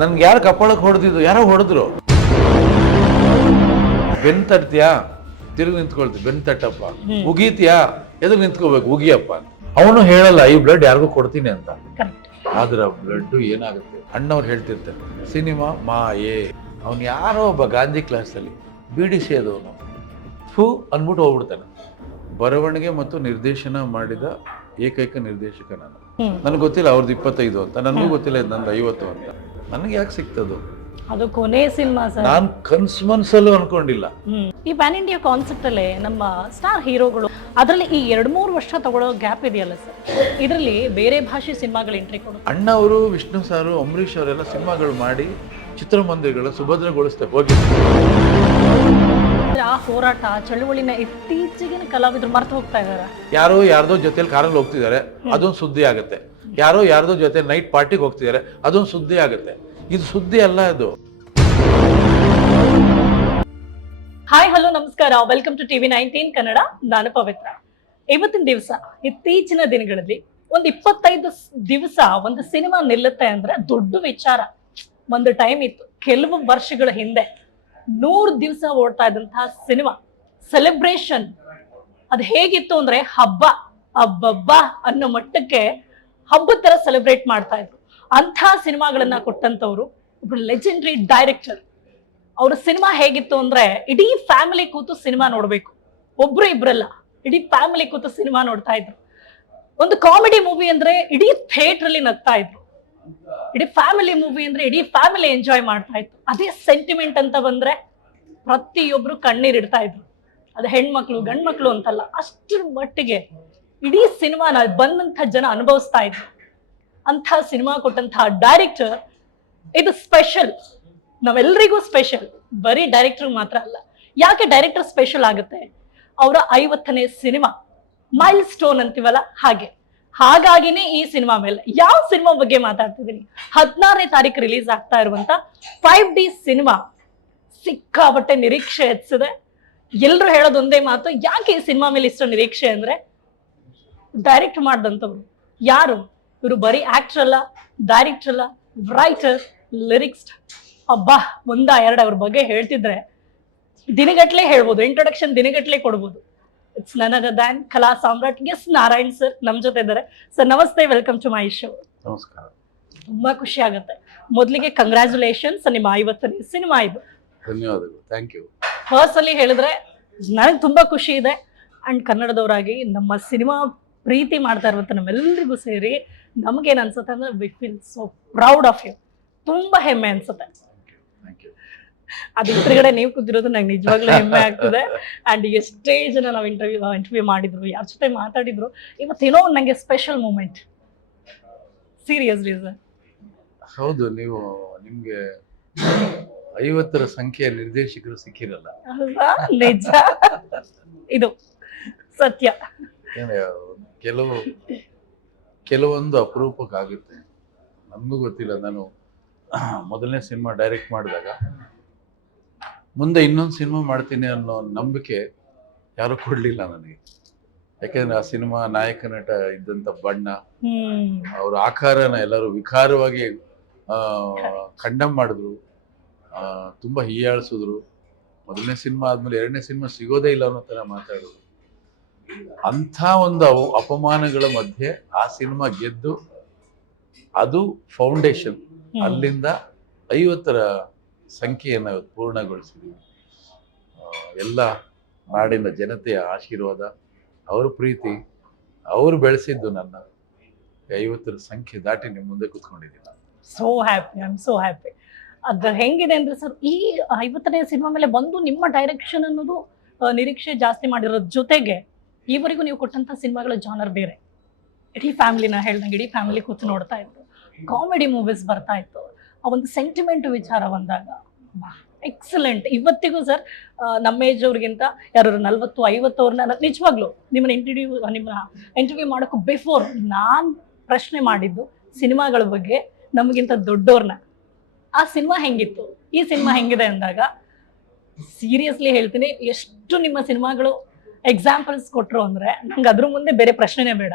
ನನ್ಗೆ ಯಾರು ಕಪ್ಪಳಕ್ಕೆ ಹೊಡೆದಿದ್ದು, ಯಾರೋ ಹೊಡೆದ್ರು. ಬೆನ್ ತಟ್ತೀಯಾ, ತಿರುಗಿ ನಿಂತ್ಕೊಳ್ತೀವಿ, ಬೆನ್ ತಟ್ಟಪ್ಪ. ಉಗೀತಿಯಾ, ಎದುರು ನಿಂತ್ಕೋಬೇಕು, ಉಗಿಯಪ್ಪ ಅಂತ. ಅವನು ಹೇಳಲ್ಲ ಈ ಬ್ಲಡ್ ಯಾರಿಗೂ ಕೊಡ್ತೀನಿ ಅಂತ. ಆದ್ರೆ ಬ್ಲಡ್ ಏನಾಗುತ್ತೆ, ಅಣ್ಣವ್ರು ಹೇಳ್ತಿರ್ತಾರೆ ಸಿನಿಮಾ ಮಾಯೇ. ಅವ್ನು ಯಾರೋ ಒಬ್ಬ ಗಾಂಧಿ ಕ್ಲಾಸಲ್ಲಿ ಬೀಡಿ ಸೇದವನು ಫೂ ಅಂದ್ಬಿಟ್ಟು ಹೋಗ್ಬಿಡ್ತಾನೆ. ಬರವಣಿಗೆ ಮತ್ತು ನಿರ್ದೇಶನ ಮಾಡಿದ ಏಕೈಕ ನಿರ್ದೇಶಕ ನಾನು. ನನಗೆ ಗೊತ್ತಿಲ್ಲ ಅವ್ರದ್ದು 25 ಅಂತ, ನನಗೂ ಗೊತ್ತಿಲ್ಲ ನಂದು 50 ಅಂತ. ನನಗೆ ಯಾಕೆ ಸಿಕ್ತದು? ಅದು ಕೊನೆ ಸಿನಿಮಾ ಸರ್. ನಾನು ಕನ್ಸಲ್ಲೂ ಅನ್ಕೊಂಡಿಲ್ಲ. ಈ ಪ್ಯಾನ್ ಇಂಡಿಯಾ ಕಾನ್ಸೆಪ್ಟ್ ಅಲ್ಲೇ ನಮ್ಮ ಸ್ಟಾರ್ ಹೀರೋಗಳು, ಅದರಲ್ಲಿ ಈ 2-3 ವರ್ಷ ತಗೊಳ್ಳೋ ಗ್ಯಾಪ್ ಇದೆಯಲ್ಲ ಸರ್, ಇದರಲ್ಲಿ ಬೇರೆ ಭಾಷೆ ಸಿನಿಮಾಗಳು ಎಂಟ್ರಿ ಕೊಡು. ಅಣ್ಣ ಅವರು, ವಿಷ್ಣು ಸಾರು, ಅಂಬರೀಷ್ ಅವರೆಲ್ಲ ಸಿನಿಮಾಗಳು ಮಾಡಿ ಚಿತ್ರಮಂದಿರಗಳ ಸುಭದ್ರಗೊಳಿಸ್ತಾ ಹೋಗಿ ಆ ಹೋರಾಟ ಚಳುವಳಿನ ಇತ್ತೀಚೆಗಿನ ಕಲಾವಿದರು ಮರ್ತು ಹೋಗ್ತಾ ಇದಾರೆ. ಯಾರೋ ಯಾರ್ದೋ ಜೊತೆಲಿ ಕಾರಲ್ಲಿ ಹೋಗ್ತಿದ್ದಾರೆ, ಅದೊಂದು ಸುದ್ದಿ ಆಗುತ್ತೆ. ಯಾರೋ ಯಾರ್ದೋ ಜೊತೆ ನೈಟ್ ಪಾರ್ಟಿಗೆ ಹೋಗ್ತಿದ್ದಾರೆ, ಅದೊಂದು ಸುದ್ದಿ ಆಗುತ್ತೆ. ಇದು ಸುದ್ದಿ ಅಲ್ಲ ಇದು. ಹಾಯ್ ಹಲೋ ನಮಸ್ಕಾರ, ವೆಲ್ಕಮ್ ಟು TV 19 ಕನ್ನಡ. ನಾನು ಪವಿತ್ರ. ಇವತ್ತಿನ ದಿವಸ, ಇತ್ತೀಚಿನ ದಿನಗಳಲ್ಲಿ ಒಂದು 25 ದಿವಸ ಒಂದು ಸಿನಿಮಾ ನಿಲ್ಲುತ್ತೆ ಅಂದ್ರೆ ದೊಡ್ಡ ವಿಚಾರ. ಒಂದು ಟೈಮ್ ಇತ್ತು, ಕೆಲವು ವರ್ಷಗಳ ಹಿಂದೆ 100 ದಿವಸ ಓಡ್ತಾ ಇದ್ದಂತಹ ಸಿನಿಮಾ ಸೆಲೆಬ್ರೇಷನ್. ಅದು ಹೇಗಿತ್ತು ಅಂದ್ರೆ ಹಬ್ಬ ಹಬ್ಬಬ್ಬ ಅನ್ನೋ ಮಟ್ಟಕ್ಕೆ ಹಬ್ಬದ ತರ ಸೆಲೆಬ್ರೇಟ್ ಮಾಡ್ತಾ ಇದ್ರು. ಅಂಥ ಸಿನಿಮಾಗಳನ್ನ ಕೊಟ್ಟಂತವ್ರು ಒಬ್ರು ಲೆಜೆಂಡ್ರಿ ಡೈರೆಕ್ಟರ್. ಅವ್ರ ಸಿನಿಮಾ ಹೇಗಿತ್ತು ಅಂದ್ರೆ ಇಡೀ ಫ್ಯಾಮಿಲಿ ಕೂತು ಸಿನಿಮಾ ನೋಡ್ಬೇಕು, ಒಬ್ರು ಇಬ್ರಲ್ಲ, ಇಡೀ ಫ್ಯಾಮಿಲಿ ಕೂತು ಸಿನಿಮಾ ನೋಡ್ತಾ ಇದ್ರು. ಒಂದು ಕಾಮಿಡಿ ಮೂವಿ ಅಂದ್ರೆ ಇಡೀ ಥಿಯೇಟರ್ ಅಲ್ಲಿ ನಗ್ತಾ ಇದ್ರು. ಇಡೀ ಫ್ಯಾಮಿಲಿ ಮೂವಿ ಅಂದ್ರೆ ಇಡೀ ಫ್ಯಾಮಿಲಿ ಎಂಜಾಯ್ ಮಾಡ್ತಾ ಇತ್ತು. ಅದೇ ಸೆಂಟಿಮೆಂಟ್ ಅಂತ ಬಂದ್ರೆ ಪ್ರತಿಯೊಬ್ರು ಕಣ್ಣೀರ್ ಇಡ್ತಾ ಇದ್ರು. ಅದು ಹೆಣ್ಮಕ್ಳು ಗಂಡ್ಮಕ್ಳು ಅಂತಲ್ಲ, ಅಷ್ಟರ ಮಟ್ಟಿಗೆ ಇಡೀ ಸಿನಿಮಾನ ಬಂದಂತ ಜನ ಅನುಭವಿಸ್ತಾ ಇದ್ರು. ಅಂಥ ಸಿನಿಮಾ ಕೊಟ್ಟಂತಹ ಡೈರೆಕ್ಟರ್ ಇದು ಸ್ಪೆಷಲ್, ನಾವೆಲ್ಲರಿಗೂ ಸ್ಪೆಷಲ್. ಬರೀ ಡೈರೆಕ್ಟರ್ ಮಾತ್ರ ಅಲ್ಲ. ಯಾಕೆ ಡೈರೆಕ್ಟರ್ ಸ್ಪೆಷಲ್ ಆಗುತ್ತೆ? ಅವರ 50ನೇ ಸಿನಿಮಾ ಮೈಲ್ ಸ್ಟೋನ್ ಅಂತೀವಲ್ಲ ಹಾಗೆ. ಹಾಗಾಗಿನೇ ಈ ಸಿನಿಮಾ ಮೇಲೆ, ಯಾವ ಸಿನಿಮಾ ಬಗ್ಗೆ ಮಾತಾಡ್ತಿದ್ದೀನಿ, 16ನೇ ತಾರೀಕು ರಿಲೀಸ್ ಆಗ್ತಾ ಇರುವಂತ 5D ಸಿನಿಮಾ ಸಿಕ್ಕಾಬಟ್ಟೆ ನಿರೀಕ್ಷೆ ಹೆಚ್ಚಿದೆ. ಎಲ್ರು ಹೇಳೋದೊಂದೇ ಮಾತು, ಯಾಕೆ ಈ ಸಿನಿಮಾ ಮೇಲೆ ಇಷ್ಟು ನಿರೀಕ್ಷೆ ಅಂದ್ರೆ ಡೈರೆಕ್ಟ್ ಮಾಡ್ದಂಥವ್ರು ಯಾರು ಇವರು? ಬರೀ ಆಕ್ಟರ್ ಅಲ್ಲ, ಡೈರೆಕ್ಟರ್ ಅಲ್ಲ, ರೈಟರ್, ಲಿರಿಕ್ಸ್. ಅಬ್ಬಾ, 1-2 ಅವ್ರ ಬಗ್ಗೆ ಹೇಳ್ತಿದ್ರೆ ದಿನಗಟ್ಲೆ ಹೇಳ್ಬೋದು, ಇಂಟ್ರೊಡಕ್ಷನ್ ದಿನಗಟ್ಲೆ ಕೊಡ್ಬೋದು. ಇಟ್ಸ್ ನನ್ ಅದರ್ ದ್ಯಾನ್ ಕಲಾ ಸಾಮ್ರಾಟ್ ಎಸ್ ನಾರಾಯಣ್ ಸರ್ ನಮ್ಮ ಜೊತೆ ಇದ್ದಾರೆ. ಸರ್ ನಮಸ್ತೆ, ವೆಲ್ಕಮ್ ಟು ಮೈ ಶೋ. ನಮಸ್ಕಾರ. ತುಂಬಾ ಖುಷಿ ಆಗುತ್ತೆ. ಮೊದಲಿಗೆ ಕಂಗ್ರ್ಯಾಚುಲೇಷನ್ಸ್, ನಿಮ್ಮ 50ನೇ ಸಿನಿಮಾ ಇದು. ಧನ್ಯವಾದಗಳು, ಥ್ಯಾಂಕ್ ಯು. ಪರ್ಸನಲಿ ಹೇಳಿದ್ರೆ ನನಗೆ ತುಂಬಾ ಖುಷಿ ಇದೆ. ಅಂಡ್ ಕನ್ನಡದವರಾಗಿ ನಮ್ಮ ಸಿನಿಮಾ ಪ್ರೀತಿ ಮಾಡ್ತಾ ಇರುವಂತ ನಮ್ಮೆಲ್ಲರಿಗೂ ಸೇರಿ ನಮಗೇನು ಅನ್ಸುತ್ತೆ ಅಂದ್ರೆ we feel so proud of you. ತುಂಬಾ ಹೆಮ್ಮೆ ಅನ್ಸುತ್ತೆ. ಅದು ಇದ್ರಗಡೆ ನೀವು ಕೂತಿರೋದು ನಂಗೆ ನಿಜವಾಗ್ಲೂ ಹೆಮ್ಮೆ ಆಗ್ತದೆ. ಅಂಡ್ ಎಷ್ಟೇ ಜನ ನಾವು ಇಂಟರ್ವ್ಯೂ ಮಾಡಿದ್ರು, ಯಾರ ಜೊತೆ ಮಾತಾಡಿದ್ರು, ಇವತ್ತೇನೋ ನಂಗೆ ಸ್ಪೆಷಲ್ ಮೂಮೆಂಟ್. Seriously sir. ಹೌದು, ನಿಮ್ಗೆ 50ರ ಸಂಖ್ಯೆಯ ನಿರ್ದೇಶಕರು ಸಿಕ್ಕಿರಲ್ಲ ಅಲ್ವಾ? ನಿಜ, ಇದು ಸತ್ಯ. ಕೆಲವೊಂದು ಅಪರೂಪಕ್ಕಾಗುತ್ತೆ. ನಮಗೂ ಗೊತ್ತಿಲ್ಲ. ನಾನು ಮೊದಲನೇ ಸಿನಿಮಾ ಡೈರೆಕ್ಟ್ ಮಾಡಿದಾಗ ಮುಂದೆ ಇನ್ನೊಂದು ಸಿನಿಮಾ ಮಾಡ್ತೀನಿ ಅನ್ನೋ ನಂಬಿಕೆ ಯಾರು ಕೊಡ್ಲಿಲ್ಲ ನನಗೆ. ಯಾಕೆಂದ್ರೆ ಆ ಸಿನಿಮಾ ನಾಯಕ ನಟ ಇದ್ದಂತ ಬಣ್ಣ, ಅವ್ರ ಆಕಾರನ ಎಲ್ಲರೂ ವಿಕಾರವಾಗಿ ಕಂಡಮ್ ಮಾಡಿದ್ರು, ತುಂಬಾ ಹೀಯಾಳಿಸಿದ್ರು. ಮೊದಲನೇ ಸಿನಿಮಾ ಆದ್ಮೇಲೆ 2ನೇ ಸಿನಿಮಾ ಸಿಗೋದೇ ಇಲ್ಲ ಅನ್ನೋ ತರ ಮಾತಾಡಿದ್ರು. ಅಂಥ ಒಂದು ಅಪಮಾನಗಳ ಮಧ್ಯೆ ಆ ಸಿನಿಮಾ ಗೆದ್ದು ಅದು ಫೌಂಡೇಶನ್. ಅಲ್ಲಿಂದ 50ರ ಸಂಖ್ಯೆಯನ್ನು ಪೂರ್ಣಗೊಳಿಸಿದ್ವಿ. ಎಲ್ಲ ನಾಡಿನ ಜನತೆಯ ಆಶೀರ್ವಾದ, ಅವ್ರ ಪ್ರೀತಿ, ಅವರು ಬೆಳೆಸಿದ್ದು ನನ್ನ 50ರ ಸಂಖ್ಯೆ ದಾಟಿ ನಿಮ್ಮ ಮುಂದೆ ಕೂತ್ಕೊಂಡಿದ್ದೀನಿ. So happy, I am so happy. ಅದು ಹೆಂಗಿದೆ ಅಂದ್ರೆ ಸರ್, ಈ 50ನೇ ಸಿನಿಮಾ ಮೇಲೆ ಬಂದು ನಿಮ್ಮ ಡೈರೆಕ್ಷನ್ ಅನ್ನೋದು ನಿರೀಕ್ಷೆ ಜಾಸ್ತಿ ಮಾಡಿರೋದ್ರ ಜೊತೆಗೆ ಈವರೆಗೂ ನೀವು ಕೊಟ್ಟಂತ ಸಿನಿಮಾಗಳ ಜಾನರ್ ಬೇರೆ. ಇಡೀ ಫ್ಯಾಮಿಲಿನ ಹೇಳ್ದಂಗೆ ಇಡೀ ಫ್ಯಾಮಿಲಿ ಕೂತು ನೋಡ್ತಾ ಇತ್ತು. ಕಾಮಿಡಿ ಮೂವೀಸ್ ಬರ್ತಾ ಇತ್ತು. ಆ ಒಂದು ಸೆಂಟಿಮೆಂಟ್ ವಿಚಾರ ಬಂದಾಗ ಎಕ್ಸಲೆಂಟ್. ಇವತ್ತಿಗೂ ಸರ್ ನಮ್ಮ ಏಜ್ ಅವ್ರಿಗಿಂತ ಯಾರು 40-50 ಅವ್ರನ್ನ ನಿಜವಾಗ್ಲು ನಿಮ್ಮ ಇಂಟರ್ವ್ಯೂ ಮಾಡೋಕ್ಕೂ ಬಿಫೋರ್ ನಾನು ಪ್ರಶ್ನೆ ಮಾಡಿದ್ದು ಸಿನಿಮಾಗಳ ಬಗ್ಗೆ ನಮಗಿಂತ ದೊಡ್ಡವ್ರನ್ನ. ಆ ಸಿನಿಮಾ ಹೆಂಗಿತ್ತು, ಈ ಸಿನಿಮಾ ಹೆಂಗಿದೆ ಅಂದಾಗ ಸೀರಿಯಸ್ಲಿ ಹೇಳ್ತೀನಿ, ಎಷ್ಟು ನಿಮ್ಮ ಸಿನಿಮಾಗಳು ಎಕ್ಸಾಂಪಲ್ಸ್ ಕೊಟ್ರು ಅಂದ್ರೆ ನಂಗೆ ಅದ್ರ ಮುಂದೆ ಬೇರೆ ಪ್ರಶ್ನೆನೇ ಬೇಡ.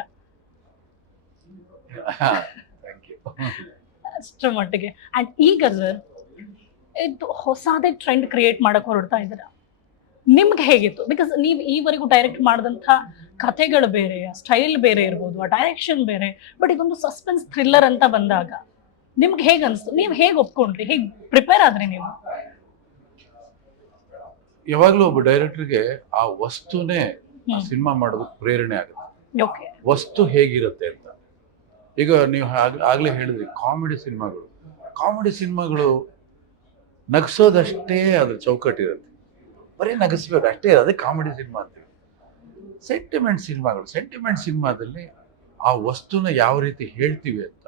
ಅಷ್ಟರ ಮಟ್ಟಿಗೆ. ಅಂಡ್ ಈಗ ಸರ್ ಇದು ಹೊಸದೇ ಟ್ರೆಂಡ್ ಕ್ರಿಯೇಟ್ ಮಾಡಕ್ ಹೊರಡ್ತಾ ಇದ್ದೀರಾ, ನಿಮ್ಗೆ ಹೇಗಿತ್ತು? ಬಿಕಾಸ್ ನೀವು ಈವರೆಗೂ ಡೈರೆಕ್ಟ್ ಮಾಡಿದಂಥ ಕಥೆಗಳು ಬೇರೆ, ಸ್ಟೈಲ್ ಬೇರೆ ಇರ್ಬೋದು, ಆ ಡೈರೆಕ್ಷನ್ ಬೇರೆ, ಬಟ್ ಇದೊಂದು ಸಸ್ಪೆನ್ಸ್ ಥ್ರಿಲ್ಲರ್ ಅಂತ ಬಂದಾಗ ನಿಮ್ಗೆ ಹೇಗೆ ಅನಿಸ್ತು? ನೀವು ಹೇಗೆ ಒಪ್ಕೊಂಡ್ರಿ? ಹೇಗೆ ಪ್ರಿಪೇರ್ ಆದ್ರಿ ನೀವು? ಯಾವಾಗ್ಲೂ ಒಬ್ಬ ಡೈರೆಕ್ಟರ್ಗೆ ಆ ವಸ್ತುನೇ ಸಿನಿಮಾ ಮಾಡೋದಕ್ಕೆ ಪ್ರೇರಣೆ ಆಗುತ್ತೆ. ಓಕೆ. ವಸ್ತು ಹೇಗಿರುತ್ತೆ ಅಂತ. ಈಗ ನೀವು ಆಗ್ಲೇ ಹೇಳಿದ್ರಿ ಕಾಮಿಡಿ ಸಿನಿಮಾಗಳು ನಗಿಸೋದಷ್ಟೇ ಅದ್ರ ಚೌಕಟ್ಟಿರುತ್ತೆ, ಬರೀ ನಗಿಸ್ಬೇಕು ಅಷ್ಟೇ, ಅದೇ ಕಾಮಿಡಿ ಸಿನಿಮಾ ಅಂತೀವಿ. ಸೆಂಟಿಮೆಂಟ್ ಸಿನಿಮಾದಲ್ಲಿ ಆ ವಸ್ತುನ ಯಾವ ರೀತಿ ಹೇಳ್ತೀವಿ ಅಂತ,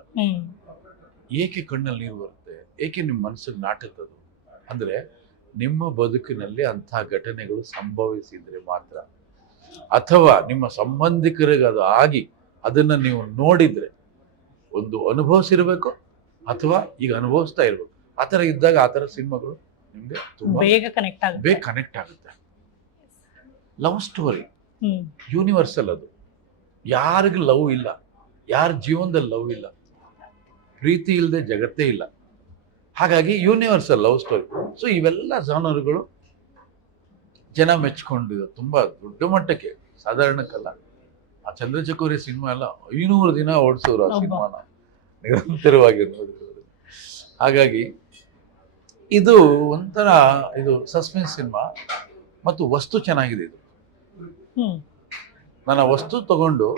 ಏಕೆ ಕಣ್ಣಲ್ಲಿ ನೀರು ಬರುತ್ತೆ, ಏಕೆ ನಿಮ್ಮ ಮನಸ್ಸಿಗೆ ನಾಟುತ್ತದು ಅಂದ್ರೆ ನಿಮ್ಮ ಬದುಕಿನಲ್ಲಿ ಅಂಥ ಘಟನೆಗಳು ಸಂಭವಿಸಿದ್ರೆ ಮಾತ್ರ, ಅಥವಾ ನಿಮ್ಮ ಸಂಬಂಧಿಕರಿಗೆ ಅದು ಆಗಿ ಅದನ್ನ ನೀವು ನೋಡಿದ್ರೆ, ಒಂದು ಅನುಭವಿಸಿರ್ಬೇಕು ಅಥವಾ ಈಗ ಅನುಭವಿಸ್ತಾ ಇರ್ಬೇಕು. ಆ ಥರ ಇದ್ದಾಗ ಆ ಥರ ಸಿನಿಮಾಗಳು ನಿಮ್ಗೆ ತುಂಬಾ ಬೇಗ ಕನೆಕ್ಟ್ ಆಗುತ್ತೆ. ಲವ್ ಸ್ಟೋರಿ ಯೂನಿವರ್ಸಲ್, ಅದು ಯಾರಿಗೂ ಲವ್ ಇಲ್ಲ, ಯಾರ ಜೀವನದಲ್ಲಿ ಲವ್ ಇಲ್ಲ, ಪ್ರೀತಿ ಇಲ್ಲದೆ ಜಗತ್ತೇ ಇಲ್ಲ. ಹಾಗಾಗಿ ಯೂನಿವರ್ಸಲ್ ಲವ್ ಸ್ಟೋರಿ. ಸೊ ಇವೆಲ್ಲ ಜಾನರ್ಗಳು ಜನ ಮೆಚ್ಕೊಂಡಿದ್ದು ತುಂಬಾ ದೊಡ್ಡ ಮಟ್ಟಕ್ಕೆ, ಸಾಧಾರಣಕ್ಕಲ್ಲ. ಆ ಚಂದ್ರಚಕೋರಿ ಸಿನಿಮಾ ಎಲ್ಲ 500 ದಿನ ಓಡಿಸೋರು ಆ ಸಿನಿಮಾನ, ನಿರಂತರವಾಗಿ ನೋಡಿದ್ರು. ಹಾಗಾಗಿ ಇದು ಒಂಥರ ಇದು ಸಸ್ಪೆನ್ಸ್ ಸಿನಿಮಾ ಮತ್ತು ವಸ್ತು ಚೆನ್ನಾಗಿದೆ. ಇದು ನಾನು ಆ ವಸ್ತು ತಗೊಂಡು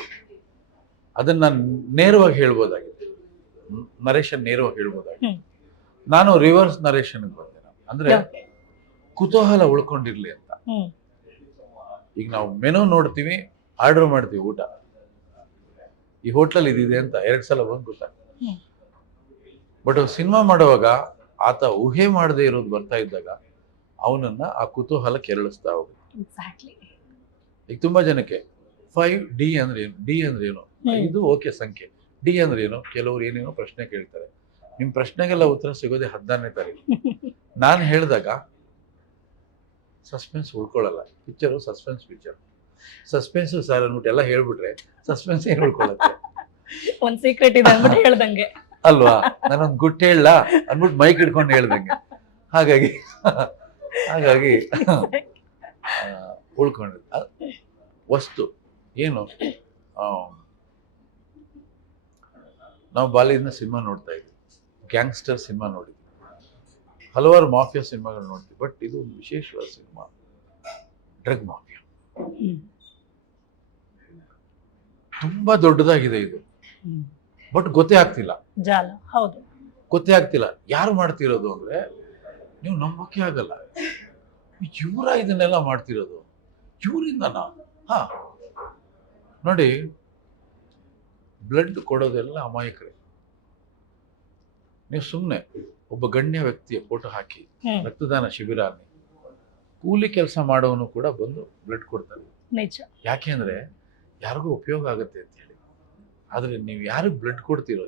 ಅದನ್ನ ನೇರವಾಗಿ ಹೇಳ್ಬೋದಾಗಿದೆ, ನರೇಶನ್ ನೇರವಾಗಿ ಹೇಳ್ಬೋದಾಗಿದೆ. ನಾನು ರಿವರ್ಸ್ ನರೇಶನ್ ಬಂದೆ, ಅಂದ್ರೆ ಕುತೂಹಲ ಉಳ್ಕೊಂಡಿರ್ಲಿ ಅಂತ. ಈಗ ನಾವು ಮೆನು ನೋಡ್ತೀವಿ, ಆರ್ಡರ್ ಮಾಡ್ತೀವಿ ಊಟ, ಈ ಹೋಟ್ಲಲ್ಲಿ ಇದಿದೆ ಅಂತ 2 ಸಲ ಬಂದು ಗೊತ್ತಾಗ್ತದೆ. ಬಟ್ ಸಿನಿಮಾ ಮಾಡುವಾಗ ಆತ ಊಹೆ ಮಾಡದೇ ಇರೋದು ಬರ್ತಾ ಇದ್ದಾಗ ಅವನನ್ನ ಆ ಕುತೂಹಲ ಕೆರಳಿಸ್ತಾ ಹೋಗುತ್ತೆ. ಈಗ ತುಂಬಾ ಜನಕ್ಕೆ 5D ಅಂದ್ರೆ ಏನು, ಡಿ ಅಂದ್ರೆ ಏನು, ಇದು ಓಕೆ ಸಂಖ್ಯೆ, ಡಿ ಅಂದ್ರೆ ಏನು, ಕೆಲವರು ಏನೇನೋ ಪ್ರಶ್ನೆ ಕೇಳ್ತಾರೆ. ನಿಮ್ ಪ್ರಶ್ನೆಗೆಲ್ಲ ಉತ್ತರ ಸಿಗೋದೇ 14ನೇ ತಾರೀಕು. ನಾನು ಹೇಳಿದಾಗ ಸಸ್ಪೆನ್ಸ್ ಉಳ್ಕೊಳ್ಳಲ್ಲ, picture suspense picture. Suspense sir ಅಂದ್ಬಿಟ್ಟು ಎಲ್ಲ ಹೇಳ್ಬಿಟ್ರೆ ಸಸ್ಪೆನ್ಸ್ ಏನು ಉಳ್ಕೊಳ್ಳುತ್ತೆ? ಒಂದ್ ಸೀಕ್ರೆಟ್ ಇದೆ ಅಂದ್ಬಿಟ್ಟು ಹೇಳ್ದಂಗೆ ಅಲ್ವಾ? ನಾನೊಂದು ಗುಟ್ಟು ಹೇಳ ಅಂದ್ಬಿಟ್ಟು ಮೈಕ್ ಹಿಡ್ಕೊಂಡು ಹೇಳ್ದಂಗೆ. ಹಾಗಾಗಿ ಉಳ್ಕೊಂಡಿದ್ದ ವಸ್ತು ಏನು, ನಾವು ಬಾಲ್ಯದಿಂದ ಸಿನಿಮಾ ನೋಡ್ತಾ ಇದ್ವಿ, ಗ್ಯಾಂಗ್ಸ್ಟರ್ ಸಿನಿಮಾ ನೋಡಿದ್ವಿ, ಹಲವಾರು ಮಾಫಿಯಾ ಸಿನಿಮಾಗಳು ನೋಡ್ತೀವಿ. ಬಟ್ ಇದು ಒಂದು ವಿಶೇಷವಾದ ಸಿನಿಮಾ, ಡ್ರಗ್ ಮಾಫಿಯಾ. ತುಂಬಾ ದೊಡ್ಡದಾಗಿದೆ ಇದು, ಬಟ್ ಗೊತ್ತೇ ಆಗ್ತಿಲ್ಲ. ಗೊತ್ತೇ ಆಗ್ತಿಲ್ಲ ಯಾರು ಮಾಡ್ತಿರೋದು ಅಂದ್ರೆ, ನೀವು ನಂಬಕ್ಕೆ ಆಗಲ್ಲ. ಇವರ ಇದನ್ನೆಲ್ಲ ಮಾಡ್ತಿರೋದು, ಇವರಿಂದನಾ? ಹಾ ನೋಡಿ, ಬ್ಲಡ್ ಕೊಡೋದೆಲ್ಲ ಅಮಾಯಕರೇ. ನೀವು ಸುಮ್ಮನೆ ಒಬ್ಬ ಗಣ್ಯ ವ್ಯಕ್ತಿಯ ಫೋಟೋ ಹಾಕಿ ರಕ್ತದಾನ ಶಿಬಿರ ಅನ್ನಿ, ಕೂಲಿ ಕೆಲಸ ಮಾಡೋನು ಕೂಡ ಬಂದು ಬ್ಲಡ್ ಕೊಡ್ತಾರೆ. ಯಾಕೆಂದ್ರೆ ಯಾರಿಗೂ ಉಪಯೋಗ ಆಗುತ್ತೆ ಅಂತ ಹೇಳಿ. ಆದ್ರೆ ನೀವು ಯಾರಿಗೆ ಬ್ಲಡ್ ಕೊಡ್ತೀರೋ,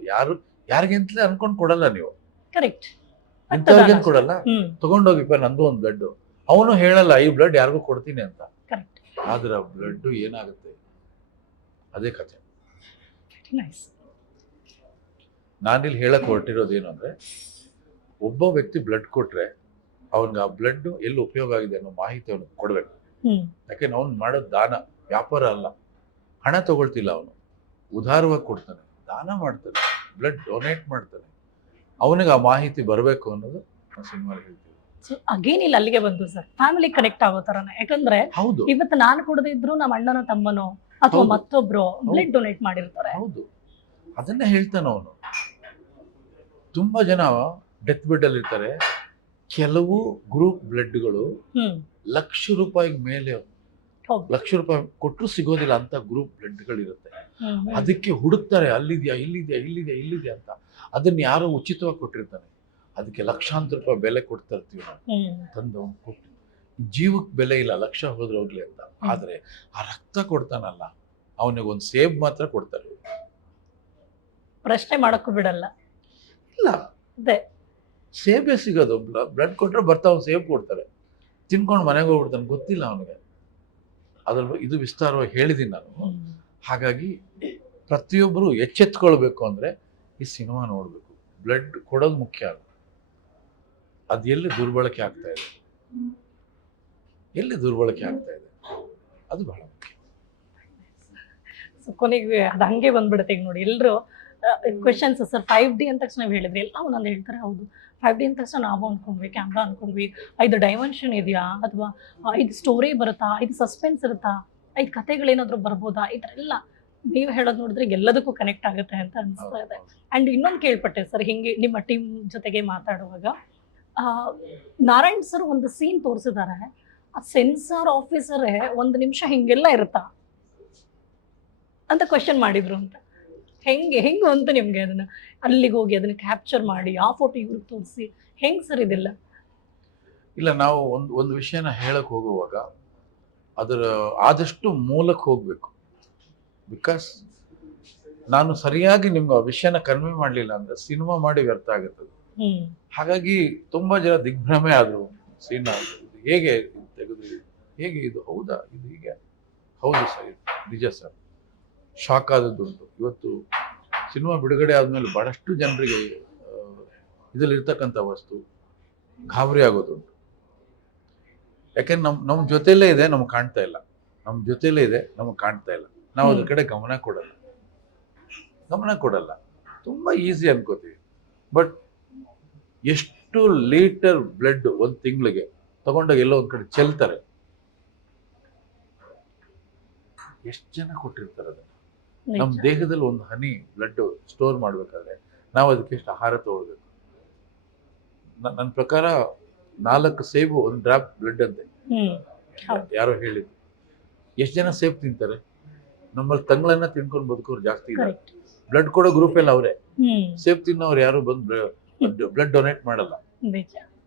ಯಾರಿಗಿಂತಲೇ ಅನ್ಕೊಂಡ್ ಕೊಡಲ್ಲ ನೀವು. ಕರೆಕ್ಟ್. ಇಂಥವ್ರಿಗೇನು ಕೊಡಲ್ಲ, ತಗೊಂಡೋಗಿಪ್ಪ ನಂದು ಒಂದು ಬ್ಲಡ್. ಅವನು ಹೇಳಲ್ಲ ಈ ಬ್ಲಡ್ ಯಾರಿಗೂ ಕೊಡ್ತೀನಿ ಅಂತ. ಆದ್ರೆ ಬ್ಲಡ್ ಏನಾಗುತ್ತೆ ಅದೇ ಕಥೆ. ನಾನಿಲ್ಲಿ ಹೇಳಕ್ ಹೊರಟಿರೋದೇನು ಅಂದ್ರೆ, ಒಬ್ಬ ವ್ಯಕ್ತಿ ಬ್ಲಡ್ ಕೊಟ್ರೆ ಅವನ್ಗೆ ಆ ಬ್ಲಡ್ ಎಲ್ಲಿ ಉಪಯೋಗ ಆಗಿದೆ ಅನ್ನೋ ಮಾಹಿತಿ ಅವನಿಗೆ ಕೊಡ್ಬೇಕು. ಯಾಕೆಂದ್ರೆ ಅವ್ನು ಮಾಡೋದು ದಾನ, ವ್ಯಾಪಾರ ಅಲ್ಲ. ಹಣ ತಗೊಳ್ತಿಲ್ಲ, ಅವನು ಉದಾರವಾಗಿ ಕೊಡ್ತಾನೆ, ದಾನ ಮಾಡ್ತಾನೆ, ಬ್ಲಡ್ ಡೊನೇಟ್ ಮಾಡ್ತಾನೆ. ಅವನಿಗೆ ಆ ಮಾಹಿತಿ ಬರಬೇಕು ಅನ್ನೋದು ಸಿನಿಮಾ ಹೇಳ್ತೀವಿ. ಅಗೇನ್ ಇಲ್ಲಿ ಅಲ್ಲಿಗೆ ಬಂತು ಸರ್, ಫ್ಯಾಮಿಲಿ ಕನೆಕ್ಟ್ ಆಗೋ ತರನೇ. ಯಾಕಂದ್ರೆ ಇವತ್ತು ನಾನು ಕೊಡದಿದ್ರು ನಮ್ಮ ಅಣ್ಣನ ತಮ್ಮನೋ ಅಥವಾ ಮತ್ತೊಬ್ರು ಬ್ಲಡ್ ಡೊನೇಟ್ ಮಾಡಿರ್ತಾರೆ. ಹೌದು, ಅದನ್ನೇ ಹೇಳ್ತಾನೆ ಅವನು. ತುಂಬಾ ಜನ ಡೆತ್ ಬೆಡ್ ಅಲ್ಲಿ ಇರ್ತಾರೆ. ಕೆಲವು ಗ್ರೂಪ್ ಬ್ಲಡ್ಗಳು ₹1,00,000 ಮೇಲೆ, ₹1,00,000 ಕೊಟ್ಟರು ಸಿಗೋದಿಲ್ಲ ಅಂತ ಗ್ರೂಪ್ ಬ್ಲಡ್ಗಳಿರುತ್ತೆ. ಅದಕ್ಕೆ ಹುಡುಕ್ತಾರೆ, ಅಲ್ಲಿದ್ಯಾ ಇಲ್ಲಿದ್ಯಾ ಅಂತ. ಅದನ್ನ ಯಾರೋ ಉಚಿತವಾಗಿ ಕೊಟ್ಟಿರ್ತಾನೆ, ಅದಕ್ಕೆ ₹1,00,000 ಬೆಲೆ ಕೊಡ್ತಾ ಇರ್ತೀವಿ ನಾವು. ತಂದು ಅವ್ನು ಕೊಟ್ಟು, ಜೀವಕ್ಕೆ ಬೆಲೆ ಇಲ್ಲ, ಲಕ್ಷ ಹೋದ್ರೆ ಹೋಗ್ಲಿ ಅಂತ. ಆದ್ರೆ ಆ ರಕ್ತ ಕೊಡ್ತಾನಲ್ಲ, ಅವನಿಗೊಂದು ಸೇಬ್ ಮಾತ್ರ ಕೊಡ್ತಾರೆ. ಪ್ರಶ್ನೆ ಮಾಡಕ್ಕೂ ಬಿಡಲ್ಲ. ಇಲ್ಲ, ಸೇಬೇ ಸಿಗೋದು. ಬ್ಲಡ್ ಕೊಟ್ರೆ ಬರ್ತಾವ, ಸೇಬ್ ಕೊಡ್ತಾರೆ, ತಿನ್ಕೊಂಡು ಮನೆಗೆ ಹೋಗ್ಬಿಡ್ತಾನೆ, ಗೊತ್ತಿಲ್ಲ ಅವನಿಗೆ. ಅದ್ರ ಇದು ವಿಸ್ತಾರವಾಗಿ ಹೇಳಿದ್ದೀನಿ ನಾನು. ಹಾಗಾಗಿ ಪ್ರತಿಯೊಬ್ಬರು ಎಚ್ಚೆತ್ಕೊಳ್ಬೇಕು ಅಂದ್ರೆ ಈ ಸಿನಿಮಾ ನೋಡ್ಬೇಕು. ಬ್ಲಡ್ ಕೊಡೋದು ಮುಖ್ಯ ಅಲ್ಲ, ಅದು ಎಲ್ಲಿ ದುರ್ಬಳಕೆ ಆಗ್ತಾ ಇದೆ, ಎಲ್ಲಿ ದುರ್ಬಳಕೆ ಆಗ್ತಾ ಇದೆ ಅದು ಬಹಳ ಮುಖ್ಯ. ಸೊ ಕೊನೆಗೆ ಅದು ಹಂಗೆ ಬಂದ್ಬಿಡುತ್ತೆ. ಈಗ ನೋಡಿ ಎಲ್ಲರೂ ಕ್ವೆಶನ್ಸ್ ಸರ್ 5D ಅಂದ ತಕ್ಷಣ ನೀವು ಹೇಳಿದ್ರಿ, ಎಲ್ಲ ಒಂದೊಂದು ಹೇಳ್ತಾರೆ. ಹೌದು 5D ಅಂದ ತಕ್ಷಣ ನಾವು ಅಂದ್ಕೊಂಡ್ವಿ, ಕ್ಯಾಮ್ರಾ ಅಂದ್ಕೊಂಡ್ವಿ, 5 ಡೈಮೆನ್ಷನ್ ಇದೆಯಾ, ಅಥವಾ 5 ಸ್ಟೋರಿ ಬರುತ್ತಾ, 5 ಸಸ್ಪೆನ್ಸ್ ಇರುತ್ತಾ, 5 ಕಥೆಗಳೇನಾದರೂ ಬರ್ಬೋದಾ, ಈ ಥರ ಎಲ್ಲ ನೀವು ಹೇಳೋದು ನೋಡಿದ್ರೆ ಎಲ್ಲದಕ್ಕೂ ಕನೆಕ್ಟ್ ಆಗುತ್ತೆ ಅಂತ ಅನಿಸ್ತಾ ಇದೆ. ಆ್ಯಂಡ್ ಇನ್ನೊಂದು ಕೇಳ್ಪಟ್ಟೆ ಸರ್, ಹಿಂಗೆ ನಿಮ್ಮ ಟೀಮ್ ಜೊತೆಗೆ ಮಾತಾಡುವಾಗ ನಾರಾಯಣ್ ಸರ್ ಒಂದು ಸೀನ್ ತೋರಿಸಿದ್ದಾರೆ, ಆ ಸೆನ್ಸಾರ್ ಆಫೀಸರೇ 1 ನಿಮಿಷ ಹಿಂಗೆಲ್ಲ ಇರುತ್ತಾ ಅಂತ ಕ್ವೆಶನ್ ಮಾಡಿದ್ರು ಅಂತ. ಹೆಂಗೆ ಅಂತ ನಿಮ್ಗೆ ಅದನ್ನ ಅಲ್ಲಿಗೆ ಹೋಗಿ ಅದನ್ನ ಕ್ಯಾಪ್ಚರ್ ಮಾಡಿ ಆ ಫೋಟೋ ಇವ್ರಿಗೆ ತೋರಿಸಿ ಹೆಂಗ್ ಸರ್ ಇದೆಲ್ಲ? ಇಲ್ಲ, ನಾವು ಒಂದು ವಿಷಯನ ಹೇಳಕ್ ಹೋಗುವಾಗ ಅದರ ಆದಷ್ಟು ಮೂಲಕ್ಕೆ ಹೋಗ್ಬೇಕು. ಬಿಕಾಸ್ ನಾನು ಸರಿಯಾಗಿ ನಿಮ್ಗೆ ಆ ವಿಷಯನ ಕನ್ವೆ ಮಾಡಲಿಲ್ಲ ಅಂದ್ರೆ ಸಿನಿಮಾ ಮಾಡಿ ವ್ಯರ್ಥ ಆಗುತ್ತದೆ. ಹಾಗಾಗಿ ತುಂಬಾ ಜನ ದಿಗ್ಭ್ರಮೆ ಆದ್ರು. ಸಿನಿಮಾ ಹೇಗೆ ತೆಗೆದ್ರಿ, ಹೇಗೆ ಇದು ಹೌದಾ, ಇದು ಹೀಗೆ, ಹೌದು ಸರ್, ನಿಜ ಸರ್, ಶಾಕ್ ಆದದ್ದುಂಟು. ಇವತ್ತು ಸಿನಿಮಾ ಬಿಡುಗಡೆ ಆದಮೇಲೆ ಬಹಳಷ್ಟು ಜನರಿಗೆ ಇದರಲ್ಲಿರ್ತಕ್ಕಂಥ ವಸ್ತು ಗಾಬರಿ ಆಗೋದುಂಟು. ಯಾಕೆಂದ್ರೆ ನಮ್ಮ ಜೊತೆಯಲ್ಲೇ ಇದೆ, ನಮ್ಗೆ ಕಾಣ್ತಾ ಇಲ್ಲ, ನಮ್ಮ ಜೊತೆಯಲ್ಲೇ ಇದೆ, ನಮಗೆ ಕಾಣ್ತಾ ಇಲ್ಲ. ನಾವು ಅದ್ರ ಕಡೆ ಗಮನ ಕೊಡಲ್ಲ. ತುಂಬ ಈಸಿ ಅನ್ಕೋತೀವಿ. ಬಟ್ ಎಷ್ಟು ಲೀಟರ್ ಬ್ಲಡ್ 1 ತಿಂಗಳಿಗೆ ತಗೊಂಡಾಗ ಎಲ್ಲೋ ಒಂದು ಕಡೆ ಚೆಲ್ತಾರೆ, ಎಷ್ಟು ಜನ ಕೊಟ್ಟಿರ್ತಾರೆ ಅದನ್ನ. ನಮ್ಮ ದೇಹದಲ್ಲಿ 1 ಹನಿ ಬ್ಲಡ್ ಸ್ಟೋರ್ ಮಾಡ್ಬೇಕಾದ್ರೆ ನಾವು ಅದಕ್ಕೆ ಎಷ್ಟು ಆಹಾರ ತಗೊಳ್ಬೇಕು? ನನ್ನ ಪ್ರಕಾರ 4 ಸೇಬು 1 ಡ್ರಾಪ್ ಬ್ಲಡ್ ಅಂತೆ ಯಾರೋ ಹೇಳಿದ್ರು. ಎಷ್ಟು ಜನ ಸೇಬ್ ತಿಂತಾರೆ? ನಮ್ಮಲ್ಲಿ ತಂಗಳನ್ನ ತಿನ್ಕೊಂಡು ಬದುಕೋರು ಜಾಸ್ತಿ ಇದ್ದಾರೆ. ಬ್ಲಡ್ ಕೊಡೋ ಗ್ರೂಪ್ ಎಲ್ಲ ಅವರೇ. ಸೇಬ್ ತಿನ್ನೋರು ಯಾರು ಬಂದು ಬ್ಲಡ್ ಡೊನೇಟ್ ಮಾಡಲ್ಲ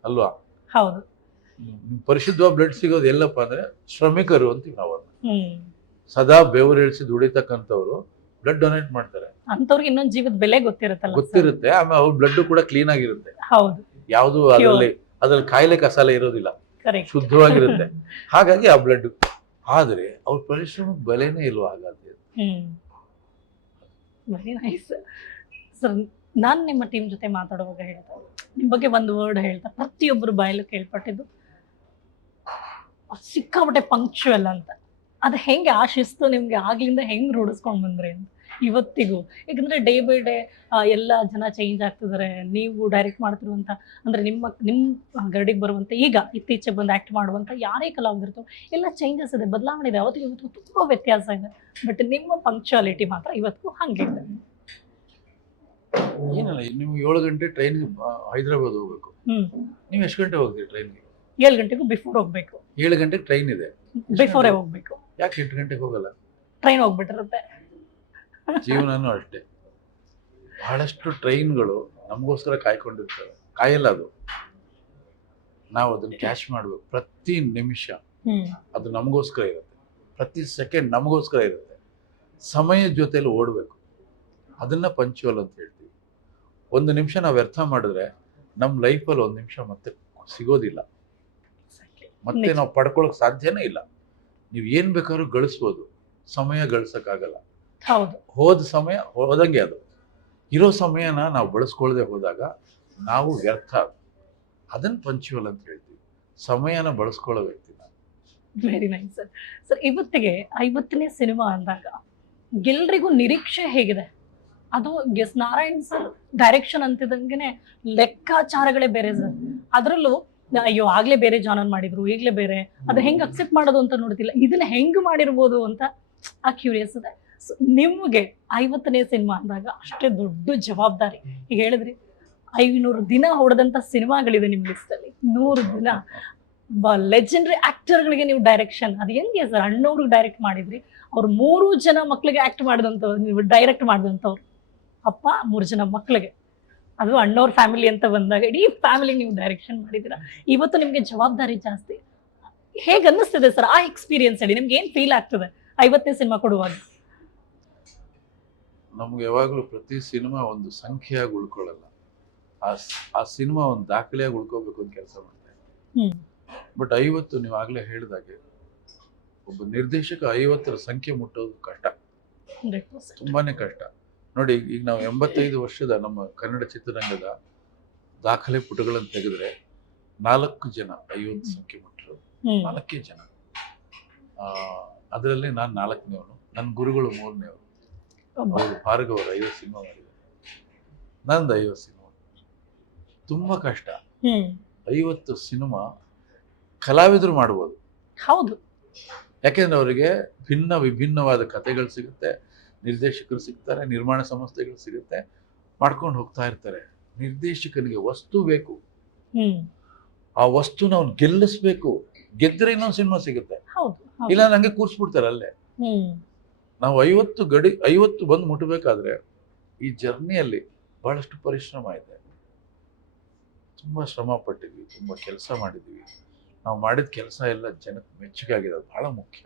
ಅಲ್ವಾ? ಹೌದು. ಪರಿಶುದ್ಧ ಬ್ಲಡ್ ಸಿಗೋದು ಎಲ್ಲಪ್ಪ ಅಂದ್ರೆ ಶ್ರಮಿಕರು ಅಂತೀವಿ ನಾವು. ಸದಾ ಬೆವರು ಇಳಿಸಿ ದುಡಿತಕ್ಕಂಥವ್ರು ಬ್ಲಡ್ ಡೊನೇಟ್ ಮಾಡ್ತಾರೆ. ಅಂತವ್ರಿಗೆ ಇನ್ನೊಂದು ಜೀವದ ಬೆಲೆ ಗೊತ್ತಿರುತ್ತೆ. ಆಮೇಲೆ ಅವ್ರ ಬ್ಲಡ್ ಕೂಡ ಕ್ಲೀನ್ ಆಗಿರುತ್ತೆ. ಹೌದು, ಯಾವುದು ಅದ್ರಲ್ಲಿ ಕಾಯಿಲೆ ಕಸಾಲೆ ಇರೋದಿಲ್ಲ, ಶುದ್ಧವಾಗಿರುತ್ತೆ. ಹಾಗಾಗಿ ಆ ಬ್ಲಡ್, ಆದ್ರೆ ಅವ್ರ ಪರಿಶ್ರಮಕ್ಕೆ ಬೆಲೆನೇ ಇಲ್ವಾ? ಹಾಗಾದ್ರೆ ವೆರಿ ನೈಸ್ ಸರ್. ನಾನು ನಿಮ್ಮ ಟೀಮ್ ಜೊತೆ ಮಾತಾಡುವಾಗ ಹೇಳ್ತಾ ನಿಮ್ಮ ಬಗ್ಗೆ ಒಂದು ವರ್ಡ್ ಹೇಳ್ತಾ ಪ್ರತಿಯೊಬ್ಬರು ಬಾಯಲ್ಲೂ ಕೇಳ್ಪಟ್ಟಿದ್ದು ಸಿಕ್ಕಾಪಟ್ಟೆ ಪಂಕ್ಚುವಲ್ ಅಂತ. ಅದು ಹೆಂಗೆ ಆ ಶಿಸ್ತು ನಿಮ್ಗೆ ಆಗ್ಲಿಂದ ಹೆಂಗ್ ರೂಢಿಸ್ಕೊಂಡ್ ಬಂದ್ರಿ ಅಂತ ಇವತ್ತಿಗೂ? ಯಾಕಂದ್ರೆ ಡೇ ಬೈ ಡೇ ಎಲ್ಲ ಜನ ಚೇಂಜ್ ಆಗ್ತಿದ್ದಾರೆ. ನೀವು ಡೈರೆಕ್ಟ್ ಮಾಡ್ತಿರುವಂತ ಅಂದ್ರೆ ನಿಮ್ಮ ಗರಡಿಗೆ ಬರುವಂತ ಈಗ ಇತ್ತೀಚೆಗೆ ಬಂದು ಆಕ್ಟ್ ಮಾಡುವಂತ ಯಾರೇ ಕಲಾವಿದರಿರ್ತೋ ಎಲ್ಲ ಚೇಂಜಸ್ ಇದೆ, ಬದಲಾವಣೆ ಇದೆ. ಅವತ್ತಿಗೆ ಇವತ್ತು ತುಂಬಾ ವ್ಯತ್ಯಾಸ ಇದೆ. ಬಟ್ ನಿಮ್ಮ ಪಂಕ್ಚುಯಾಲಿಟಿ ಮಾತ್ರ ಇವತ್ತು ಹಂಗೆ ಇದೆ. ಏನಿಲ್ಲ, ನೀವು 7 ಗಂಟೆ ಟ್ರೈನ್ಗೆ ಹೈದರಾಬಾದ್ ಹೋಗ್ಬೇಕು. ನೀವು ಎಷ್ಟು ಗಂಟೆ ಹೋಗ್ತೀರಿ ಟ್ರೈನ್ಗೆ? 7 ಗಂಟೆಗೂ ಬಿಫೋರ್ ಹೋಗ್ಬೇಕು. 7 ಗಂಟೆಗೆ ಟ್ರೈನ್ ಇದೆ, ಬಿಫೋರೇ ಹೋಗ್ಬೇಕು. ಯಾಕೆ 8 ಗಂಟೆಗೆ ಹೋಗಲ್ಲ? ಟ್ರೈನ್ ಹೋಗ್ಬಿಟ್ಟಿರುತ್ತೆ. ಜೀವನನೂ ಅಷ್ಟೇ, ಬಹಳಷ್ಟು ಟ್ರೈನ್ಗಳು ನಮಗೋಸ್ಕರ ಕಾಯ್ಕೊಂಡಿರ್ತವೆ. ಕಾಯಲ್ಲ ಅದು, ನಾವು ಅದನ್ನ ಕ್ಯಾಚ್ ಮಾಡ್ಬೇಕು. ಪ್ರತಿ ನಿಮಿಷ ಅದು ನಮಗೋಸ್ಕರ ಇರುತ್ತೆ, ಪ್ರತಿ ಸೆಕೆಂಡ್ ನಮಗೋಸ್ಕರ ಇರುತ್ತೆ. ಸಮಯದ ಜೊತೆಲಿ ಓಡಬೇಕು, ಅದನ್ನ ಪಂಚುವಲ್ ಅಂತ ಹೇಳ್ತೀವಿ. 1 ನಿಮಿಷ ನಾವು ವ್ಯರ್ಥ ಮಾಡಿದ್ರೆ ನಮ್ಮ ಲೈಫಲ್ಲಿ 1 ನಿಮಿಷ ಮತ್ತೆ ಸಿಗೋದಿಲ್ಲ, ಮತ್ತೆ ನಾವು ಪಡ್ಕೊಳಕ್ ಸಾಧ್ಯನೇ ಇಲ್ಲ. ನೀವು ಏನ್ ಬೇಕಾದ್ರೂ ಗಳಿಸ್ಬೋದು, ಸಮಯ ಗಳಿಸಕ್ಕಾಗಲ್ಲ. ಹೋದ ಸಮಯ ಹೋದಂಗೆ, ಅದು ಇರೋ ಸಮಯನ ನಾವು ಬಳಸ್ಕೊಳ್ಳದೆ ಹೋದಾಗ ನಾವು ವ್ಯರ್ಥ. ಅದನ್ನ ಪಂಚುವಲ್ ಅಂತ ಹೇಳ್ತೀವಿ, ಸಮಯನ ಬಳಸ್ಕೊಳ್ಳೋ ವ್ಯಕ್ತಿ. Very nice sir. ಸರ್, ಇವತ್ತಿಗೆ 50ನೇ ಸಿನಿಮಾ ಅಂದಾಗ ಎಲ್ರಿಗೂ ನಿರೀಕ್ಷೆ ಹೇಗಿದೆ? ಅದು ಎಸ್ ನಾರಾಯಣ್ ಸರ್ ಡೈರೆಕ್ಷನ್ ಅಂತಿದಂಗೆನೆ ಲೆಕ್ಕಾಚಾರಗಳೇ ಬೇರೆ ಸರ್. ಅದರಲ್ಲೂ ಅಯ್ಯೋ ಆಗ್ಲೇ ಬೇರೆ ಜಾನರ್ ಮಾಡಿದ್ರು, ಈಗಲೇ ಬೇರೆ, ಅದ್ರ ಹೆಂಗ್ ಅಕ್ಸೆಪ್ಟ್ ಮಾಡೋದು ಅಂತ ನೋಡ್ತಿಲ್ಲ, ಇದನ್ನ ಹೆಂಗ್ ಮಾಡಿರ್ಬೋದು ಅಂತ ಆ ಕ್ಯೂರಿಯಸ್ ಇದೆ. ನಿಮ್ಗೆ 50ನೇ ಸಿನಿಮಾ ಅಂದಾಗ ಅಷ್ಟೇ ದೊಡ್ಡ ಜವಾಬ್ದಾರಿ. ಈಗ ಹೇಳಿದ್ರಿ 500 ದಿನ ಹೊಡೆದಂತ ಸಿನಿಮಾಗಳಿದೆ ನಿಮ್ ಲಿಸ್ಟ್ ಅಲ್ಲಿ. 100 ದಿನ ಲೆಜೆಂಡರಿ ಆಕ್ಟರ್ಗಳಿಗೆ ನೀವು ಡೈರೆಕ್ಷನ್, ಅದು ಹೆಂಗೆ ಸರ್? ಅಣ್ಣವ್ರಿಗೆ ಡೈರೆಕ್ಟ್ ಮಾಡಿದ್ರಿ, ಅವ್ರು 3 ಜನ ಮಕ್ಳಿಗೆ ಆಕ್ಟ್ ಮಾಡಿದಂಥವ್ರು, ನೀವು ಡೈರೆಕ್ಟ್ ಮಾಡಿದಂಥವ್ರು. ಅಪ್ಪ 3 ಜನ ಮಕ್ಳಿಗೆ, ಅದು ಅಣ್ಣವ್ರ ಫ್ಯಾಮಿಲಿ ಅಂತ ಬಂದಾಗ ಇಡೀ ಫ್ಯಾಮಿಲಿಗೆ ನೀವು ಡೈರೆಕ್ಷನ್ ಮಾಡಿದ್ದೀರಾ. ಇವತ್ತು ನಿಮ್ಗೆ ಜವಾಬ್ದಾರಿ ಜಾಸ್ತಿ. ಹೇಗೆ ಅನ್ನಿಸ್ತಿದೆ ಸರ್ ಆ ಎಕ್ಸ್ಪೀರಿಯನ್ಸ್ ಹೇಳಿ? ನಿಮ್ಗೆ ಏನ್ ಫೀಲ್ ಆಗ್ತದೆ 50ನೇ ಸಿನಿಮಾ ಕೊಡುವಾಗ? ನಮ್ಗೆ ಯಾವಾಗಲೂ ಪ್ರತಿ ಸಿನಿಮಾ ಒಂದು ಸಂಖ್ಯೆಯಾಗಿ ಉಳ್ಕೊಳ್ಳಲ್ಲ, ಆ ಸಿನಿಮಾ ಒಂದು ದಾಖಲೆಯಾಗಿ ಉಳ್ಕೋಬೇಕು ಅಂತ ಕೆಲಸ ಮಾಡ್ತಾರೆ. ಬಟ್ 50 ನೀವು ಆಗ್ಲೇ ಹೇಳಿದಾಗೆ ಒಬ್ಬ ನಿರ್ದೇಶಕ 50ರ ಸಂಖ್ಯೆ ಮುಟ್ಟೋದು ಕಷ್ಟ, ತುಂಬಾನೇ ಕಷ್ಟ. ನೋಡಿ ಈಗ ನಾವು 85 ವರ್ಷದ ನಮ್ಮ ಕನ್ನಡ ಚಿತ್ರರಂಗದ ದಾಖಲೆ ಪುಟಗಳನ್ನು ತೆಗೆದ್ರೆ 4 ಜನ 50 ಸಂಖ್ಯೆ ಮುಟ್ಟರು, 4 ಜನ. ಅದರಲ್ಲಿ ನಾನು 4ನೇವನು, ನನ್ನ ಗುರುಗಳು 3ನೇವರು. ಅವರು ಭಾರ್ಗವರು 50 ಸಿನಿಮಾ ಮಾಡಿದ್ದಾರೆ, ನಂದು 50 ಸಿನಿಮಾ. ತುಂಬಾ ಕಷ್ಟ. 50 ಸಿನಿಮಾ ಕಲಾವಿದರು ಮಾಡ್ಬೋದು. ಹೌದು. ಯಾಕೆಂದ್ರೆ ಅವರಿಗೆ ವಿಭಿನ್ನವಾದ ಕಥೆಗಳು ಸಿಗುತ್ತೆ, ನಿರ್ದೇಶಕರು ಸಿಗ್ತಾರೆ, ನಿರ್ಮಾಣ ಸಂಸ್ಥೆಗಳು ಸಿಗುತ್ತೆ, ಮಾಡ್ಕೊಂಡು ಹೋಗ್ತಾ ಇರ್ತಾರೆ. ನಿರ್ದೇಶಕನಿಗೆ ವಸ್ತು ಬೇಕು, ಆ ವಸ್ತುನ ಅವ್ನು ಗೆಲ್ಲಿಸ್ಬೇಕು. ಗೆದ್ರೆ ಇನ್ನೊಂದು ಸಿನಿಮಾ ಸಿಗುತ್ತೆ, ಇಲ್ಲ ನಂಗೆ ಕೂರ್ಸ್ಬಿಡ್ತಾರೆ ಅಲ್ಲೇ. ನಾವು 50 ಬಂದು ಮುಟ್ಟಬೇಕಾದ್ರೆ ಈ ಜರ್ನಿಯಲ್ಲಿ ಬಹಳಷ್ಟು ಪರಿಶ್ರಮ ಇದೆ, ತುಂಬಾ ಶ್ರಮ ಪಟ್ಟಿದ್ವಿ, ತುಂಬಾ ಕೆಲಸ ಮಾಡಿದ್ವಿ. ನಾವು ಮಾಡಿದ ಕೆಲಸ ಎಲ್ಲ ಜನಕ್ಕೆ ಮೆಚ್ಚುಗೆ ಆಗಿದೆ, ಅದು ಬಹಳ ಮುಖ್ಯ.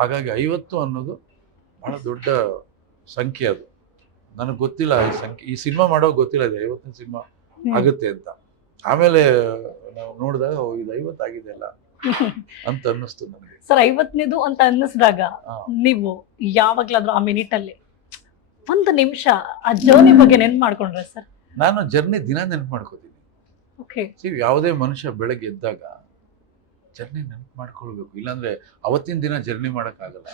ಹಾಗಾಗಿ 50 ಅನ್ನೋದು ಬಹಳ ದೊಡ್ಡ ಸಂಖ್ಯೆ. ಅದು ನನಗೆ ಗೊತ್ತಿಲ್ಲ ಈ ಸಂಖ್ಯೆ, ಈ ಸಿನಿಮಾ ಮಾಡೋ ಗೊತ್ತಿಲ್ಲ ಇದು 50ನೇ ಸಿನಿಮಾ ಆಗುತ್ತೆ ಅಂತ. ಆಮೇಲೆ ನಾವು ನೋಡಿದಾಗ ಇದು 50 ಆಗಿದೆ ಅಲ್ಲ ಅಂತ ಅನ್ನಿಸ್ತು ನನಗೆ. ಸರ್ 50ನೇದು ಅಂತ ಅನ್ನಿಸಿದಾಗ ನೀವು ಯಾವಾಗ್ಲಾದ್ರೂ ಆ ಮಿನಿಟ್ ಅಲ್ಲಿ 1 ನಿಮಿಷ ಆ ಜರ್ನಿ ಬಗ್ಗೆ ನೆನ್ಪು ಮಾಡ್ಕೊಂಡ್ರೆ ಸರ್? ನಾನು ಜರ್ನಿ ದಿನ ನೆನ್ಪು ಮಾಡ್ಕೋತೀನಿ. ಯಾವುದೇ ಮನುಷ್ಯ ಬೆಳಗ್ಗೆ ಎದ್ದಾಗ ಜರ್ನಿ ನೆನ್ಪು ಮಾಡ್ಕೊಳ್ಬೇಕು, ಇಲ್ಲಾಂದ್ರೆ ಅವತ್ತಿನ ದಿನ ಜರ್ನಿ ಮಾಡಕ್ ಆಗಲ್ಲ.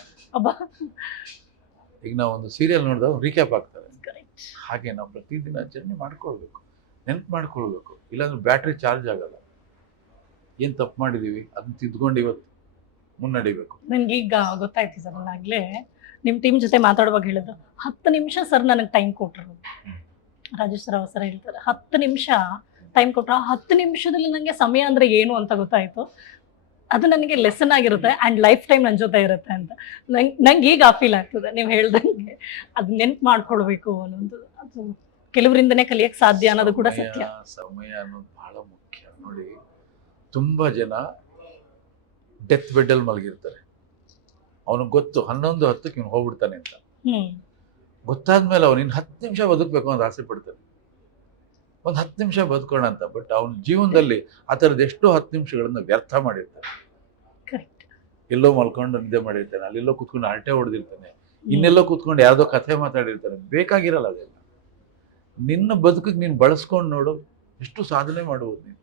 ಈಗ ನಾವು ಒಂದು ಸೀರಿಯಲ್ ನೋಡಿದಾಗ ರೀಕ್ಯಾಪ್ ಆಗ್ತಾರೆ, ಹಾಗೆ ನಾವು ಪ್ರತಿದಿನ ಜರ್ನಿ ಮಾಡ್ಕೊಳ್ಬೇಕು, ನೆನ್ಪು ಮಾಡ್ಕೊಳ್ಬೇಕು, ಇಲ್ಲಾಂದ್ರೆ ಬ್ಯಾಟ್ರಿ ಚಾರ್ಜ್ ಆಗಲ್ಲ. ಏನ್ ತಪ್ಪು ಮಾಡಿದೀವಿ ಅದನ್ನ ತಿದ್ಕೊಂಡು ಇವತ್ತು ಮುನ್ನಡಿಬೇಕು. ನನ್ಗೆ ಈಗ ಗೊತ್ತಾಯ್ತು ಸರ್, ನಾಗ್ಲೇ ನಿಮ್ ಟೀಮ್ ಜೊತೆ ಮಾತಾಡುವಾಗ ಹೇಳಿದ್ರು 10 ನಿಮಿಷ ಸರ್ ನನಗೆ ಟೈಮ್ ಕೊಟ್ರು. ರಾಜೇಶ್ ರಾವ್ ಸರ್ ಹೇಳ್ತಾರೆ 10 ನಿಮಿಷ ಟೈಮ್ ಕೊಟ್ರು. 10 ನಿಮಿಷದಲ್ಲಿ ನನಗೆ ಸಮಯ ಅಂದ್ರೆ ಏನು ಅಂತ ಗೊತ್ತಾಯ್ತು. ಅದು ನನಗೆ ಲೆಸನ್ ಆಗಿರುತ್ತೆ ಆ್ಯಂಡ್ ಲೈಫ್ ಟೈಮ್ ನನ್ನ ಜೊತೆ ಇರುತ್ತೆ ಅಂತ ನಂಗೆ ಈಗ ಫೀಲ್ ಆಗ್ತದೆ. ನೀವು ಹೇಳ್ದಂಗೆ ಅದು ನೆನ್ಪು ಮಾಡ್ಕೊಳ್ಬೇಕು ಅನ್ನೋದು, ಅದು ಕೆಲವರಿಂದನೇ ಕಲಿಯಕ್ಕೆ ಸಾಧ್ಯ ಅನ್ನೋದು ಕೂಡ ಸತ್ಯ. ಸಮಯ ಅನ್ನೋದು ಬಹಳ ಮುಖ್ಯ. ನೋಡಿ, ತುಂಬಾ ಜನ ಡೆತ್ ಬೆಡ್ ಅಲ್ಲಿ ಮಲಗಿರ್ತಾರೆ, ಅವನಿಗೆ ಗೊತ್ತು 11:10 ಇವನು ಹೋಗ್ಬಿಡ್ತಾನೆ ಅಂತ. ಗೊತ್ತಾದ್ಮೇಲೆ ಅವನು ಇನ್ನು 10 ನಿಮಿಷ ಬದುಕಬೇಕು ಅಂತ ಆಸೆ ಪಡ್ತಾನೆ, ಒಂದು 10 ನಿಮಿಷ ಬದುಕೋಣ ಅಂತ. ಬಟ್ ಅವನ ಜೀವನದಲ್ಲಿ ಆ ಥರದ್ದು ಎಷ್ಟೋ 10 ನಿಮಿಷಗಳನ್ನ ವ್ಯರ್ಥ ಮಾಡಿರ್ತಾನೆ. ಎಲ್ಲೋ ಮಲ್ಕೊಂಡು ನಿದ್ದೆ ಮಾಡಿರ್ತಾನೆ, ಅಲ್ಲೆಲ್ಲೋ ಕೂತ್ಕೊಂಡು ಆಲ್ಟೆ ಹೊಡೆದಿರ್ತಾನೆ, ಇನ್ನೆಲ್ಲೋ ಕೂತ್ಕೊಂಡು ಯಾವ್ದೋ ಕಥೆ ಮಾತಾಡಿರ್ತಾನೆ. ಬೇಕಾಗಿರಲ್ಲ ಅದೆಲ್ಲ. ನಿನ್ನ ಬದುಕಿಗೆ ನೀನು ಬಳಸ್ಕೊಂಡು ನೋಡು, ಎಷ್ಟು ಸಾಧನೆ ಮಾಡುವುದು.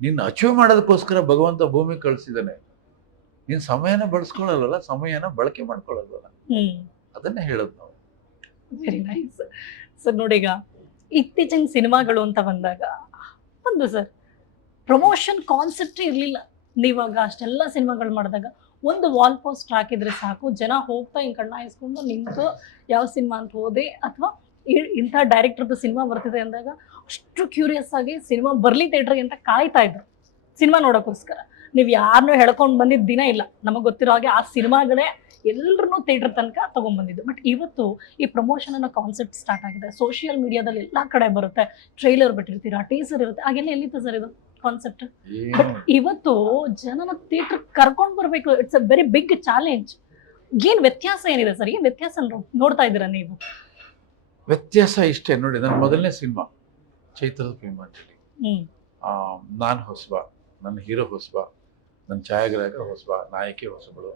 ನಿನ್ನ ಅಚೀವ್ ಮಾಡೋದಕ್ಕೋಸ್ಕರ ಭಗವಂತ ಭೂಮಿಗೆ ಕಳಿಸಿದಾನೆ. ನೀನ್ ಸಮಯನ ಬಳಸ್ಕೊಳ್ಳಲ್ಲ, ಸಮಯನ ಬಳಕೆ ಮಾಡ್ಕೊಳ್ಳಲ್ವಲ್ಲ, ಅದನ್ನೇ ಹೇಳೋದು ನಾವು. Very nice sir. ನೋಡಿ, ಈಗ ಇತ್ತೀಚಿನ ಸಿನಿಮಾಗಳು ಅಂತ ಬಂದಾಗ ಒಂದು ಸರ್ ಪ್ರಮೋಷನ್ ಕಾನ್ಸೆಪ್ಟ್ ಇರಲಿಲ್ಲ. ನೀವಾಗ ಅಷ್ಟೆಲ್ಲ ಸಿನಿಮಾಗಳು ಮಾಡಿದಾಗ ಒಂದು ವಾಲ್ ಪೋಸ್ಟ್ ಹಾಕಿದ್ರೆ ಸಾಕು, ಜನ ಹೋಗ್ತಾ ಹಿಂಗೆ ಕಣ್ಣ ಹಾಯಿಸ್ಕೊಂಡು ನಿಂತು ಯಾವ ಸಿನಿಮಾ ಅಂತ ಹೋದೆ, ಅಥವಾ ಇಂಥ ಡೈರೆಕ್ಟರ್ದು ಸಿನಿಮಾ ಬರ್ತಿದೆ ಅಂದಾಗ ಅಷ್ಟು ಕ್ಯೂರಿಯಸ್ ಆಗಿ ಸಿನಿಮಾ ಬರಲಿ ಥಿಯೇಟ್ರಿಗೆ ಅಂತ ಕಾಯ್ತಾ ಇದ್ರು ಸಿನಿಮಾ ನೋಡೋಕ್ಕೋಸ್ಕರ. ನೀವು ಯಾರನ್ನೂ ಹೇಳ್ಕೊಂಡು ಬಂದಿದ್ದ ದಿನ ಇಲ್ಲ. ನಮಗೆ ಗೊತ್ತಿರೋ ಹಾಗೆ ಆ ಸಿನಿಮಾಗಳೇ ಎಲ್ಲರನ್ನೂ ಥಿಯೇಟರ್ ತನಕ ತೊಗೊಂಡ್ಬಂದಿದ್ದು. ಬಟ್ ಇವತ್ತು ಈ ಪ್ರಮೋಷನ್ ಅನ್ನೋ ಕಾನ್ಸೆಪ್ಟ್ ಸ್ಟಾರ್ಟ್ ಆಗಿದೆ. ಸೋಷಿಯಲ್ ಮೀಡಿಯಾದಲ್ಲಿ ಎಲ್ಲ ಕಡೆ ಬರುತ್ತೆ, ಟ್ರೈಲರ್ ಬಿಟ್ಟಿರ್ತೀರಾ, ಟೀಸರ್ ಇರುತ್ತೆ, ಹಾಗೆಲ್ಲ ಎಲ್ಲಿತ್ತು ಸರ್ ಇದು ಕಾನ್ಸೆಪ್ಟ್? ಬಟ್ ಇವತ್ತು ಜನನ ಥಿಯೇಟರ್ ಕರ್ಕೊಂಡು ಬರಬೇಕು. It's a very big challenge. ಏನು ವ್ಯತ್ಯಾಸ ಏನಿದೆ ಸರ್? ಏನು ವ್ಯತ್ಯಾಸ ನೋಡ್ತಾ ಇದ್ದೀರಾ ನೀವು? ವ್ಯತ್ಯಾಸ ಇಷ್ಟೇ ನೋಡಿ, ನನ್ನ ಮೊದಲನೇ ಸಿನಿಮಾ ಚೈತ್ರದ ಪ್ರೇಮ ಅಂತೇಳಿ, ನಾನು ಹೊಸಬ, ನನ್ನ ಹೀರೋ ಹೊಸಬ, ನನ್ನ ಛಾಯಾಗ್ರಾಹಕ ಹೊಸಬ, ನಾಯಕಿ ಹೊಸಬಳು,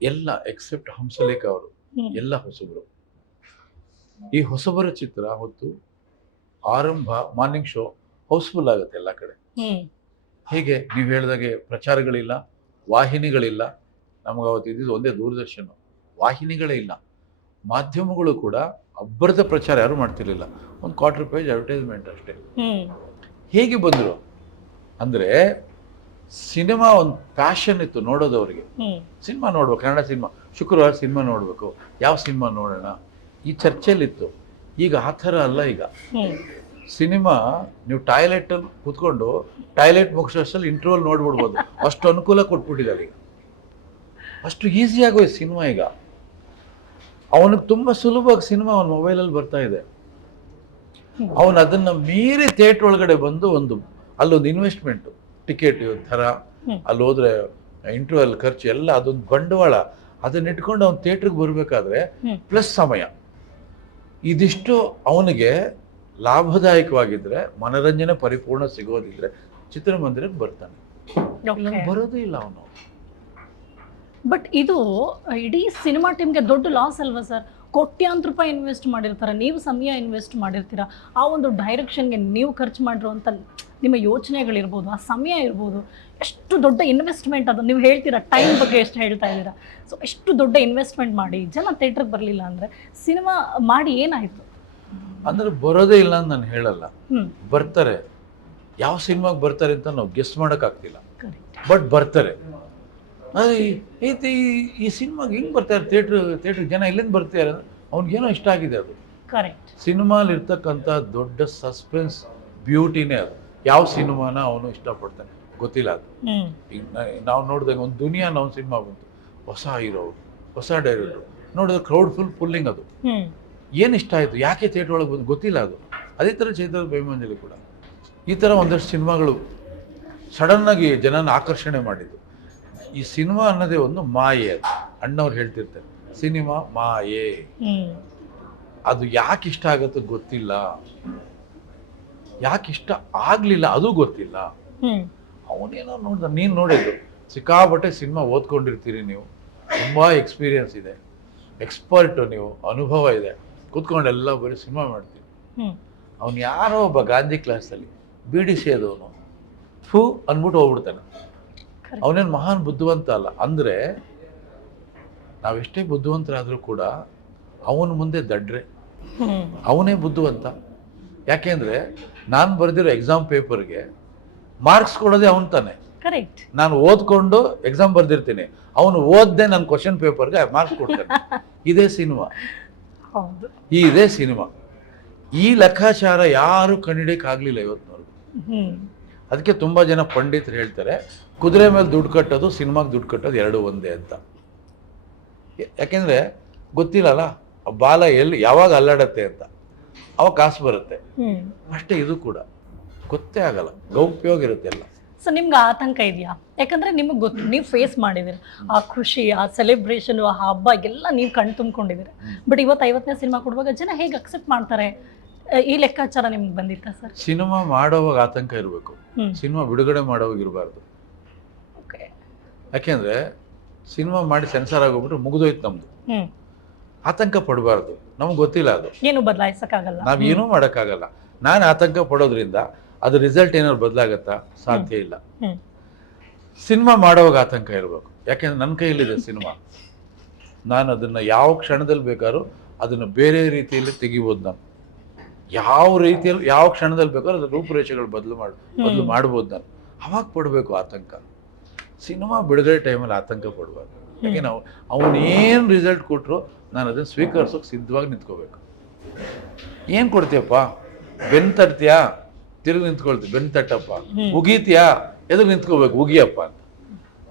ಎಲ್ಲ ಎಕ್ಸೆಪ್ಟ್ ಹಂಸಲೇಖ ಅವರು ಎಲ್ಲ ಹೊಸಬರು. ಈ ಹೊಸಬರ ಚಿತ್ರ ಹೊತ್ತು ಆರಂಭ ಮಾರ್ನಿಂಗ್ ಶೋ ಹೌಸ್ಫುಲ್ ಆಗುತ್ತೆ ಎಲ್ಲ ಕಡೆ. ಹೇಗೆ ನೀವು ಹೇಳಿದಾಗೆ ಪ್ರಚಾರಗಳಿಲ್ಲ, ವಾಹಿನಿಗಳಿಲ್ಲ. ನಮ್ಗೆ ಅವತ್ತು ಇದ್ದಿದ್ದು ಒಂದೇ ದೂರದರ್ಶನ, ವಾಹಿನಿಗಳೇ ಇಲ್ಲ. ಮಾಧ್ಯಮಗಳು ಕೂಡ ಅಬ್ಬರದ ಪ್ರಚಾರ ಯಾರು ಮಾಡ್ತಿರ್ಲಿಲ್ಲ, ಒಂದು 1/4 ಪೇಜ್ ಅಡ್ವರ್ಟೈಸ್ಮೆಂಟ್ ಅಷ್ಟೇ. ಹೇಗೆ ಬಂದರು ಅಂದರೆ, ಸಿನಿಮಾ ಒಂದು ಪ್ಯಾಷನ್ ಇತ್ತು ನೋಡೋದವ್ರಿಗೆ. ಸಿನಿಮಾ ನೋಡ್ಬೇಕು, ಕನ್ನಡ ಸಿನಿಮಾ, ಶುಕ್ರವಾರ ಸಿನಿಮಾ ನೋಡಬೇಕು, ಯಾವ ಸಿನಿಮಾ ನೋಡೋಣ, ಈ ಚರ್ಚೆಯಲ್ಲಿತ್ತು. ಈಗ ಆ ಥರ ಅಲ್ಲ. ಈಗ ಸಿನಿಮಾ ನೀವು ಟಾಯ್ಲೆಟಲ್ಲಿ ಕೂತ್ಕೊಂಡು ಟಾಯ್ಲೆಟ್ ಮುಗಿಸೋಷ್ಟಲ್ಲಿ ಇಂಟರ್ವಲ್ ನೋಡ್ಬಿಡ್ಬೋದು, ಅಷ್ಟು ಅನುಕೂಲ ಕೊಟ್ಬಿಟ್ಟಿದ್ದಾರೆ. ಈಗ ಅಷ್ಟು ಈಸಿ ಆಗೋಯ್ತು ಸಿನಿಮಾ. ಈಗ ಅವನಿಗೆ ತುಂಬ ಸುಲಭವಾಗಿ ಸಿನಿಮಾ ಅವನ ಮೊಬೈಲಲ್ಲಿ ಬರ್ತಾ ಇದೆ. ಅವನು ಅದನ್ನು ಮೀರಿ ಥಿಯೇಟ್ರ್ ಒಳಗಡೆ ಬಂದು ಅಲ್ಲೊಂದು ಇನ್ವೆಸ್ಟ್ಮೆಂಟು, ಟಿಕೆಟ್ ಥರ, ಅಲ್ಲಿ ಹೋದ್ರೆ ಇಂಟರ್ವಲ್ ಖರ್ಚು ಎಲ್ಲ, ಅದೊಂದು ಬಂಡವಾಳ. ಅದನ್ನ ಇಟ್ಕೊಂಡು ಅವ್ನು ಥಿಯೇಟ್ರಿಗೆ ಬರಬೇಕಾದ್ರೆ ಪ್ಲಸ್ ಸಮಯ, ಇದಿಷ್ಟು ಅವನಿಗೆ ಲಾಭದಾಯಕವಾಗಿದ್ರೆ, ಮನರಂಜನೆ ಪರಿಪೂರ್ಣ ಸಿಗೋದಿದ್ರೆ ಚಿತ್ರಮಂದಿರಕ್ಕೆ ಬರ್ತಾನೆ, ಬರೋದೇ ಇಲ್ಲ ಅವನು. ಬಟ್ ಇದು ಇಡೀ ಸಿನಿಮಾ ಟೀಮ್ಗೆ ದೊಡ್ಡ ಲಾಸ್ ಅಲ್ವಾ ಸರ್? ಕೋಟ್ಯಾಂತರ ರೂಪಾಯಿ ಇನ್ವೆಸ್ಟ್ ಮಾಡಿರ್ತಾರೆ, ನೀವು ಸಮಯ ಇನ್ವೆಸ್ಟ್ ಮಾಡಿರ್ತೀರಾ, ಆ ಒಂದು ಡೈರೆಕ್ಷನ್ಗೆ ನೀವು ಖರ್ಚು ಮಾಡಿರುವಂಥ ನಿಮ್ಮ ಯೋಚನೆಗಳಿರ್ಬೋದು, ಆ ಸಮಯ ಇರ್ಬೋದು, ಎಷ್ಟು ದೊಡ್ಡ ಇನ್ವೆಸ್ಟ್ಮೆಂಟ್ ಅದು. ನೀವು ಹೇಳ್ತೀರಾ ಟೈಮ್ ಬಗ್ಗೆ ಎಷ್ಟು ಹೇಳ್ತಾ ಇದ್ದೀರಾ. ಸೊ ಎಷ್ಟು ದೊಡ್ಡ ಇನ್ವೆಸ್ಟ್ಮೆಂಟ್ ಮಾಡಿ ಜನ ಥಿಯೇಟ್ರಿಗೆ ಬರಲಿಲ್ಲ ಅಂದರೆ ಸಿನಿಮಾ ಮಾಡಿ ಏನಾಯಿತು? ಅಂದ್ರೆ ಬರೋದೇ ಇಲ್ಲ ಅಂತ ನಾನು ಹೇಳಲ್ಲ, ಬರ್ತಾರೆ. ಯಾವ ಸಿನಿಮಾಗೆ ಬರ್ತಾರೆ ಅಂತ ನಾವು ಗೆಸ್ಟ್ ಮಾಡೋಕ್ಕಾಗ್ತಿಲ್ಲ, ಬಟ್ ಬರ್ತಾರೆ. ಆದರೆ ಈ ಸಿನಿಮಾಗೆ ಹಿಂಗೆ ಬರ್ತಾರೆ, ಥಿಯೇಟ್ರಿಗೆ ಜನ ಎಲ್ಲಿಂದ ಬರ್ತಾರೆ ಅಂದರೆ ಅವ್ನಿಗೇನೋ ಇಷ್ಟ ಆಗಿದೆ. ಅದು ಕರೆಕ್ಟ್. ಸಿನಿಮಾಲಿ ಇರ್ತಕ್ಕಂಥ ದೊಡ್ಡ ಸಸ್ಪೆನ್ಸ್ ಬ್ಯೂಟಿನೇ ಅದು. ಯಾವ ಸಿನಿಮಾನ ಅವನು ಇಷ್ಟಪಡ್ತಾನೆ ಗೊತ್ತಿಲ್ಲ. ಅದು ಈಗ ನಾವು ನೋಡಿದಾಗ ಒಂದು ದುನಿಯಾ ನಾವು ಸಿನಿಮಾ ಬಂತು, ಹೊಸ ಹೀರೋ, ಹೊಸ ಡೈರೆಕ್ಟರ್, ನೋಡಿದ್ರೆ ಕ್ರೌಡ್ ಫುಲ್ಲಿಂಗ್. ಅದು ಏನು ಇಷ್ಟ ಆಯಿತು, ಯಾಕೆ ಥಿಯೇಟ್ರ್ ಒಳಗೆ ಬಂದು ಗೊತ್ತಿಲ್ಲ. ಅದು ಅದೇ ಥರ ಚೈತ್ರ ಭೈಮಂಜಲಿ ಕೂಡ ಈ ಥರ ಒಂದಷ್ಟು ಸಿನಿಮಾಗಳು ಸಡನ್ನಾಗಿ ಜನನ ಆಕರ್ಷಣೆ ಮಾಡಿದ್ದು. ಈ ಸಿನಿಮಾ ಅನ್ನೋದೇ ಒಂದು ಮಾಯೆ. ಅದು ಅಣ್ಣವ್ರು ಹೇಳ್ತಿರ್ತಾರೆ, ಸಿನಿಮಾ ಮಾಯೆ. ಅದು ಯಾಕೆ ಇಷ್ಟ ಆಗುತ್ತೋ ಗೊತ್ತಿಲ್ಲ, ಯಾಕೆ ಇಷ್ಟ ಆಗಲಿಲ್ಲ ಅದು ಗೊತ್ತಿಲ್ಲ. ಅವನೇನೋ ನೋಡ್ದ, ನೀನು ನೋಡಿದ್ರು ಸಿಕ್ಕಾಪಟ್ಟೆ ಸಿನಿಮಾ ಓದ್ಕೊಂಡಿರ್ತೀರಿ ನೀವು, ತುಂಬ ಎಕ್ಸ್ಪೀರಿಯನ್ಸ್ ಇದೆ, ಎಕ್ಸ್ಪರ್ಟು ನೀವು, ಅನುಭವ ಇದೆ, ಕೂತ್ಕೊಂಡೆಲ್ಲ ಬರೀ ಸಿನಿಮಾ ಮಾಡ್ತೀವಿ. ಅವ್ನು ಯಾರೋ ಒಬ್ಬ ಗಾಂಧಿ ಕ್ಲಾಸಲ್ಲಿ ಬೀಡಿ ಸೇದವನು ಫೂ ಅಂದ್ಬಿಟ್ಟು ಹೋಗ್ಬಿಡ್ತಾನೆ. ಅವನೇನು ಮಹಾನ್ ಬುದ್ಧಿವಂತ ಅಲ್ಲ. ಅಂದರೆ ನಾವೆಷ್ಟೇ ಬುದ್ಧಿವಂತರಾದರೂ ಕೂಡ ಅವನ ಮುಂದೆ ದಡ್ರೆ, ಅವನೇ ಬುದ್ಧಿವಂತ. ಯಾಕೆಂದರೆ ನಾನು ಬರೆದಿರೋ ಎಕ್ಸಾಮ್ ಪೇಪರ್ಗೆ ಮಾರ್ಕ್ಸ್ ಕೊಡೋದೇ ಅವನು ತಾನೆ. ಕರೆಕ್ಟ್. ನಾನು ಓದ್ಕೊಂಡು ಎಕ್ಸಾಮ್ ಬರ್ದಿರ್ತೀನಿ, ಅವನು ಓದ್ದೆ ನನ್ನ ಕ್ವಶನ್ ಪೇಪರ್ಗೆ ಮಾರ್ಕ್ಸ್ ಕೊಡ್ತಾನೆ. ಇದೇ ಸಿನಿಮಾ. ಇದೇ ಸಿನಿಮಾ. ಈ ಲೆಕ್ಕಾಚಾರ ಯಾರು ಕಂಡಿಡಿಯಕ್ಕಾಗಲಿಲ್ಲ ಇವತ್ತಿನವರೆಗೂ. ಅದಕ್ಕೆ ತುಂಬ ಜನ ಪಂಡಿತರು ಹೇಳ್ತಾರೆ, ಕುದುರೆ ಮೇಲೆ ದುಡ್ಡು ಕಟ್ಟೋದು, ಸಿನಿಮಾಗೆ ದುಡ್ಡು ಕಟ್ಟೋದು ಎರಡು ಒಂದೇ ಅಂತ. ಯಾಕೆಂದರೆ ಗೊತ್ತಿಲ್ಲಲ್ಲ ಆ ಬಾಲ ಎಲ್ಲಿ ಯಾವಾಗ ಅಲ್ಲಾಡತ್ತೆ ಅಂತ, ಅವಾಗ ಕಾಸು ಬರುತ್ತೆ ಅಷ್ಟೇ. ಇದು ಕೂಡ ಗೊತ್ತೇ ಆಗಲ್ಲ, ಗೌಪ್ಯವಾಗಿರುತ್ತೆ ಎಲ್ಲ. ಸೊ ನಿಮ್ಗೆ ಆತಂಕ ಇದೆಯಾ? ಯಾಕಂದ್ರೆ ನಿಮಗೆ ಗೊತ್ತು, ನೀವು ಫೇಸ್ ಮಾಡಿದಿರ ಆ ಖುಷಿ, ಆ ಸೆಲೆಬ್ರೇಷನ್, ಆ ಹಬ್ಬ ಎಲ್ಲ ನೀವು ಕಣ್ ತುಂಬ್ಕೊಂಡಿದ್ದೀರ. ಬಟ್ ಇವತ್ತು 50ನೇ ಸಿನಿಮಾ ಕೊಡುವಾಗ ಜನ ಹೇಗೆ ಅಕ್ಸೆಪ್ಟ್ ಮಾಡ್ತಾರೆ? ಈ ಲೆಕ್ಕಾಚಾರ ನಿಮ್ಗೆ ಬಂದಿತ್ತಾ ಸರ್? ಸಿನಿಮಾ ಮಾಡೋವಾಗ ಆತಂಕ ಇರಬೇಕು, ಸಿನಿಮಾ ಬಿಡುಗಡೆ ಮಾಡೋವಾಗ ಇರಬಾರ್ದು. ಯಾಕೆಂದ್ರೆ ಸಿನಿಮಾ ಮಾಡಿ ಸೆನ್ಸಾರ್ ಆಗೋಗ್ಬಿಟ್ರೆ ಮುಗಿದೋಯ್ತು ನಮ್ದು. ಆತಂಕ ಪಡಬಾರ್ದು. ನಮ್ಗೆ ಗೊತ್ತಿಲ್ಲ, ಅದು ಏನು ಬದಲಾಯಿಸಕ್ಕಾಗಲ್ಲ, ನಾವೇನೂ ಮಾಡೋಕ್ಕಾಗಲ್ಲ. ನಾನು ಆತಂಕ ಪಡೋದ್ರಿಂದ ಅದು ರಿಸಲ್ಟ್ ಏನಾದ್ರು ಬದಲಾಗತ್ತಾ? ಸಾಧ್ಯ ಇಲ್ಲ. ಸಿನಿಮಾ ಮಾಡೋವಾಗ ಆತಂಕ ಇರಬೇಕು. ಯಾಕೆಂದ್ರೆ ನನ್ನ ಕೈಯಲ್ಲಿದೆ ಸಿನಿಮಾ, ನಾನು ಅದನ್ನು ಯಾವ ಕ್ಷಣದಲ್ಲಿ ಬೇಕಾದ್ರೂ ಅದನ್ನು ಬೇರೆ ರೀತಿಯಲ್ಲಿ ತೆಗಿಬೋದು. ನಾನು ಯಾವ ರೀತಿಯಲ್ಲಿ ಯಾವ ಕ್ಷಣದಲ್ಲಿ ಬೇಕಾದ್ರೂ ಅದ್ರ ರೂಪುರೇಷೆಗಳು ಬದಲು ಮಾಡ್ಬೋದು. ನಾನು ಅವಾಗ ಪಡಬೇಕು ಆತಂಕ. ಸಿನಿಮಾ ಬಿಡುಗಡೆ ಟೈಮಲ್ಲಿ ಆತಂಕ ಪಡಬಾರ್ದು. ಯಾಕೆ ನಾವು ಅವನೇನು ರಿಸಲ್ಟ್ ಕೊಟ್ಟರು ನಾನು ಅದನ್ನು ಸ್ವೀಕರಿಸೋಕೆ ಸಿದ್ಧವಾಗಿ ನಿಂತ್ಕೋಬೇಕು. ಏನು ಕೊಡ್ತೀಯಪ್ಪ, ಬೆನ್ ತಟ್ತೀಯಾ, ತಿರುಗಿ ನಿಂತ್ಕೊಳ್ತೀವಿ, ಬೆನ್ ತಟ್ಟಪ್ಪ, ಉಗೀತೀಯಾ, ಎದುರು ನಿಂತ್ಕೋಬೇಕು, ಉಗಿಯಪ್ಪ ಅಂತ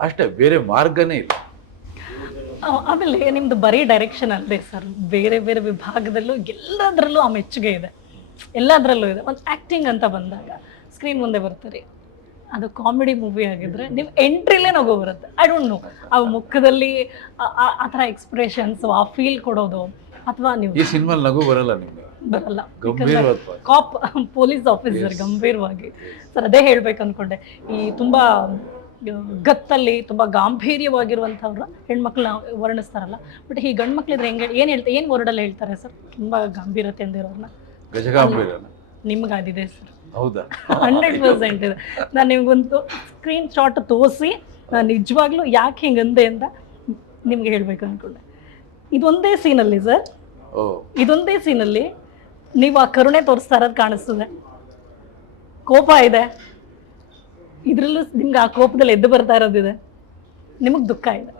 ಅಷ್ಟೇ, ಬೇರೆ ಮಾರ್ಗನೇ ಇಲ್ಲ. ಆಮೇಲೆ ನಿಮ್ದು ಬರೀ ಡೈರೆಕ್ಷನ್ ಅಲ್ಲದೆ ಸರ್, ಬೇರೆ ಬೇರೆ ವಿಭಾಗದಲ್ಲೂ ಎಲ್ಲದರಲ್ಲೂ ಆ ಮೆಚ್ಚುಗೆ ಇದೆ, ಎಲ್ಲದರಲ್ಲೂ ಇದೆ. ಒಂದು ಆ್ಯಕ್ಟಿಂಗ್ ಅಂತ ಬಂದಾಗ ಸ್ಕ್ರೀನ್ ಮುಂದೆ ಬರ್ತೀರಿ, ಅದು ಕಾಮಿಡಿ ಮೂವಿ ಆಗಿದ್ರೆ ನೀವು ಎಂಟ್ರಿಲೇ ನಗು ಬರುತ್ತೆ. ಐ ಡೋಂಟ್ ನೋ, ಆ ಮುಖದಲ್ಲಿ ಆ ಥರ ಎಕ್ಸ್ಪ್ರೆಷನ್ಸ್, ಆ ಫೀಲ್ ಕೊಡೋದು, ಅಥವಾ ನೀವು ಈ ಸಿನಿಮಾ ನಗು ಬರಲ್ಲ, ನಿಮಗೆ ಬರಲ್ಲ. ಕಾಪ್ ಪೊಲೀಸ್ ಆಫೀಸರ್ ಗಂಭೀರವಾಗಿ ಸರ್, ಅದೇ ಹೇಳ್ಬೇಕು ಅನ್ಕೊಂಡೆ. ಈ ತುಂಬಾ ಗತ್ತಲ್ಲಿ ತುಂಬಾ ಗಾಂಭೀರ್ಯವಾಗಿರುವಂಥವ್ರು ಹೆಣ್ಮಕ್ಳನ್ನ ವರ್ಣಿಸ್ತಾರಲ್ಲ, ಬಟ್ ಈ ಗಂಡು ಮಕ್ಳಿದ್ರೆ ಹೆಂಗೆ, ಏನು ವರ್ಡಲ್ಲಿ ಹೇಳ್ತಾರೆ ಸರ್ ತುಂಬಾ ಗಾಂಭೀರ್ಯತೆ ಅಂದಿರೋರ್ನ? ಗಜಗಾಂಭೀರ್ಯನ ನಿಮ್ಗಾದಿದೆ ಸರ್? ಹೌದಾ? 100% ಇದೆ. ನಾನು ನಿಮ್ಗೊಂದು ಸ್ಕ್ರೀನ್ ಶಾಟ್ ತೋರಿಸಿ ನಾನು ನಿಜವಾಗ್ಲೂ ಯಾಕೆ ಹಿಂಗಂದೆ ಅಂತ ನಿಮ್ಗೆ ಹೇಳ್ಬೇಕು ಅನ್ಕೊಂಡೆ. ಇದೊಂದೇ ಸೀನಲ್ಲಿ ಸರ್, ಇದೊಂದೇ ಸೀನಲ್ಲಿ ನೀವು ಆ ಕರುಣೆ ತೋರಿಸ್ತಾ ಇರೋದು ಕಾಣಿಸ್ತದೆ, ಕೋಪ ಇದೆ, ಇದ್ರಲ್ಲೂ ನಿಮ್ಗೆ ಆ ಕೋಪದಲ್ಲಿ ಎದ್ದು ಬರ್ತಾ ಇರೋದಿದೆ, ನಿಮಗೆ ದುಃಖ ಇದೆ.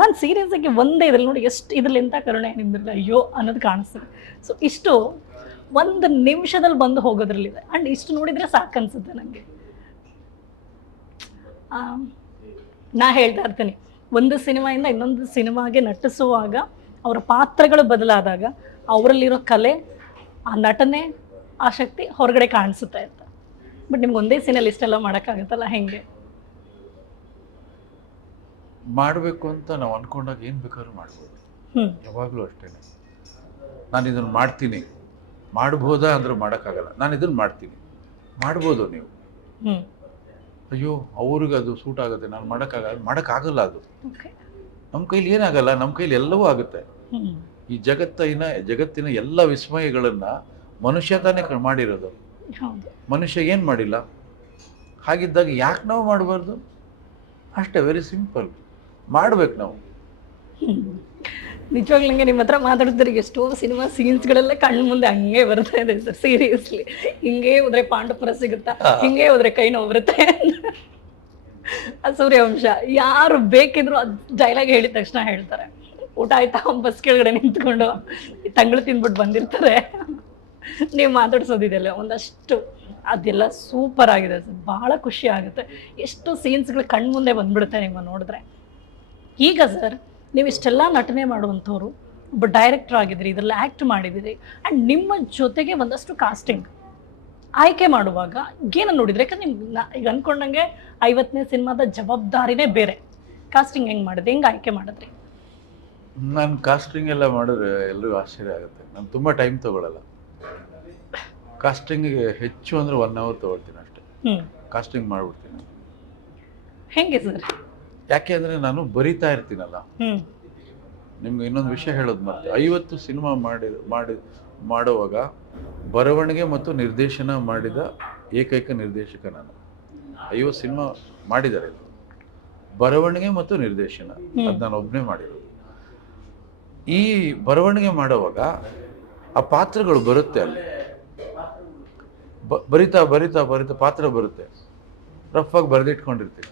ನಾನು ಸೀರಿಯಸ್ ಆಗಿ ಒಂದೇ ಇದ್ರಲ್ಲಿ ನೋಡಿ ಎಷ್ಟು ಇದ್ರಲ್ಲಿ ಎಂಥ ಕರುಣೆ ನಿಮ್ದ್ರಲ್ಲಿ ಅಯ್ಯೋ ಅನ್ನೋದು ಕಾಣಿಸ್ತದೆ. ಸೊ ಇಷ್ಟು ಒಂದು ನಿಮಿಷದಲ್ಲಿ ಬಂದು ಹೋಗೋದ್ರಲ್ಲಿದೆ. ಆ್ಯಂಡ್ ಇಷ್ಟು ನೋಡಿದರೆ ಸಾಕು ಅನ್ಸುತ್ತೆ ನನಗೆ. ನಾ ಹೇಳ್ತಾ ಇರ್ತೀನಿ, ಒಂದು ಸಿನಿಮಾಯಿಂದ ಇನ್ನೊಂದು ಸಿನಿಮಾಗೆ ನಟಿಸುವಾಗ ಅವರ ಪಾತ್ರಗಳು ಬದಲಾದಾಗ ಅವರಲ್ಲಿರೋ ಕಲೆ, ಆ ನಟನೆ, ಆ ಶಕ್ತಿ ಹೊರಗಡೆ ಕಾಣಿಸುತ್ತೆ ಅಂತ. ಬಟ್ ನಿಮ್ಗೆ ಒಂದೇ ಸೀನಲ್ಲಿ ಇಷ್ಟೆಲ್ಲ ಮಾಡೋಕ್ಕಾಗುತ್ತಲ್ಲ, ಹೆಂಗೆ ಮಾಡಬೇಕು ಅಂತ ನಾವು ಅಂದ್ಕೊಂಡಾಗ ಏನು ಬೇಕಾದ್ರೂ ಮಾಡ್ಬೋದು. ಯಾವಾಗಲೂ ಅಷ್ಟೇ, ನಾನು ಇದನ್ನು ಮಾಡ್ತೀನಿ, ಮಾಡ್ಬೋದಾ ಅಂದ್ರೆ ಮಾಡೋಕ್ಕಾಗಲ್ಲ, ನಾನು ಇದನ್ನು ಮಾಡ್ತೀನಿ, ಮಾಡ್ಬೋದು ನೀವು. ಅಯ್ಯೋ ಅವ್ರಿಗೆ ಅದು ಸೂಟ್ ಆಗುತ್ತೆ, ನಾನು ಮಾಡೋಕ್ಕಾಗಲ್ಲ, ಅದು ನಮ್ಮ ಕೈಲಿ ಏನಾಗಲ್ಲ, ನಮ್ಮ ಕೈಲಿ ಎಲ್ಲವೂ ಆಗುತ್ತೆ. ಹ್ಮ್ ಈ ಜಗತ್ತಿನ ಎಲ್ಲ ವಿಸ್ಮಯಗಳನ್ನ ಮನುಷ್ಯ ತಾನೇ ಮಾಡಿರೋದು. ಹೌದು. ಮನುಷ್ಯ ಏನ್ ಮಾಡಿಲ್ಲ. ಹಾಗಿದ್ದಾಗ ಯಾಕೆ ನಾವು ಮಾಡಬಾರ್ದು? ಅಷ್ಟೇ, ವೆರಿ ಸಿಂಪಲ್. ಮಾಡ್ಬೇಕು ನಾವು. ನಿಜವಾಗ್ಲೂ ನಂಗೆ ನಿಮ್ಮ ಹತ್ರ ಮಾತಾಡಿದ್ರೆ ಎಷ್ಟೋ ಸಿನಿಮಾ ಸೀನ್ಸ್ಗಳೆಲ್ಲ ಕಣ್ಣು ಮುಂದೆ ಹಂಗೆ ಬರ್ತಾ ಇದೆ ಸರ್. ಸೀರಿಯಸ್ಲಿ, ಹಿಂಗೆ ಹೋದ್ರೆ ಪಾಂಡವಪುರ ಸಿಗುತ್ತಾ, ಹಿಂಗೆ ಹೋದ್ರೆ ಕೈ ನೋವು ಬರುತ್ತೆ. ಸೂರ್ಯವಂಶ ಯಾರು ಬೇಕಿದ್ರು ಅದು ಡೈಲಾಗ್ ಹೇಳಿದ ತಕ್ಷಣ ಹೇಳ್ತಾರೆ. ಊಟ ಆಯ್ತಾ, ಬಸ್ ಕೆಳಗಡೆ ನಿಂತ್ಕೊಂಡು ತಂಗಳು ತಿಂದ್ಬಿಟ್ಟು ಬಂದಿರ್ತಾರೆ. ನೀವು ಮಾತಾಡ್ಸೋದಿದೆಯಲ್ಲ ಒಂದಷ್ಟು ಅದೆಲ್ಲ ಸೂಪರ್ ಆಗಿದೆ ಸರ್. ಬಹಳ ಖುಷಿ ಆಗುತ್ತೆ. ಎಷ್ಟು ಸೀನ್ಸ್ಗಳು ಕಣ್ಣು ಮುಂದೆ ಬಂದ್ಬಿಡುತ್ತೆ ನಿಮ್ಮ ನೋಡಿದ್ರೆ. ಈಗ ಸರ್, ನೀವು ಇಷ್ಟೆಲ್ಲ ನಟನೆ ಮಾಡುವಂಥವ್ರು, ಒಬ್ಬ ಡೈರೆಕ್ಟರ್ ಆಗಿದ್ರಿ, ಇದರಲ್ಲಿ ಆ್ಯಕ್ಟ್ ಮಾಡಿದಿರಿ, ಆ್ಯಂಡ್ ನಿಮ್ಮ ಜೊತೆಗೆ ಒಂದಷ್ಟು ಕಾಸ್ಟಿಂಗ್ ಆಯ್ಕೆ ಮಾಡುವಾಗ ಏನನ್ನು ನೋಡಿದ್ರಿ? ಯಾಕಂದ್ರೆ ನಿಮ್ಗೆ ಈಗ ಅಂದ್ಕೊಂಡಂಗೆ 50ನೇ ಸಿನಿಮಾದ ಜವಾಬ್ದಾರಿನೇ ಬೇರೆ. ಕಾಸ್ಟಿಂಗ್ ಹೆಂಗೆ ಮಾಡಿದ್ರಿ, ಹೆಂಗೆ ಆಯ್ಕೆ ಮಾಡಿದ್ರಿ? ನಾನು ಕಾಸ್ಟಿಂಗ್ ಎಲ್ಲ ಮಾಡಿದ್ರೆ ಎಲ್ಲರಿಗೂ ಆಶ್ಚರ್ಯ ಆಗುತ್ತೆ. ನಾನು ತುಂಬ ಟೈಮ್ ತೊಗೊಳಲ್ಲ. ಕಾಸ್ಟಿಂಗಿಗೆ ಹೆಚ್ಚು ಅಂದರೆ 1 hour ತೊಗೊಳ್ತೀನಿ ಅಷ್ಟೇ. ಕಾಸ್ಟಿಂಗ್ ಮಾಡಿಬಿಡ್ತೀನಿ. ಹೆಂಗೆ ಸರ್? ಯಾಕೆ ಅಂದರೆ ನಾನು ಬರಿತಾ ಇರ್ತೀನಲ್ಲ. ನಿಮ್ಗೆ ಇನ್ನೊಂದು ವಿಷಯ ಹೇಳೋದು ಮತ್ತೆ, 50 ಸಿನಿಮಾ ಮಾಡುವಾಗ ಬರವಣಿಗೆ ಮತ್ತು ನಿರ್ದೇಶನ ಮಾಡಿದ ಏಕೈಕ ನಿರ್ದೇಶಕ ನಾನು. 50 ಸಿನಿಮಾ ಮಾಡಿದ್ದಾರೆ. ಬರವಣಿಗೆ ಮತ್ತು ನಿರ್ದೇಶನ ಅದು ನಾನು ಒಬ್ಬನೇ ಮಾಡಿರೋದು. ಈ ಬರವಣಿಗೆ ಮಾಡುವಾಗ ಆ ಪಾತ್ರಗಳು ಬರುತ್ತೆ, ಅಲ್ಲಿ ಬರಿತಾ ಬರಿತಾ ಬರಿತಾ ಪಾತ್ರ ಬರುತ್ತೆ. ರಫ್ ಆಗಿ ಬರೆದಿಟ್ಕೊಂಡಿರ್ತೀವಿ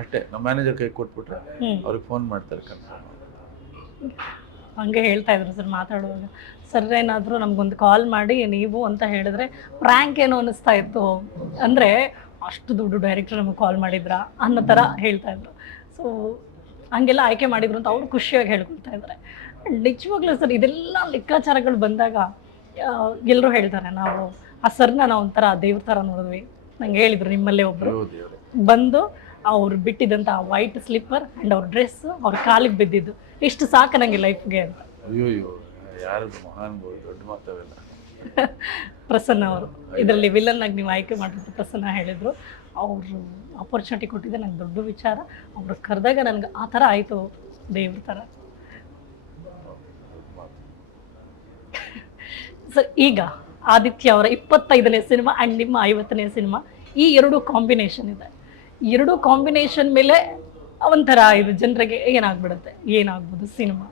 ಅಷ್ಟೇ. ನಮ್ಮ ಮ್ಯಾನೇಜರ್ ಕೈ ಕೊಟ್ಬಿಟ್ರೆ ಅವ್ರಿಗೆ ಫೋನ್ ಮಾಡ್ತಾರೆ, ಕನ್ಫರ್ಮ್. ಹಂಗೆ ಹೇಳ್ತಾ ಇದ್ರು ಸರ್ ಮಾತಾಡುವಾಗ. ಸರ್ ಏನಾದರೂ ನಮಗೊಂದು ಕಾಲ್ ಮಾಡಿ ನೀವು ಅಂತ ಹೇಳಿದ್ರೆ ಪ್ರ್ಯಾಂಕ್ ಏನೋ ಅನ್ನಿಸ್ತಾ ಇತ್ತು. ಅಂದರೆ ಅಷ್ಟು ದೊಡ್ಡ ಡೈರೆಕ್ಟರ್ ನಮಗೆ ಕಾಲ್ ಮಾಡಿದ್ರಾ ಅನ್ನೋ ಥರ ಹೇಳ್ತಾ ಇದ್ರು. ಸೊ ಹಂಗೆಲ್ಲ ಆಯ್ಕೆ ಮಾಡಿದ್ರು ಅಂತ ಅವರು ಖುಷಿಯಾಗಿ ಹೇಳ್ಕೊಳ್ತಾ ಇದ್ದಾರೆ. ನಿಜವಾಗ್ಲೂ ಸರ್, ಇದೆಲ್ಲ ಲೆಕ್ಕಾಚಾರಗಳು ಬಂದಾಗ ಎಲ್ಲರೂ ಹೇಳ್ತಾರೆ, ನಾವು ಆ ಸರ್ನ ನಾವು ಒಂಥರ ದೇವ್ರ ಥರ ನೋಡಿದ್ವಿ. ನಂಗೆ ಹೇಳಿದ್ರು ನಿಮ್ಮಲ್ಲೇ ಒಬ್ಬರು ಬಂದು ಅವ್ರು ಬಿಟ್ಟಿದ್ದಂಥ ವೈಟ್ ಸ್ಲಿಪ್ಪರ್ ಆ್ಯಂಡ್ ಅವ್ರ ಡ್ರೆಸ್ ಅವ್ರ ಕಾಲಿಗೆ ಬಿದ್ದಿದ್ದು, ಇಷ್ಟು ಸಾಕು ನನಗೆ ಲೈಫ್ಗೆ ಅಂತ. ಅಯ್ಯೋ, ಯಾರದು ಮಹಾನ್ ದೊಡ್ಡ ಮಾತಾವೆಲ್ಲ. ಪ್ರಸನ್ನ ಅವರು ಇದರಲ್ಲಿ ವಿಲನ್ ಆಗಿ ನೀವು ಆಯ್ಕೆ ಮಾಡಿದ್ದು ಪ್ರಸನ್ನ ಹೇಳಿದ್ರು. ಅವರು ಆಪರ್ಚುನಿಟಿ ಕೊಟ್ಟಿದ್ದೆ ನಂಗೆ ದೊಡ್ಡ ವಿಚಾರ. ಅವ್ರು ಕರೆದಾಗ ನನಗೆ ಆ ಥರ ಆಯಿತು, ದೇವ್ರ ಥರ. ಸರ್, ಈಗ ಆದಿತ್ಯ ಅವರ 25ನೇ ಸಿನಿಮಾ ಆ್ಯಂಡ್ ನಿಮ್ಮ 50ನೇ ಸಿನಿಮಾ, ಈ 2 ಕಾಂಬಿನೇಷನ್ ಇದೆ. 2 ಕಾಂಬಿನೇಷನ್ ಮೇಲೆ ಒಂಥರ ಇದು ಜನರಿಗೆ ಏನಾಗ್ಬಿಡುತ್ತೆ, ಏನಾಗ್ಬೋದು ಸಿನಿಮಾ?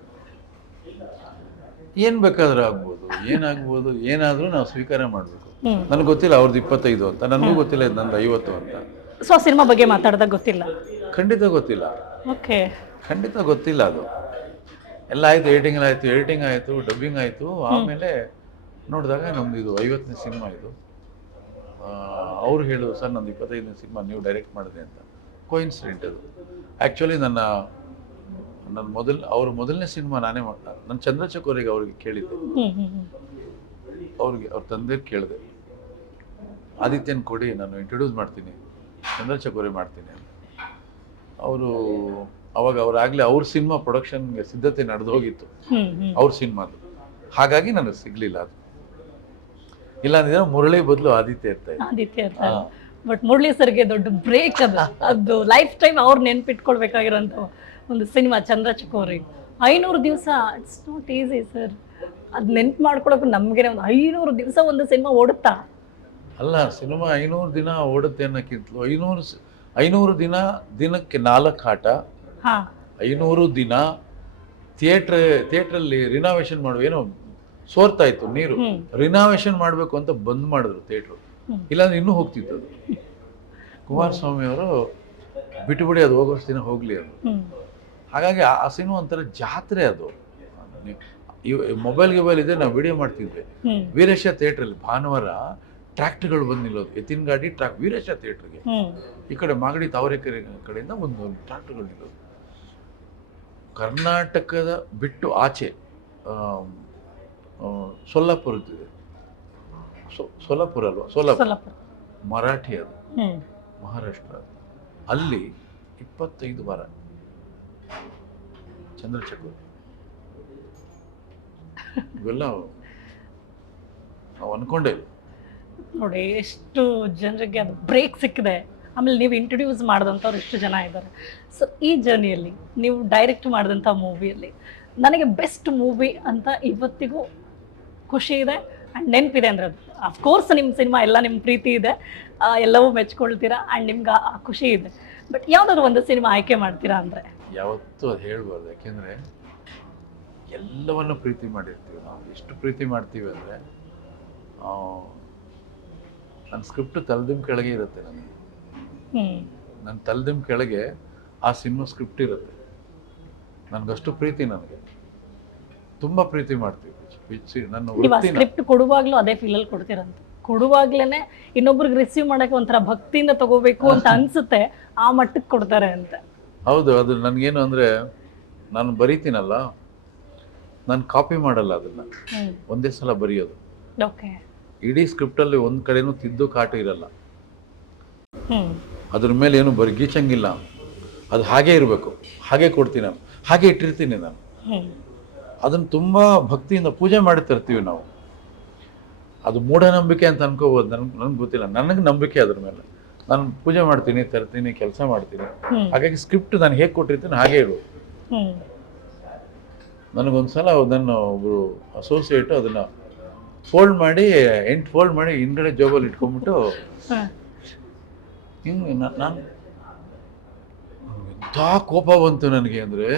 ಏನ್ ಬೇಕಾದ್ರೂ ಆಗ್ಬೋದು, ಏನಾಗ್ಬೋದು. ಏನಾದ್ರೂ ನಾವು ಸ್ವೀಕಾರ ಮಾಡ್ಬೇಕು. ನನಗೆ ಗೊತ್ತಿಲ್ಲ ಅವ್ರದ್ದು 25 ಅಂತ, ನನಗೂ ಗೊತ್ತಿಲ್ಲ ಇದು ನಂದು 50 ಅಂತ. ಸೊ ಸಿನಿಮಾ ಬಗ್ಗೆ ಮಾತಾಡಿದಾಗ ಗೊತ್ತಿಲ್ಲ? ಖಂಡಿತ ಗೊತ್ತಿಲ್ಲ. ಓಕೆ, ಖಂಡಿತ ಗೊತ್ತಿಲ್ಲ. ಅದು ಎಲ್ಲ ಆಯ್ತು, ಎಡಿಟಿಂಗ್ ಆಯ್ತು, ಡಬ್ಬಿಂಗ್ ಆಯ್ತು. ಆಮೇಲೆ ನೋಡಿದಾಗ ನಮ್ದು ಇದು 50ನೇ ಸಿನಿಮಾ ಇದು. ಅವ್ರು ಹೇಳಿದ್ರು, ಸರ್ ನಂದು 25ನೇ ಸಿನಿಮಾ ನೀವು ಡೈರೆಕ್ಟ್ ಮಾಡಿದೆ ಅಂತ. ಕೋಇನ್ಸಿಡೆಂಟ್ ಅದು. ಆ್ಯಕ್ಚುಲಿ ಅವ್ರ ಮೊದಲನೇ ಸಿನಿಮಾ ನಾನೇ ನನ್ನ ಚಂದ್ರಚಕೋರಿಗೆ ಅವ್ರಿಗೆ ಕೇಳಿದ್ದೆ. ಅವ್ರ ತಂದೆ ಕೇಳಿದೆ, ಆದಿತ್ಯನ ಕೊಡಿ, ನಾನು ಇಂಟ್ರೊಡ್ಯೂಸ್ ಮಾಡ್ತೀನಿ, ಚಂದ್ರಚಕೋರಿ ಮಾಡ್ತೀನಿ ಅಂತ. ಅವ್ರಾಗಲೇ ಅವ್ರ ಸಿನಿಮಾ ಪ್ರೊಡಕ್ಷನ್ಗೆ ಸಿದ್ಧತೆ ನಡೆದು ಹೋಗಿತ್ತು, ಅವ್ರ ಸಿನಿಮಾದು. ಹಾಗಾಗಿ ನನಗೆ ಸಿಗ್ಲಿಲ್ಲ ಅದು. ಇಲ್ಲಾಂದ್ರೆ ಮುರಳಿ ಬದಲು ಆದಿತ್ಯ ಇರ್ತಾ. ಬಟ್ ಮುರಳಿ ಸರ್ಗೆ ದೊಡ್ಡ ಬ್ರೇಕ್ ಅದು ಲೈಫ್ ಟೈಮ್ ಅವ್ರು ನೆನ್ಪಿಟ್ಕೊಳ್ಬೇಕಾಗಿರೋಂಥ ಒಂದು ಸಿನಿಮಾ ಚಂದ್ರಚಕೋರಿ. 500 ದಿವಸ, ಇಟ್ಸ್ ನಾಟ್ ಈಸಿ ಸರ್. ಅದು ನೆನ್ಪು ಮಾಡ್ಕೊಳಕ್ಕೆ ನಮ್ಗೆ ಒಂದು 500 ದಿವಸ ಒಂದು ಸಿನಿಮಾ ಓಡುತ್ತಾ? ಅಲ್ಲ, ಸಿನಿಮಾ 500 ದಿನ ಓಡುತ್ತೆ ಅನ್ನೋಕ್ಕಿಂತಲೂ 500 ದಿನಕ್ಕೆ 4 ಆಟ, 500 ದಿನ ಥಿಯೇಟ್ರಲ್ಲಿ ರಿನಾವೇಶನ್ ಏನೋ ಸೋರ್ತಾ ಇತ್ತು ನೀರು, ರಿನಾವೇಶನ್ ಮಾಡಬೇಕು ಅಂತ ಬಂದ್ ಮಾಡಿದ್ರು ಥಿಯೇಟ್ರು. ಇಲ್ಲಾಂದ್ರೆ ಇನ್ನೂ ಹೋಗ್ತಿತ್ತು ಅದು. ಕುಮಾರಸ್ವಾಮಿ ಅವರು ಬಿಟ್ಟುಬಿಡಿ, ಅದು ಹೋಗೋಷ್ಟು ದಿನ ಹೋಗ್ಲಿ ಅದು. ಹಾಗಾಗಿ ಆ ಸಿನಿಮಾ ಒಂಥರ ಜಾತ್ರೆ ಅದು. ಮೊಬೈಲ್ ಇದೆ, ನಾವು ವಿಡಿಯೋ ಮಾಡ್ತಿದ್ವಿ. ವೀರೇಶ ಥಿಯೇಟ್ರಲ್ಲಿ ಭಾನುವಾರ ಟ್ರ್ಯಾಕ್ಟರ್ಗಳು ಬಂದು ನಿಲ್ಲೋದು, ಎತ್ತಿನ ಗಾಡಿ ಟ್ರ್ಯಾಕ್ ವೀರೇಶ ಥಿಯೇಟ್ರಿಗೆ. ಈ ಕಡೆ ಮಾಗಡಿ ತಾವರೆಕೆರೆ ಕಡೆಯಿಂದ ಒಂದು ಟ್ರ್ಯಾಕ್ಟರ್ಗಳು ನಿಲ್ಲೋದು. ಕರ್ನಾಟಕದ ಬಿಟ್ಟು ಆಚೆ ಸೊಲ್ಲಾಪುರ ಮರಾಠಿ, ಅದು ಮಹಾರಾಷ್ಟ್ರ. ಅಲ್ಲಿ 25 ವಾರ ಚಂದ್ರಚಕೋರಿ. ಇವೆಲ್ಲ ನಾವು ಅನ್ಕೊಂಡೇ ನೋಡಿ, ಎಷ್ಟು ಜನರಿಗೆ ಅದು ಬ್ರೇಕ್ ಸಿಕ್ಕಿದೆ. ಆಮೇಲೆ ನೀವು ಇಂಟ್ರೊಡ್ಯೂಸ್ ಮಾಡಿದಂಥವ್ರು ಎಷ್ಟು ಜನ ಇದ್ದಾರೆ. ಸೊ ಈ ಜರ್ನಿಯಲ್ಲಿ ನೀವು ಡೈರೆಕ್ಟ್ ಮಾಡಿದಂಥ ಮೂವಿಯಲ್ಲಿ ನನಗೆ ಬೆಸ್ಟ್ ಮೂವಿ ಅಂತ ಇವತ್ತಿಗೂ ಖುಷಿ ಇದೆ ಆ್ಯಂಡ್ ನೆನಪಿದೆ ಅಂದರೆ ಅದು ಅಫ್ಕೋರ್ಸ್ ನಿಮ್ಮ ಸಿನಿಮಾ ಎಲ್ಲ ನಿಮ್ಮ ಪ್ರೀತಿ ಇದೆ, ಎಲ್ಲವೂ ಮೆಚ್ಕೊಳ್ತೀರಾ ಆ್ಯಂಡ್ ನಿಮ್ಗೆ ಆ ಖುಷಿ ಇದೆ. ಬಟ್ ಯಾವುದಾದ್ರು ಒಂದು ಸಿನಿಮಾ ಆಯ್ಕೆ ಮಾಡ್ತೀರಾ ಅಂದರೆ? ಯಾವತ್ತೂ ಅದು ಹೇಳ್ಬಾರ್ದು, ಯಾಕೆಂದರೆ ಎಲ್ಲವನ್ನು ಪ್ರೀತಿ ಮಾಡಿರ್ತೀವಿ ನಾವು. ಎಷ್ಟು ಪ್ರೀತಿ ಮಾಡ್ತೀವಿ ಅಂದರೆ ನನ್ನ ಸ್ಕ್ರಿಪ್ಟ್ ತಲೆದಿಮ್ ಕೆಳಗೆ ಇರುತ್ತೆ ನನಗೆ. ನನ್ನ ತಲೆದಿಮ್ ಕೆಳಗೆ ಆ ಸಿನಿಮಾ ಸ್ಕ್ರಿಪ್ಟ್ ಇರುತ್ತೆ. ನನಗಷ್ಟು ಪ್ರೀತಿ, ನನಗೆ ತುಂಬ ಪ್ರೀತಿ ಮಾಡ್ತೀವಿ. ನನ್ನ ಸ್ಕ್ರಿಪ್ಟ್ ಕೊಡುವಾಗ್ಲೂ ಅದೇ ಫೀಲಲ್ಲಿ ಕೊಡ್ತೀರಂತ, ಕೊಡುವಾಗ್ಲೇನೆ ಇನ್ನೊಬ್ರಿಗೆ ರಿಸೀವ್ ಮಾಡಕ್ಕೆ ಒಂಥರ ಭಕ್ತಿಯಿಂದ ತಗೋಬೇಕು ಅಂತ ಅನ್ಸುತ್ತೆ, ಆ ಮಟ್ಟಕ್ಕೆ ಕೊಡ್ತಾರೆ ಅಂತ. ಹೌದು, ಅದು ನನಗೇನು ಅಂದರೆ ನಾನು ಬರೀತೀನಲ್ಲ, ನಾನು ಕಾಪಿ ಮಾಡಲ್ಲ ಅದನ್ನು, ಒಂದೇ ಸಲ ಬರೆಯೋದು. ಓಕೆ. ಇಡೀ ಸ್ಕ್ರಿಪ್ಟಲ್ಲಿ ಒಂದು ಕಡೆನೂ ತಿದ್ದು ಕಾಟು ಇರಲ್ಲ, ಅದ್ರ ಮೇಲೆ ಏನು ಗೀಚಂಗಿಲ್ಲ, ಅದು ಹಾಗೇ ಇರಬೇಕು, ಹಾಗೆ ಕೊಡ್ತೀನಿ ನಾನು, ಹಾಗೆ ಇಟ್ಟಿರ್ತೀನಿ ನಾನು. ಅದನ್ನು ತುಂಬ ಭಕ್ತಿಯಿಂದ ಪೂಜೆ ಮಾಡಿ ತರ್ತೀವಿ ನಾವು. ಅದು ಮೂಢನಂಬಿಕೆ ಅಂತ ಅನ್ಕೋಬೋದು, ನನಗೆ ಗೊತ್ತಿಲ್ಲ, ನನಗೆ ನಂಬಿಕೆ ಅದ್ರ ಮೇಲೆ. ನಾನು ಪೂಜೆ ಮಾಡ್ತೀನಿ, ತರ್ತೀನಿ, ಕೆಲಸ ಮಾಡ್ತೀನಿ. ಹಾಗಾಗಿ ಸ್ಕ್ರಿಪ್ಟ್ ನಾನು ಹೇಗೆ ಕೊಟ್ಟಿರ್ತೀನಿ ಹಾಗೆ ಇಡು. ನನಗೊಂದ್ಸಲ ನನ್ನ ಒಬ್ಬರು ಅಸೋಸಿಯೇಟು ಅದನ್ನು ಫೋಲ್ಡ್ ಮಾಡಿ 8 ಫೋಲ್ಡ್ ಮಾಡಿ ಹಿಂದ್ಗಡೆ ಜೋಬಲ್ಲಿ ಇಟ್ಕೊಂಡ್ಬಿಟ್ಟು ಹಿಂಗೆ ನಾನು ಎಂಥ ಕೋಪ ಬಂತು ನನಗೆ ಅಂದರೆ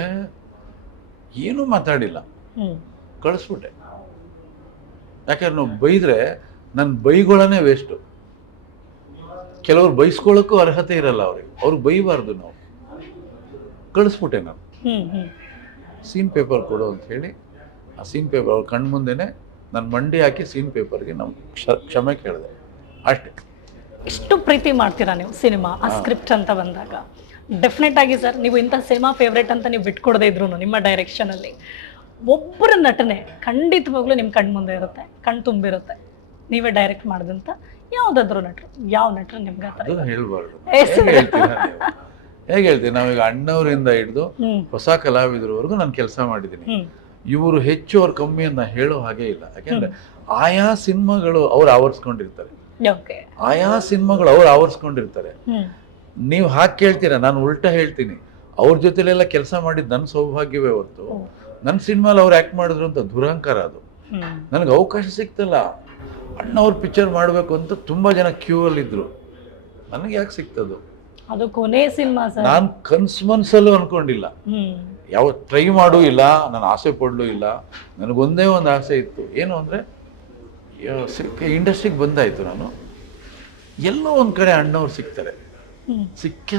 ಏನೂ ಮಾತಾಡಿಲ್ಲ, ಕಳಿಸ್ಬಿಟ್ಟೆ. ಯಾಕಂದ್ರೆ ನಾವು ಬೈದರೆ ನನ್ನ ಬೈಗಳನ್ನೇ ವೇಸ್ಟು. ಕೆಲವ್ರು ಬೈಸ್ಕೊಳ್ಳೋಕ್ಕೂ ಅರ್ಹತೆ ಇರಲ್ಲ ಅವ್ರಿಗೆ ಬೈಬಾರ್ದು ನಾವು. ಕಳಿಸ್ಬಿಟ್ಟೆ ನಾನು. ಸೀನ್ ಪೇಪರ್ ಕೊಡು ಅಂತ ಹೇಳಿ ಆ ಸೀನ್ ಪೇಪರ್ ಅವ್ರ ಕಣ್ಣು ಮುಂದೆನೆ ನಾನು ಮಂಡಿ ಹಾಕಿ ಸೀನ್ ಪೇಪರ್ಗೆ ನಾವು ಕ್ಷಮೆ ಕೇಳಿದೆ, ಅಷ್ಟೇ. ಎಷ್ಟು ಪ್ರೀತಿ ಮಾಡ್ತೀರಾ ನೀವು ಸಿನಿಮಾ, ಆ ಸ್ಕ್ರಿಪ್ಟ್ ಅಂತ ಬಂದಾಗ? ಡೆಫಿನೆಟ್ ಆಗಿ ಸರ್, ನೀವು ಇಂಥ ಸಿನಿಮಾ ಫೇವ್ರೇಟ್ ಅಂತ ನೀವು ಬಿಟ್ಕೊಡದೇ ಇದ್ರು ನಿಮ್ಮ ಡೈರೆಕ್ಷನಲ್ಲಿ ಒಬ್ಬರ ನಟನೆ ಖಂಡಿತವಾಗ್ಲೂ ನಿಮ್ಮ ಕಣ್ಣು ಮುಂದೆ ಇರುತ್ತೆ, ಕಣ್ಣು ತುಂಬಿರುತ್ತೆ. ನೀವೇ ಡೈರೆಕ್ಟ್ ಮಾಡಿದಂಥ ಯಾವುದಾದ್ರು ನಟರು, ಯಾವ ನಟರು ನಿಮ್ಗೆ ಹೇಳ್ಬಾರ್ದು? ಹೇಗೆ ಹೇಳ್ತೀನಿ, ನಾವೀಗ ಅಣ್ಣವರಿಂದ ಹಿಡಿದು ಹೊಸ ಕಲಾವಿದರವರೆಗೂ ನಾನು ಕೆಲಸ ಮಾಡಿದ್ದೀನಿ. ಇವರು ಹೆಚ್ಚು ಅವ್ರು ಕಮ್ಮಿ ಅಂತ ಹೇಳೋ ಹಾಗೆ ಇಲ್ಲ. ಯಾಕೆಂದ್ರೆ ಆಯಾ ಸಿನಿಮಾಗಳು ಅವ್ರು ಆವರಿಸ್ಕೊಂಡಿರ್ತಾರೆ, ಆಯಾ ಸಿನಿಮಾಗಳು ಅವ್ರು ಆವರಿಸ್ಕೊಂಡಿರ್ತಾರೆ. ನೀವು ಹಾಗೆ ಕೇಳ್ತೀರಾ, ನಾನು ಉಲ್ಟಾ ಹೇಳ್ತೀನಿ. ಅವ್ರ ಜೊತೆಲೆಲ್ಲ ಕೆಲಸ ಮಾಡಿದ್ದು ನನ್ನ ಸೌಭಾಗ್ಯವೇ ಹೊರತು ನನ್ನ ಸಿನಿಮಾಲಿ ಅವ್ರು ಆ್ಯಕ್ಟ್ ಮಾಡಿದ್ರು ಅಂತ ದುರಹಂಕಾರ. ಅದು ನನಗೆ ಅವಕಾಶ ಸಿಕ್ತಲ್ಲ. ಅಣ್ಣವ್ರ ಪಿಕ್ಚರ್ ಮಾಡಬೇಕು ಅಂತ ತುಂಬ ಜನ ಕ್ಯೂ ಅಲ್ಲಿದ್ರು, ನನಗೆ ಯಾಕೆ ಸಿಕ್ತದು? ಅದು ಕೊನೆ ಸಿನಿಮಾ ಸರ್. ನಾನು ಕನ್ಸು ಅನ್ಕೊಂಡಿಲ್ಲ, ಯಾವ ಟ್ರೈ ಮಾಡೂ ಇಲ್ಲ, ನಾನು ಆಸೆ ಪಡಲೂ ಇಲ್ಲ. ನನಗೊಂದೇ ಒಂದು ಆಸೆ ಇತ್ತು, ಏನು ಅಂದರೆ ಇಂಡಸ್ಟ್ರಿಗೆ ಬಂದಾಯಿತು. ನಾನು ಎಲ್ಲೋ ಒಂದು ಕಡೆ ಅಣ್ಣವ್ರು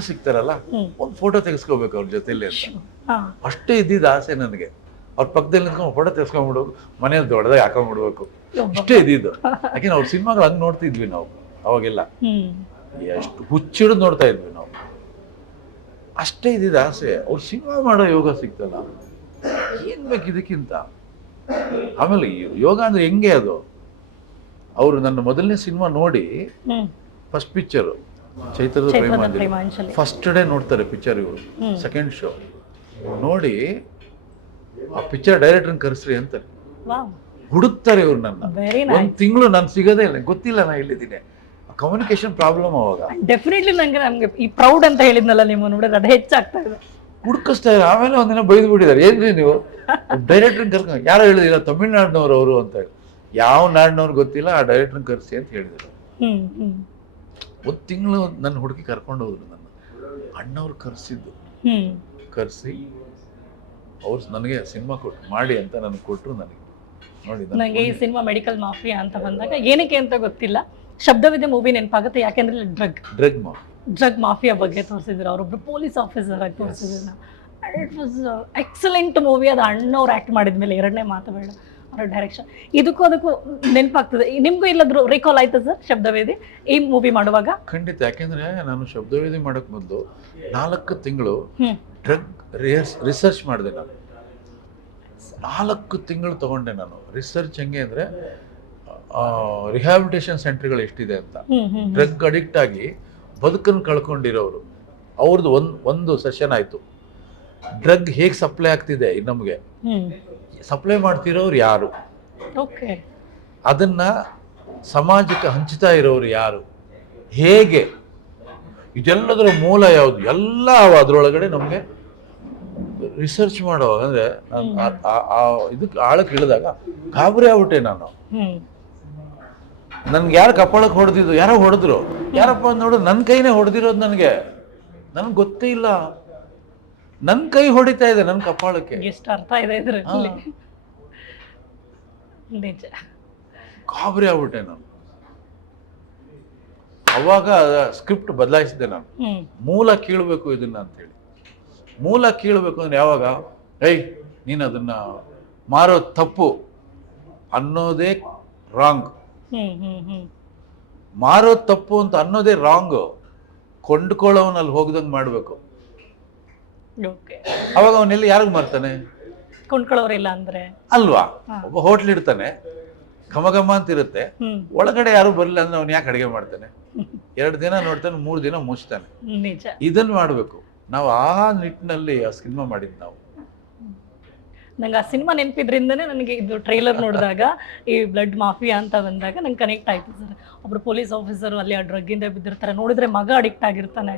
ಸಿಗ್ತಾರಲ್ಲ, ಒಂದು ಫೋಟೋ ತೆಗೆಸ್ಕೋಬೇಕು ಅವ್ರ ಜೊತೆಲಿ ಅಂತ ಅಷ್ಟೇ ಇದ್ದಿದ್ದು ಆಸೆ ನನಗೆ. ಅವ್ರ ಪಕ್ಕದಲ್ಲಿ ನಿಂತ್ಕೊಂಡು ಫೋಟೋ ತೆಗೆಸ್ಕೊಂಡ್ಬಿಡ್ಬೇಕು, ಮನೇಲಿ ದೊಡ್ಡದಾಗಿ ಹಾಕೊಂಡ್ಬಿಡ್ಬೇಕು, ಇಷ್ಟೇ ಇದ್ದಿದ್ದು. ಯಾಕೆಂದ್ರೆ ಅವ್ರ ಸಿನಿಮಾಗಳು ಹಂಗೆ ನೋಡ್ತಿದ್ವಿ ನಾವು ಅವಾಗೆಲ್ಲ, ಎಷ್ಟು ಹುಚ್ಚಿಡಿದು ನೋಡ್ತಾ ಇದ್ವಿ ನಾವು. ಅಷ್ಟೇ ಇದ್ದಿದ್ದು ಆಸೆ. ಅವ್ರು ಸಿನಿಮಾ ಮಾಡೋ ಯೋಗ ಸಿಗ್ತಲ್ಲ, ಏನ್ ಬೇಕು ಇದಕ್ಕಿಂತ? ಆಮೇಲೆ ಯೋಗ ಅಂದ್ರೆ ಹೆಂಗೆ ಅದು? ಅವರು ನನ್ನ ಮೊದಲನೇ ಸಿನಿಮಾ ನೋಡಿ, ಫಸ್ಟ್ ಪಿಕ್ಚರು ಚೈತ್ರದ ಪ್ರೇಮಾಂಜಲಿ, ಫಸ್ಟ್ ಡೇ ನೋಡ್ತಾರೆ ಪಿಕ್ಚರ್ ಇವರು. ಸೆಕೆಂಡ್ ಶೋ ನೋಡಿ ಆ ಪಿಕ್ಚರ್ ಡೈರೆಕ್ಟರ್ನ ಕರೆಸ್ರಿ ಅಂತ ಹುಡುಕ್ತಾರೆ ಇವ್ರು ನನ್ನ. ಒಂದು ತಿಂಗಳು ನಾನು ಸಿಗೋದೇ ಇಲ್ಲ, ಗೊತ್ತಿಲ್ಲ ನಾ ಎಲ್ಲಿದ್ದೀನಿ. ಕಮ್ಯುನಿಕೇಶನ್ ಪ್ರಾಬ್ಲಮ್ ಅವಾಗ. ಡೆಫಿನೆಟ್ಲಿ ನಮ್ಗೆ ಈ ಪ್ರೌಡ್ ಅಂತ ಹೇಳಿದ್ನಲ್ಲ ನೀವು ನೋಡಿದ್ರೆ ಅದು ಹೆಚ್ಚಾಗ್ತಾ ಇದೆ. ಹುಡುಕಿಸ್ತಾ ಇದ್ದಾರೆ. ಆಮೇಲೆ ಒಂದಿನ ಬೈದು ಬಿಟ್ಟಿದ್ದಾರೆ, ಏನ್ರಿ ನೀವು ಡೈರೆಕ್ಟರ್ನ ಕರ್ಕೊಂಡು, ಯಾರು ಹೇಳಿದಿಲ್ಲ ತಮಿಳ್ನಾಡಿನವ್ರು ಅವರು ಅಂತ ಹೇಳಿ. ಯಾವ ನಾಡಿನವ್ರು ಗೊತ್ತಿಲ್ಲ, ಆ ಡೈರೆಕ್ಟರ್ನ ಕರೆಸಿ ಅಂತ ಹೇಳಿದ್ರು. ಒಂದು ತಿಂಗಳು ನನ್ನ ಹುಡುಕಿ ಕರ್ಕೊಂಡು ಹೋದ್ರು. ನನ್ನ ಅಣ್ಣವ್ರು ಕರೆಸಿ ಅವ್ರು ನನಗೆ ಸಿನಿಮಾ ಮಾಡಿ ಅಂತ ನನಗೆ ಕೊಟ್ಟರು. ನನಗೆ ಈ ಸಿನಿಮಾ ಮೆಡಿಕಲ್ ಮಾಫಿಯಾ ಅಂತ ಬಂದಾಗ ಏನಕ್ಕೆ ಅಂತ ಗೊತ್ತಿಲ್ಲ, ಶಬ್ದವಿದೆ ಮೂವಿ ನೆನಪಾಗುತ್ತೆ. ಯಾಕೆಂದ್ರೆ ಡ್ರಗ್ ಮಾಫಿಯಾ ಬಗ್ಗೆ ತೋರಿಸಿದ್ರು, ಅವರೊಬ್ರು ಪೊಲೀಸ್ ಆಫೀಸರ್ ಆಗಿ ತೋರಿಸಿದ್ರು. It was excellent movie. ಅದು ಅಣ್ಣವ್ರು ಆ್ಯಕ್ಟ್ ಮಾಡಿದ್ಮೇಲೆ ಎರಡನೇ ಮಾತು ಬೇಡ, ಅವರ ಡೈರೆಕ್ಷನ್ ಅದಕ್ಕೂ ನೆನಪಾಗ್ತದೆ. ನಿಮ್ಗೂ ಇಲ್ಲದ್ರು ರೀಕಾಲ್ ಆಯ್ತು ಸರ್ ಶಬ್ದವೇದಿ ಈ ಮೂವಿ ಮಾಡುವಾಗ? ಖಂಡಿತ. ಯಾಕೆಂದ್ರೆ ನಾನು ಶಬ್ದವೇದಿ ಮಾಡೋಕೆ ಮೊದಲು 4 ತಿಂಗಳು ಡ್ರಗ್ ರಿಸರ್ಚ್ ಮಾಡಿದೆ. ನಾನು 4 ತಿಂಗಳು ತಗೊಂಡೆ ನಾನು ರಿಸರ್ಚ್. ಹೆಂಗೆ ಅಂದರೆ ರಿಹ್ಯಾಬಿಲಿಟೇಷನ್ ಸೆಂಟರ್ಗಳು ಎಷ್ಟಿದೆ ಅಂತ, ಡ್ರಗ್ ಅಡಿಕ್ಟ್ ಆಗಿ ಬದುಕನ್ನು ಕಳ್ಕೊಂಡಿರೋರು ಅವ್ರದ್ದು ಒಂದು ಸೆಷನ್ ಆಯಿತು. ಡ್ರಗ್ ಹೇಗೆ ಸಪ್ಲೈ ಆಗ್ತಿದೆ, ನಮಗೆ ಸಪ್ಲೈ ಮಾಡ್ತಿರೋರು ಯಾರು, ಅದನ್ನ ಸಮಾಜಕ್ಕೆ ಹಂಚ್ತಾ ಇರೋರು ಯಾರು, ಹೇಗೆ, ಇದೆಲ್ಲದರ ಮೂಲ ಯಾವುದು, ಎಲ್ಲ ಅದರೊಳಗಡೆ ನಮಗೆ ರಿಸರ್ಚ್ ಮಾಡುವಾಗ ಅಂದ್ರೆ ಇದಕ್ಕೆ ಆಳಕ್ಕೆ ಇಳಿದಾಗ ಗಾಬರಿ ಆಗ್ಬಿಟ್ಟೆ ನಾನು. ನನ್ಗೆ ಯಾರು ಕಪಾಳಕ್ಕೆ ಹೊಡೆದಿದ್ದು, ಯಾರೋ ಹೊಡೆದ್ರು, ಯಾರಪ್ಪ ನೋಡು ನನ್ನ ಕೈನೇ ಹೊಡೆದಿರೋದು. ನನಗೆ ಗೊತ್ತೇ ಇಲ್ಲ, ನನ್ನ ಕೈ ಹೊಡಿತಾ ಇದೆ ನನ್ನ ಕಪಾಳಕ್ಕೆ. ಎಷ್ಟು ಅರ್ಥ ಇದೆ ಇದ್ರಲ್ಲಿ. ನಿಜ ಗಾಬರಿ ಆಗ್ಬಿಟ್ಟೆ ನಾನು. ಅವಾಗ ಸ್ಕ್ರಿಪ್ಟ್ ಬದಲಾಯಿಸಿದೆ ನಾನು. ಮೂಲ ಕೀಳ್ಬೇಕು ಇದನ್ನ ಅಂತ ಹೇಳಿ. ಮೂಲ ಕೀಳ್ಬೇಕು ಅಂದ್ರೆ ಯಾವಾಗ, ನೀನು ಅದನ್ನ ಮಾರೋ ತಪ್ಪು ಅನ್ನೋದೇ ರಾಂಗ್. ಮಾರೋ ತಪ್ಪು ಅಂತ ಅನ್ನೋದೇ ರಾಂಗ್. ಕೊಂಡ್ಕೊಳ್ಳೋವನಲ್ಲಿ ಹೋಗ್ದಂಗೆ ಮಾಡ್ಬೇಕು. ಅವಾಗ ಅವನೆಲ್ಲಿ ಯಾರಿಗ್ ಮಾರ್ತಾನೆ? ಕೊಂಡ್ಕೊಳ್ಳೋರಿಲ್ಲ ಅಂದ್ರೆ ಅಲ್ವಾ? ಒಬ್ಬ ಹೋಟ್ಲ್ ಇಡ್ತಾನೆ, ಘಮ ಅಂತ ಇರುತ್ತೆ, ಒಳಗಡೆ ಯಾರು ಬರಲಿಲ್ಲ ಅಂದ್ರೆ ಅವ್ನು ಯಾಕೆ ಅಡಿಗೆ ಮಾಡ್ತಾನೆ? 2 ದಿನ ನೋಡ್ತಾನೆ, 3 ದಿನ ಮುಚ್ತಾನೆ. ಇದನ್ನ ಮಾಡ್ಬೇಕು ನಾವು. ಆ ನಿಟ್ಟಿನಲ್ಲಿ ಆ ಸಿನಿಮಾ ಮಾಡಿದ್ ನಾವು. ನಂಗೆ ಆ ಸಿನಿಮಾ ನೆನಪಿದ್ರಿಂದನೇ ನನಗೆ ಇದು ಟ್ರೈಲರ್ ನೋಡಿದಾಗ ಈ ಬ್ಲಡ್ ಮಾಫಿಯಾ ಅಂತ ಬಂದಾಗ ನಂಗೆ ಕನೆಕ್ಟ್ ಆಯ್ತು ಸರ್. ಒಬ್ರು ಪೊಲೀಸ್ ಆಫೀಸರ್ ಅಲ್ಲಿ ಆ ಡ್ರಗ್ ಇಂದ ಬಿದ್ದಿರ್ತಾರೆ, ನೋಡಿದ್ರೆ ಮಗ ಅಡಿಕ್ಟ್ ಆಗಿರ್ತಾನೆ.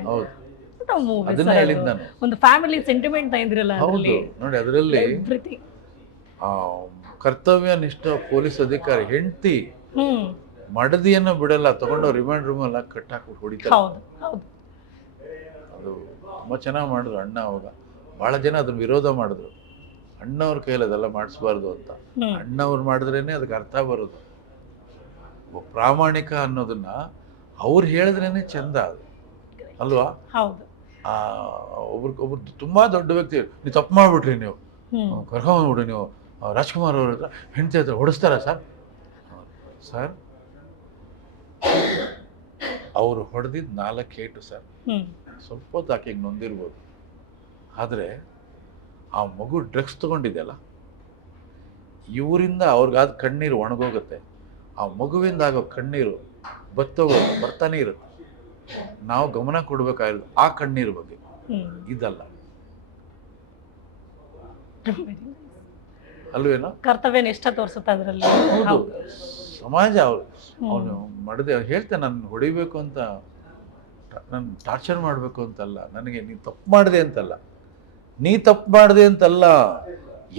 ಒಂದು ಫ್ಯಾಮಿಲಿ ಸೆಂಟಿಮೆಂಟ್ ಇದ್ರಲ್ಲ ನೋಡಿ ಅದರಲ್ಲಿ. ಕರ್ತವ್ಯ ನಿಷ್ಠ ಪೊಲೀಸ್ ಅಧಿಕಾರಿ ಹೆಂಡತಿ ಮಡದಿಯನ್ನ ಬಿಡಲ್ಲ, ತಗೊಂಡು ರಿಮಾಂಡ್ ರೂಮ್ ಎಲ್ಲ ಕಟ್ಟಾಕಿ ಹೊಡಿತಾರೆ. ಅದು ತುಂಬಾ ಚೆನ್ನಾಗಿ ಮಾಡಿದ್ರು ಅಣ್ಣ. ಅವಾಗ ಬಹಳ ಜನ ಅದನ್ನ ವಿರೋಧ ಮಾಡಿದ್ರು, ಅಣ್ಣವ್ರ ಕೈಯಲ್ಲಿ ಅದೆಲ್ಲ ಮಾಡಿಸ್ಬಾರ್ದು ಅಂತ. ಅಣ್ಣವ್ರು ಮಾಡಿದ್ರೇನೆ ಅದಕ್ಕೆ ಅರ್ಥ ಬರೋದು. ಪ್ರಾಮಾಣಿಕ ಅನ್ನೋದನ್ನ ಅವ್ರು ಹೇಳಿದ್ರೇನೆ ಚಂದ ಅದು, ಅಲ್ವಾ? ಒಬ್ರು ತುಂಬಾ ದೊಡ್ಡ ವ್ಯಕ್ತಿ, ನೀವು ತಪ್ಪು ಮಾಡ್ಬಿಟ್ರಿ, ನೀವು ಕರ್ಕೊಂಡ್ಬಿಡ್ರಿ, ನೀವು ರಾಜ್ಕುಮಾರ್ ಅವ್ರ ಹತ್ರ ಹೆಂಡತಿ ಹತ್ರ ಹೊಡಿಸ್ತಾರ ಸರ್? ಅವರು ಹೊಡೆದಿದ್ದು 4 ಏಟು ಸರ್. ಸ್ವಲ್ಪ ಹೊತ್ತು ಆಕೆಗೆ ನೊಂದಿರ್ಬೋದು, ಆದ್ರೆ ಆ ಮಗು ಡ್ರಗ್ಸ್ ತಗೊಂಡಿದೆಯಲ್ಲ, ಇವರಿಂದ ಅವ್ರಿಗಾದ ಕಣ್ಣೀರು ಒಣಗೋಗುತ್ತೆ, ಆ ಮಗುವಿಂದ ಆಗೋ ಕಣ್ಣೀರು ಬರ್ತಾನೆ ಇರುತ್ತೆ. ನಾವು ಗಮನ ಕೊಡ್ಬೇಕಾಗಿರೋದು ಆ ಕಣ್ಣೀರ್ ಬಗ್ಗೆ, ಇದಲ್ಲ. ಅಲ್ವೇನೋ? ಕರ್ತವ್ಯ ನಿಷ್ಠ ತೋರಿಸುತ್ತೆ ಅದರಲ್ಲಿ. ಸಮಾಜ ಅವನು ಮಾಡದೆ ಹೇಳ್ತಾನೆ, ನಾನು ಹೊಡಿಬೇಕು ಅಂತ, ನಾನು ಟಾರ್ಚರ್ ಮಾಡ್ಬೇಕು ಅಂತಲ್ಲ, ನನಗೆ ನೀ ತಪ್ಪು ಮಾಡಿದೆ ಅಂತಲ್ಲ, ನೀ ತಪ್ಪು ಮಾಡಿದೆ ಅಂತಲ್ಲ,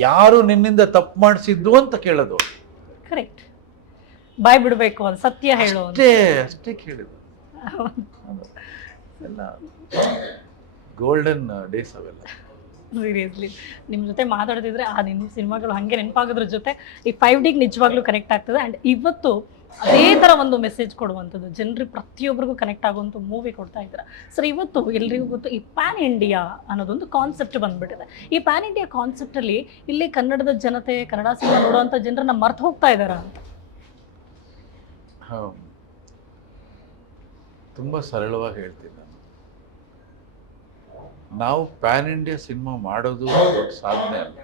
ಯಾರು ನಿನ್ನಿಂದ ತಪ್ಪು ಮಾಡಿಸಿದ್ದು ಅಂತ ಕೇಳೋದು. ಕರೆಕ್ಟ್. ಬಾಯ್ ಬಿಡ್ಬೇಕು, ಅದು ಸತ್ಯ ಹೇಳು, ಅಷ್ಟೇ ಕೇಳಿದ್ದು. ಎಲ್ಲ ಗೋಲ್ಡನ್ ಡೇಸ್ ಅವೆಲ್ಲ. ಸೀರಿಯಸ್ಲಿ ನಿಮ್ಮ ಜೊತೆ ಮಾತಾಡ್ತಿದ್ರೆ ಆ ನಿಮ್ಮ ಸಿನಿಮಾಗಳು ಹಾಗೆ ನೆನಪಾಗೋದ್ರ ಜೊತೆ ಈ 5Dಗೆ ನಿಜವಾಗ್ಲೂ ಕನೆಕ್ಟ್ ಆಗ್ತದೆ. ಆ್ಯಂಡ್ ಇವತ್ತು ಅದೇ ಥರ ಒಂದು ಮೆಸೇಜ್ ಕೊಡುವಂಥದ್ದು, ಜನರಿಗೆ ಪ್ರತಿಯೊಬ್ಬರಿಗೂ ಕನೆಕ್ಟ್ ಆಗುವಂಥ ಮೂವಿ ಕೊಡ್ತಾ ಇದ್ದಾರೆ ಸರ್. ಇವತ್ತು ಎಲ್ರಿಗೂ ಗೊತ್ತು ಈ ಪ್ಯಾನ್ ಇಂಡಿಯಾ ಅನ್ನೋದೊಂದು ಕಾನ್ಸೆಪ್ಟ್ ಬಂದ್ಬಿಟ್ಟಿದೆ. ಈ ಪ್ಯಾನ್ ಇಂಡಿಯಾ ಕಾನ್ಸೆಪ್ಟಲ್ಲಿ ಇಲ್ಲಿ ಕನ್ನಡದ ಜನತೆ, ಕನ್ನಡ ಸಿನಿಮಾ ನೋಡುವಂಥ ಜನರನ್ನ ಮರ್ತು ಹೋಗ್ತಾ ಇದ್ದಾರಾ ಅಂತ? ತುಂಬ ಸರಳವಾಗಿ ಹೇಳ್ತೀನಿ ನಾನು. ನಾವು ಪ್ಯಾನ್ ಇಂಡಿಯಾ ಸಿನಿಮಾ ಮಾಡೋದು ದೊಡ್ಡ ಸಾಧನೆ ಅಲ್ಲ,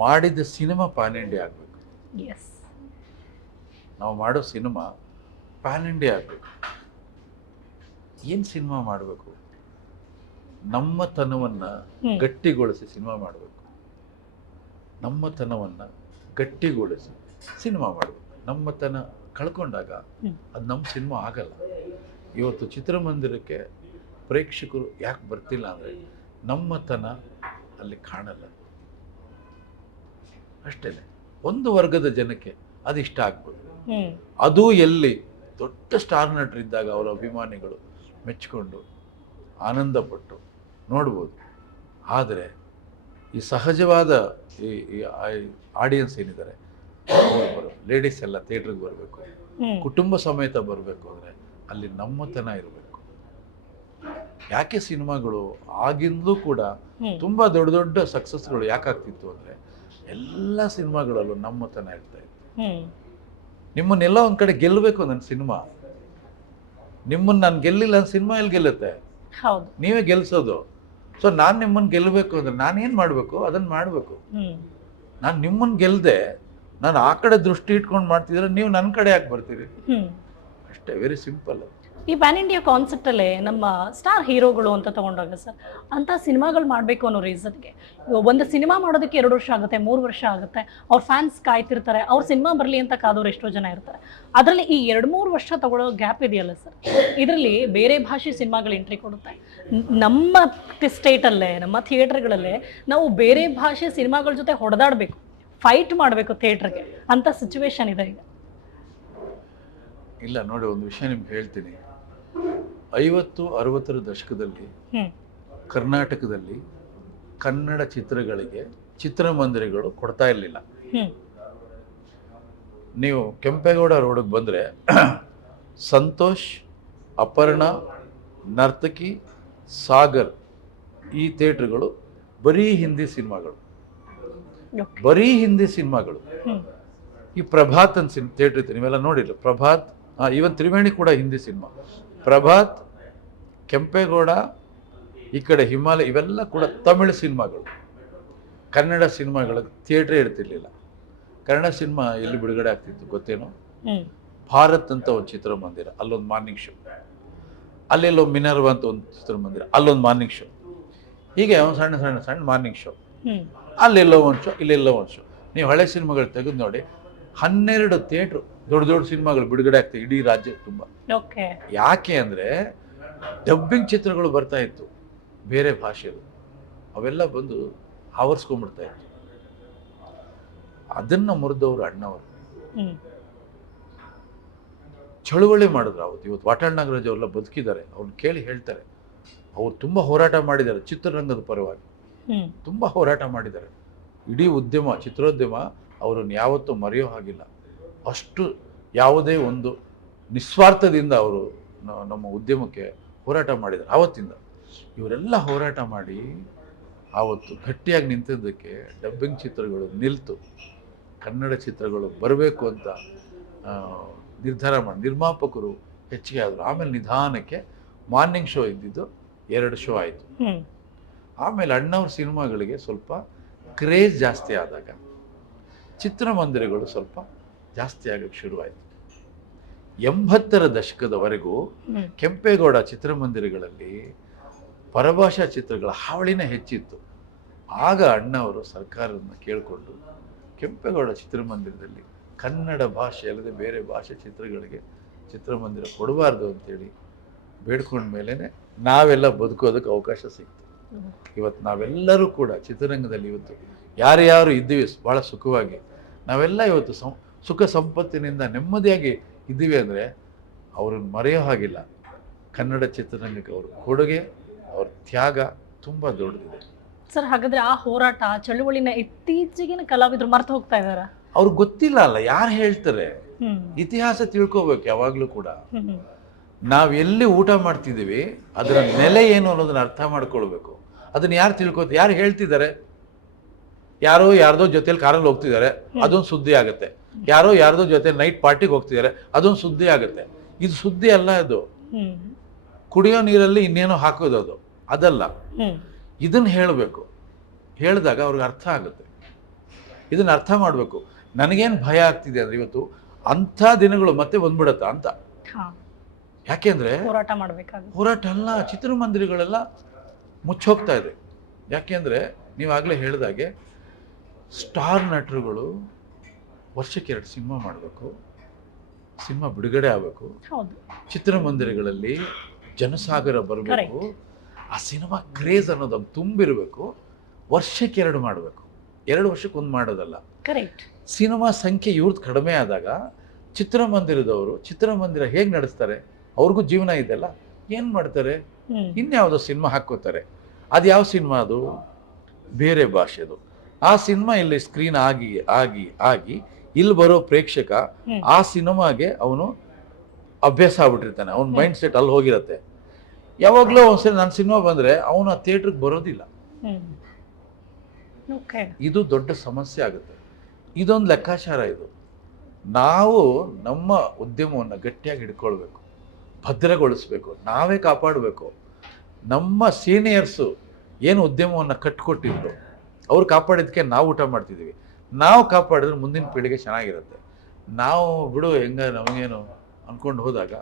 ಮಾಡಿದ ಸಿನಿಮಾ ಪ್ಯಾನ್ ಇಂಡಿಯಾ ಆಗಬೇಕು. ನಾವು ಮಾಡೋ ಸಿನಿಮಾ ಪ್ಯಾನ್ ಇಂಡಿಯಾ ಆಗಬೇಕು. ಏನು ಸಿನಿಮಾ ಮಾಡಬೇಕು? ನಮ್ಮತನವನ್ನು ಗಟ್ಟಿಗೊಳಿಸಿ ಸಿನಿಮಾ ಮಾಡಬೇಕು. ನಮ್ಮತನವನ್ನು ಗಟ್ಟಿಗೊಳಿಸಿ ಸಿನಿಮಾ ಮಾಡಬೇಕು. ನಮ್ಮತನ ಕಳ್ಕೊಂಡಾಗ ಅದು ನಮ್ಮ ಸಿನಿಮಾ ಆಗಲ್ಲ. ಇವತ್ತು ಚಿತ್ರಮಂದಿರಕ್ಕೆ ಪ್ರೇಕ್ಷಕರು ಯಾಕೆ ಬರ್ತಿಲ್ಲ ಅಂದರೆ ನಮ್ಮತನ ಅಲ್ಲಿ ಕಾಣಲ್ಲ, ಅಷ್ಟೇ. ಒಂದು ವರ್ಗದ ಜನಕ್ಕೆ ಅದು ಇಷ್ಟ ಆಗ್ಬೋದು. ಅದು ಎಲ್ಲಿ ದೊಡ್ಡ ಸ್ಟಾರ್ ನಟರಿದ್ದಾಗ ಅವರ ಅಭಿಮಾನಿಗಳು ಮೆಚ್ಚಿಕೊಂಡು ಆನಂದಪಟ್ಟು ನೋಡ್ಬೋದು. ಆದರೆ ಈ ಸಹಜವಾದ ಈ ಆಡಿಯನ್ಸ್ ಏನಿದ್ದಾರೆ, ಲೇಡೀಸ್ ಎಲ್ಲ ಥಿಯೇಟ್ರಿಗೆ ಬರಬೇಕು, ಕುಟುಂಬ ಸಮೇತ ಬರಬೇಕು ಅಂದರೆ ಅಲ್ಲಿ ನಮ್ಮತನ ಇರಬೇಕು. ಯಾಕೆ ಸಿನಿಮಾಗಳು ಆಗಿಂದಲೂ ಕೂಡ ತುಂಬ ದೊಡ್ಡ ದೊಡ್ಡ ಸಕ್ಸಸ್ಗಳು ಯಾಕಾಗ್ತಿತ್ತು ಅಂದರೆ ಎಲ್ಲ ಸಿನಿಮಾಗಳಲ್ಲೂ ನಮ್ಮತನ ಇರ್ತಾ ಇತ್ತು. ನಿಮ್ಮನ್ನೆಲ್ಲ ಒಂದು ಕಡೆ ಗೆಲ್ಲಬೇಕು ನನ್ನ ಸಿನಿಮಾ. ನಿಮ್ಮನ್ನು ನಾನು ಗೆಲ್ಲಿಲ್ಲ ನನ್ನ ಸಿನಿಮಾ ಎಲ್ಲಿ ಗೆಲ್ಲುತ್ತೆ? ನೀವೇ ಗೆಲ್ಸೋದು. ಸೊ ನಾನು ನಿಮ್ಮನ್ನು ಗೆಲ್ಲಬೇಕು ಅಂದರೆ ನಾನೇನು ಮಾಡಬೇಕು ಅದನ್ನು ಮಾಡಬೇಕು. ನಾನು ನಿಮ್ಮನ್ನು ಗೆಲ್ಲದೆ ನಾನು ಆ ಕಡೆ ದೃಷ್ಟಿ ಇಟ್ಕೊಂಡು ಮಾಡ್ತಿದ್ರೆ ನೀವು ನನ್ನ ಕಡೆ ಯಾಕೆ ಬರ್ತೀರಿ? ಅಷ್ಟೇ, ವೆರಿ ಸಿಂಪಲ್. ಈ ಪ್ಯಾನ್ ಇಂಡಿಯಾ ಕಾನ್ಸೆಪ್ಟ್ ಅಲ್ಲೇ ನಮ್ಮ ಸ್ಟಾರ್ ಹೀರೋಗಳು ಅಂತ ತಗೊಂಡಾಗ ಸರ್ ಅಂತ ಸಿನಿಮಾಗಳು ಮಾಡಬೇಕು ಅನ್ನೋ ರೀಸನ್ಗೆ ಒಂದು ಸಿನಿಮಾ ಮಾಡೋದಕ್ಕೆ 2 ವರ್ಷ ಆಗುತ್ತೆ 3 ವರ್ಷ ಆಗುತ್ತೆ, ಅವ್ರ ಫ್ಯಾನ್ಸ್ ಕಾಯ್ತಿರ್ತಾರೆ, ಅವ್ರ ಸಿನಿಮಾ ಬರಲಿ ಅಂತ ಕಾದೋರು ಎಷ್ಟೋ ಜನ ಇರ್ತಾರೆ. ಅದರಲ್ಲಿ ಈ 2-3 ವರ್ಷ ತಗೊಳ್ಳೋ ಗ್ಯಾಪ್ ಇದೆಯಲ್ಲ ಸರ್, ಇದರಲ್ಲಿ ಬೇರೆ ಭಾಷೆ ಸಿನಿಮಾಗಳು ಎಂಟ್ರಿ ಕೊಡುತ್ತೆ. ನಮ್ಮ ಸ್ಟೇಟಲ್ಲೇ ನಮ್ಮ ಥಿಯೇಟರ್ಗಳಲ್ಲೇ ನಾವು ಬೇರೆ ಭಾಷೆ ಸಿನಿಮಾಗಳ ಜೊತೆ ಹೊಡೆದಾಡಬೇಕು, ಫೈಟ್ ಮಾಡಬೇಕು ಥಿಯೇಟ್ರಿಗೆ ಅಂತ ಸಿಚುವೇಶನ್ ಇದೆ ಈಗ. ಇಲ್ಲ ನೋಡಿ, ಒಂದು ವಿಷಯ ನಿಮ್ಗೆ ಹೇಳ್ತೀನಿ. 50-60ರ ದಶಕದಲ್ಲಿ ಕರ್ನಾಟಕದಲ್ಲಿ ಕನ್ನಡ ಚಿತ್ರಗಳಿಗೆ ಚಿತ್ರಮಂದಿರಗಳು ಕೊಡ್ತಾ ಇರಲಿಲ್ಲ. ನೀವು ಕೆಂಪೇಗೌಡ ರೋಡ್ಗೆ ಬಂದರೆ ಸಂತೋಷ್, ಅಪರ್ಣ, ನರ್ತಕಿ, ಸಾಗರ್ ಈ ಥಿಯೇಟ್ರ್ಗಳು ಬರೀ ಹಿಂದಿ ಸಿನಿಮಾಗಳು, ಬರೀ ಹಿಂದಿ ಸಿನಿಮಾಗಳು. ಈ ಪ್ರಭಾತ್ ಅಂತ ಥಿಯೇಟ್ರ್ ಇತ್ತು, ನೀವೆಲ್ಲ ನೋಡಿಲ್ಲ ಪ್ರಭಾತ್. ಈವನ್ ತ್ರಿವೇಣಿ ಕೂಡ ಹಿಂದಿ ಸಿನಿಮಾ. ಪ್ರಭಾತ್, ಕೆಂಪೇಗೌಡ, ಈ ಕಡೆ ಹಿಮಾಲಯ, ಇವೆಲ್ಲ ಕೂಡ ತಮಿಳು ಸಿನಿಮಾಗಳು. ಕನ್ನಡ ಸಿನಿಮಾಗಳ ಥಿಯೇಟ್ರೇ ಇರ್ತಿರ್ಲಿಲ್ಲ. ಕನ್ನಡ ಸಿನಿಮಾ ಎಲ್ಲಿ ಬಿಡುಗಡೆ ಆಗ್ತಿತ್ತು ಗೊತ್ತೇನೋ? ಭಾರತ್ ಅಂತ ಒಂದು ಚಿತ್ರಮಂದಿರ, ಅಲ್ಲೊಂದು ಮಾರ್ನಿಂಗ್ ಶೋ, ಅಲ್ಲೆಲ್ಲೋ ಮಿನರ್ವ ಅಂತ ಒಂದು ಚಿತ್ರಮಂದಿರ, ಅಲ್ಲೊಂದು ಮಾರ್ನಿಂಗ್ ಶೋ. ಹೀಗೆ ಒಂದು ಸಣ್ಣ ಸಣ್ಣ ಸಣ್ಣ ಮಾರ್ನಿಂಗ್ ಶೋ, ಅಲ್ಲೆಲ್ಲೋ ಒಂದು ಶೋ, ಇಲ್ಲೆಲ್ಲೋ ಒಂದು ಶೋ. ನೀವು ಹಳೆ ಸಿನಿಮಾಗಳು ತೆಗೆದು ನೋಡಿ, 12 ಥಿಯೇಟ್ರು ದೊಡ್ಡ ದೊಡ್ಡ ಸಿನಿಮಾಗಳು ಬಿಡುಗಡೆ ಆಗ್ತವೆ ಇಡೀ ರಾಜ್ಯ ತುಂಬ. ಯಾಕೆ ಅಂದರೆ ಡಬ್ಬಿಂಗ್ ಚಿತ್ರಗಳು ಬರ್ತಾ ಇತ್ತು ಬೇರೆ ಭಾಷೆದು, ಅವೆಲ್ಲ ಬಂದು ಆವರಿಸ್ಕೊಂಡ್ಬಿಡ್ತಾ ಇತ್ತು. ಅದನ್ನ ಮುರಿದವರು ಅಣ್ಣವರು ಚಳುವಳಿ ಮಾಡಿದ್ರು ಅವತ್ತು. ಇವತ್ತು ವಾಟಾಳ್ ನಾಗರಾಜ್ ಅವರೆಲ್ಲ ಬದುಕಿದ್ದಾರೆ, ಅವ್ರನ್ನ ಕೇಳಿ ಹೇಳ್ತಾರೆ. ಅವ್ರು ತುಂಬ ಹೋರಾಟ ಮಾಡಿದ್ದಾರೆ ಚಿತ್ರರಂಗದ ಪರವಾಗಿ, ತುಂಬ ಹೋರಾಟ ಮಾಡಿದ್ದಾರೆ. ಇಡೀ ಉದ್ಯಮ, ಚಿತ್ರೋದ್ಯಮ ಅವರನ್ನು ಯಾವತ್ತೂ ಮರೆಯೋ ಹಾಗಿಲ್ಲ. ಅಷ್ಟು ಯಾವುದೇ ಒಂದು ನಿಸ್ವಾರ್ಥದಿಂದ ಅವರು ನಮ್ಮ ಉದ್ಯಮಕ್ಕೆ ಹೋರಾಟ ಮಾಡಿದ್ದಾರೆ ಆವತ್ತಿಂದ. ಇವರೆಲ್ಲ ಹೋರಾಟ ಮಾಡಿ ಆವತ್ತು ಗಟ್ಟಿಯಾಗಿ ನಿಂತಿದ್ದಕ್ಕೆ ಡಬ್ಬಿಂಗ್ ಚಿತ್ರಗಳು ನಿಲ್ತು, ಕನ್ನಡ ಚಿತ್ರಗಳು ಬರಬೇಕು ಅಂತ ನಿರ್ಧಾರ ಮಾಡಿ ನಿರ್ಮಾಪಕರು ಹೆಚ್ಚಿಗೆ ಆದರು. ಆಮೇಲೆ ನಿಧಾನಕ್ಕೆ ಮಾರ್ನಿಂಗ್ ಶೋ ಇದ್ದಿದ್ದು 2 ಶೋ ಆಯಿತು. ಆಮೇಲೆ ಅಣ್ಣವ್ರ ಸಿನಿಮಾಗಳಿಗೆ ಸ್ವಲ್ಪ ಕ್ರೇಜ್ ಜಾಸ್ತಿ ಆದಾಗ ಚಿತ್ರಮಂದಿರಗಳು ಸ್ವಲ್ಪ ಜಾಸ್ತಿ ಆಗಕ್ಕೆ ಶುರುವಾಯಿತು. 80ರ ದಶಕದವರೆಗೂ ಕೆಂಪೇಗೌಡ ಚಿತ್ರಮಂದಿರಗಳಲ್ಲಿ ಪರಭಾಷಾ ಚಿತ್ರಗಳ ಹಾವಳಿನೇ ಹೆಚ್ಚಿತ್ತು. ಆಗ ಅಣ್ಣವರು ಸರ್ಕಾರವನ್ನು ಕೇಳಿಕೊಂಡು ಕೆಂಪೇಗೌಡ ಚಿತ್ರಮಂದಿರದಲ್ಲಿ ಕನ್ನಡ ಭಾಷೆ ಅಲ್ಲದೆ ಬೇರೆ ಭಾಷೆ ಚಿತ್ರಗಳಿಗೆ ಚಿತ್ರಮಂದಿರ ಕೊಡಬಾರ್ದು ಅಂತೇಳಿ ಬೇಡ್ಕೊಂಡ ಮೇಲೇ ನಾವೆಲ್ಲ ಬದುಕೋದಕ್ಕೆ ಅವಕಾಶ ಸಿಕ್ತು. ಇವತ್ತು ನಾವೆಲ್ಲರೂ ಕೂಡ ಚಿತ್ರರಂಗದಲ್ಲಿ ಇವತ್ತು ಯಾರ್ಯಾರು ಇದ್ದೀವಿ ಭಾಳ ಸುಖವಾಗಿ, ನಾವೆಲ್ಲ ಇವತ್ತು ಸುಖ ಸಂಪತ್ತಿನಿಂದ ನೆಮ್ಮದಿಯಾಗಿ ಇದ್ದೀವಿ ಅಂದರೆ ಅವ್ರನ್ನ ಮರೆಯೋ ಹಾಗಿಲ್ಲ. ಕನ್ನಡ ಚಿತ್ರರಂಗಕ್ಕೆ ಅವ್ರ ಕೊಡುಗೆ, ಅವ್ರ ತ್ಯಾಗ ತುಂಬ ದೊಡ್ಡದಿದೆ ಸರ್. ಹಾಗಾದ್ರೆ ಆ ಹೋರಾಟ ಚಳುವಳಿನ ಇತ್ತೀಚೆಗಿನ ಕಲಾವಿದರು ಮರ್ತು ಹೋಗ್ತಾ ಇದಾರ? ಅವ್ರಿಗೆ ಗೊತ್ತಿಲ್ಲ ಅಲ್ಲ, ಯಾರು ಹೇಳ್ತಾರೆ? ಇತಿಹಾಸ ತಿಳ್ಕೋಬೇಕು ಯಾವಾಗಲೂ ಕೂಡ. ನಾವು ಎಲ್ಲಿ ಊಟ ಮಾಡ್ತಿದ್ದೀವಿ ಅದರ ನೆಲೆ ಏನು ಅನ್ನೋದನ್ನ ಅರ್ಥ ಮಾಡ್ಕೊಳ್ಬೇಕು. ಅದನ್ನ ಯಾರು ತಿಳ್ಕೊತ, ಯಾರು ಹೇಳ್ತಿದ್ದಾರೆ? ಯಾರೋ ಯಾರ್ದೋ ಜೊತೆಲಿ ಕಾರಲ್ಲಿ ಹೋಗ್ತಿದ್ದಾರೆ, ಅದೊಂದು ಸುದ್ದಿ ಆಗುತ್ತೆ. ಯಾರೋ ಯಾರ್ದೋ ಜೊತೆ ನೈಟ್ ಪಾರ್ಟಿಗೆ ಹೋಗ್ತಿದ್ದಾರೆ, ಅದೊಂದು ಸುದ್ದಿ ಆಗುತ್ತೆ. ಇದು ಸುದ್ದಿ ಅಲ್ಲ, ಇದು ಕುಡಿಯೋ ನೀರಲ್ಲಿ ಇನ್ನೇನೋ ಹಾಕೋದು, ಅದು ಅದಲ್ಲ. ಇದನ್ನ ಹೇಳಬೇಕು. ಹೇಳಿದಾಗ ಅವ್ರಿಗೆ ಅರ್ಥ ಆಗುತ್ತೆ. ಇದನ್ನ ಅರ್ಥ ಮಾಡಬೇಕು. ನನಗೇನು ಭಯ ಆಗ್ತಿದೆ ಅಂದ್ರೆ ಇವತ್ತು ಅಂಥ ದಿನಗಳು ಮತ್ತೆ ಬಂದ್ಬಿಡತ್ತ ಅಂತ. ಯಾಕೆಂದ್ರೆ ಹೋರಾಟ ಮಾಡಬೇಕಾಗುತ್ತೆ. ಹೋರಾಟ ಅಲ್ಲ, ಚಿತ್ರಮಂದಿರಗಳೆಲ್ಲ ಮುಚ್ಚೋಗ್ತಾ ಇದೆ. ಯಾಕೆಂದ್ರೆ ನೀವಾಗಲೇ ಹೇಳಿದಾಗೆ ಸ್ಟಾರ್ ನಟರುಗಳು ವರ್ಷಕ್ಕೆ 2 ಸಿನಿಮಾ ಮಾಡಬೇಕು, ಸಿನಿಮಾ ಬಿಡುಗಡೆ ಆಗಬೇಕು, ಚಿತ್ರಮಂದಿರಗಳಲ್ಲಿ ಜನಸಾಗರ ಬರಬೇಕು, ಆ ಸಿನಿಮಾ ಕ್ರೇಜ್ ಅನ್ನೋದು ತುಂಬಿರಬೇಕು. ವರ್ಷಕ್ಕೆ 2 ಮಾಡಬೇಕು, 2 ವರ್ಷಕ್ಕೊಂದು ಮಾಡೋದಲ್ಲ. ಸಿನಿಮಾ ಸಂಖ್ಯೆ ಇವ್ರದ್ದು ಕಡಿಮೆ ಆದಾಗ ಚಿತ್ರಮಂದಿರದವರು ಚಿತ್ರಮಂದಿರ ಹೇಗೆ ನಡೆಸ್ತಾರೆ? ಅವ್ರಿಗೂ ಜೀವನ ಇದೆಲ್ಲ, ಏನು ಮಾಡ್ತಾರೆ? ಇನ್ಯಾವುದೋ ಸಿನಿಮಾ ಹಾಕೋತಾರೆ. ಅದು ಯಾವ ಸಿನಿಮಾ? ಅದು ಬೇರೆ ಭಾಷೆದು. ಆ ಸಿನಿಮಾ ಇಲ್ಲಿ ಸ್ಕ್ರೀನ್ ಆಗಿ ಆಗಿ ಆಗಿ ಇಲ್ಲಿ ಬರೋ ಪ್ರೇಕ್ಷಕ ಆ ಸಿನಿಮಾಗೆ ಅವನು ಅಭ್ಯಾಸ ಆಗ್ಬಿಟ್ಟಿರ್ತಾನೆ, ಅವನ ಮೈಂಡ್ ಸೆಟ್ ಅಲ್ಲಿ ಹೋಗಿರತ್ತೆ. ಯಾವಾಗಲೂ ಒಂದ್ಸರಿ ನನ್ನ ಸಿನಿಮಾ ಬಂದರೆ ಅವನು ಆ ಥಿಯೇಟ್ರಿಗೆ ಬರೋದಿಲ್ಲ. ಇದು ದೊಡ್ಡ ಸಮಸ್ಯೆ ಆಗುತ್ತೆ. ಇದೊಂದು ಲೆಕ್ಕಾಚಾರ. ಇದು ನಾವು ನಮ್ಮ ಉದ್ಯಮವನ್ನು ಗಟ್ಟಿಯಾಗಿ ಹಿಡ್ಕೊಳ್ಬೇಕು, ಭದ್ರಗೊಳಿಸ್ಬೇಕು, ನಾವೇ ಕಾಪಾಡಬೇಕು. ನಮ್ಮ ಸೀನಿಯರ್ಸು ಏನು ಉದ್ಯಮವನ್ನು ಕಟ್ಟಿಕೊಟ್ಟಿದ್ರು ಅವ್ರು ಕಾಪಾಡಿದ್ದಕ್ಕೆ ನಾವು ಊಟ ಮಾಡ್ತಿದ್ದೀವಿ. ನಾವು ಕಾಪಾಡಿದ್ರೆ ಮುಂದಿನ ಪೀಳಿಗೆ ಚೆನ್ನಾಗಿರುತ್ತೆ. ನಾವು ಬಿಡು ಹೆಂಗ ನಮಗೇನು ಅಂದ್ಕೊಂಡು ಹೋದಾಗ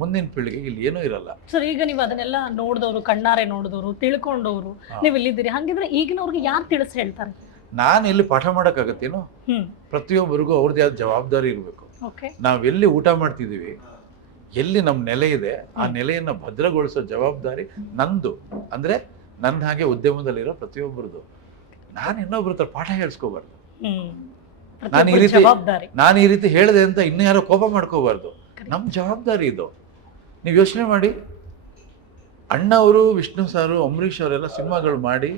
ಮುಂದಿನ ಪೀಳಿಗೆಗೆ ಇಲ್ಲಿ ಏನೂ ಇರಲ್ಲ. ಸರ್ ಈಗ ನೀವು ಅದನ್ನೆಲ್ಲ ನೋಡಿದವರು, ಕಣ್ಣಾರೆ ನೋಡಿದವರು, ತಿಳ್ಕೊಂಡವರು ನೀವು ಇಲ್ಲಿದ್ದೀರಿ. ಹಂಗಿದ್ರೆ ಈಗಿನವ್ರಿಗೆ ಯಾರು ತಿಳಿಸಿ ಹೇಳ್ತಾರೆ? ನಾನು ಇಲ್ಲಿ ಪಾಠ ಮಾಡೋಕ್ಕಾಗತ್ತೇನೋ? ಪ್ರತಿಯೊಬ್ಬರಿಗೂ ಅವ್ರದ್ದೇ ಆದ ಜವಾಬ್ದಾರಿ ಇರಬೇಕು. ನಾವೆಲ್ಲಿ ಊಟ ಮಾಡ್ತಿದ್ದೀವಿ, ಎಲ್ಲಿ ನಮ್ಮ ನೆಲೆ ಇದೆ, ಆ ನೆಲೆಯನ್ನು ಭದ್ರಗೊಳಿಸೋ ಜವಾಬ್ದಾರಿ ನಂದು. ಅಂದ್ರೆ ನನ್ನ ಹಾಗೆ ಉದ್ಯಮದಲ್ಲಿರೋ ಪ್ರತಿಯೊಬ್ಬರದು. ನಾನು ಇನ್ನೊಬ್ರ ಹತ್ರ ಪಾಠ ಹೇಳಿಸ್ಕೋಬಾರ್ದು. ನಾನು ಈ ರೀತಿ ಹೇಳಿದೆ ಅಂತ ಇನ್ನು ಯಾರೋ ಕೋಪ ಮಾಡ್ಕೋಬಾರ್ದು. ನಮ್ಮ ಜವಾಬ್ದಾರಿ ಇದು. ನೀವು ಯೋಚನೆ ಮಾಡಿ, ಅಣ್ಣವರು, ವಿಷ್ಣು ಸಾರು, ಅಂಬರೀಷ್ ಅವರೆಲ್ಲ ಸಿನಿಮಾಗಳು ಮಾಡಿ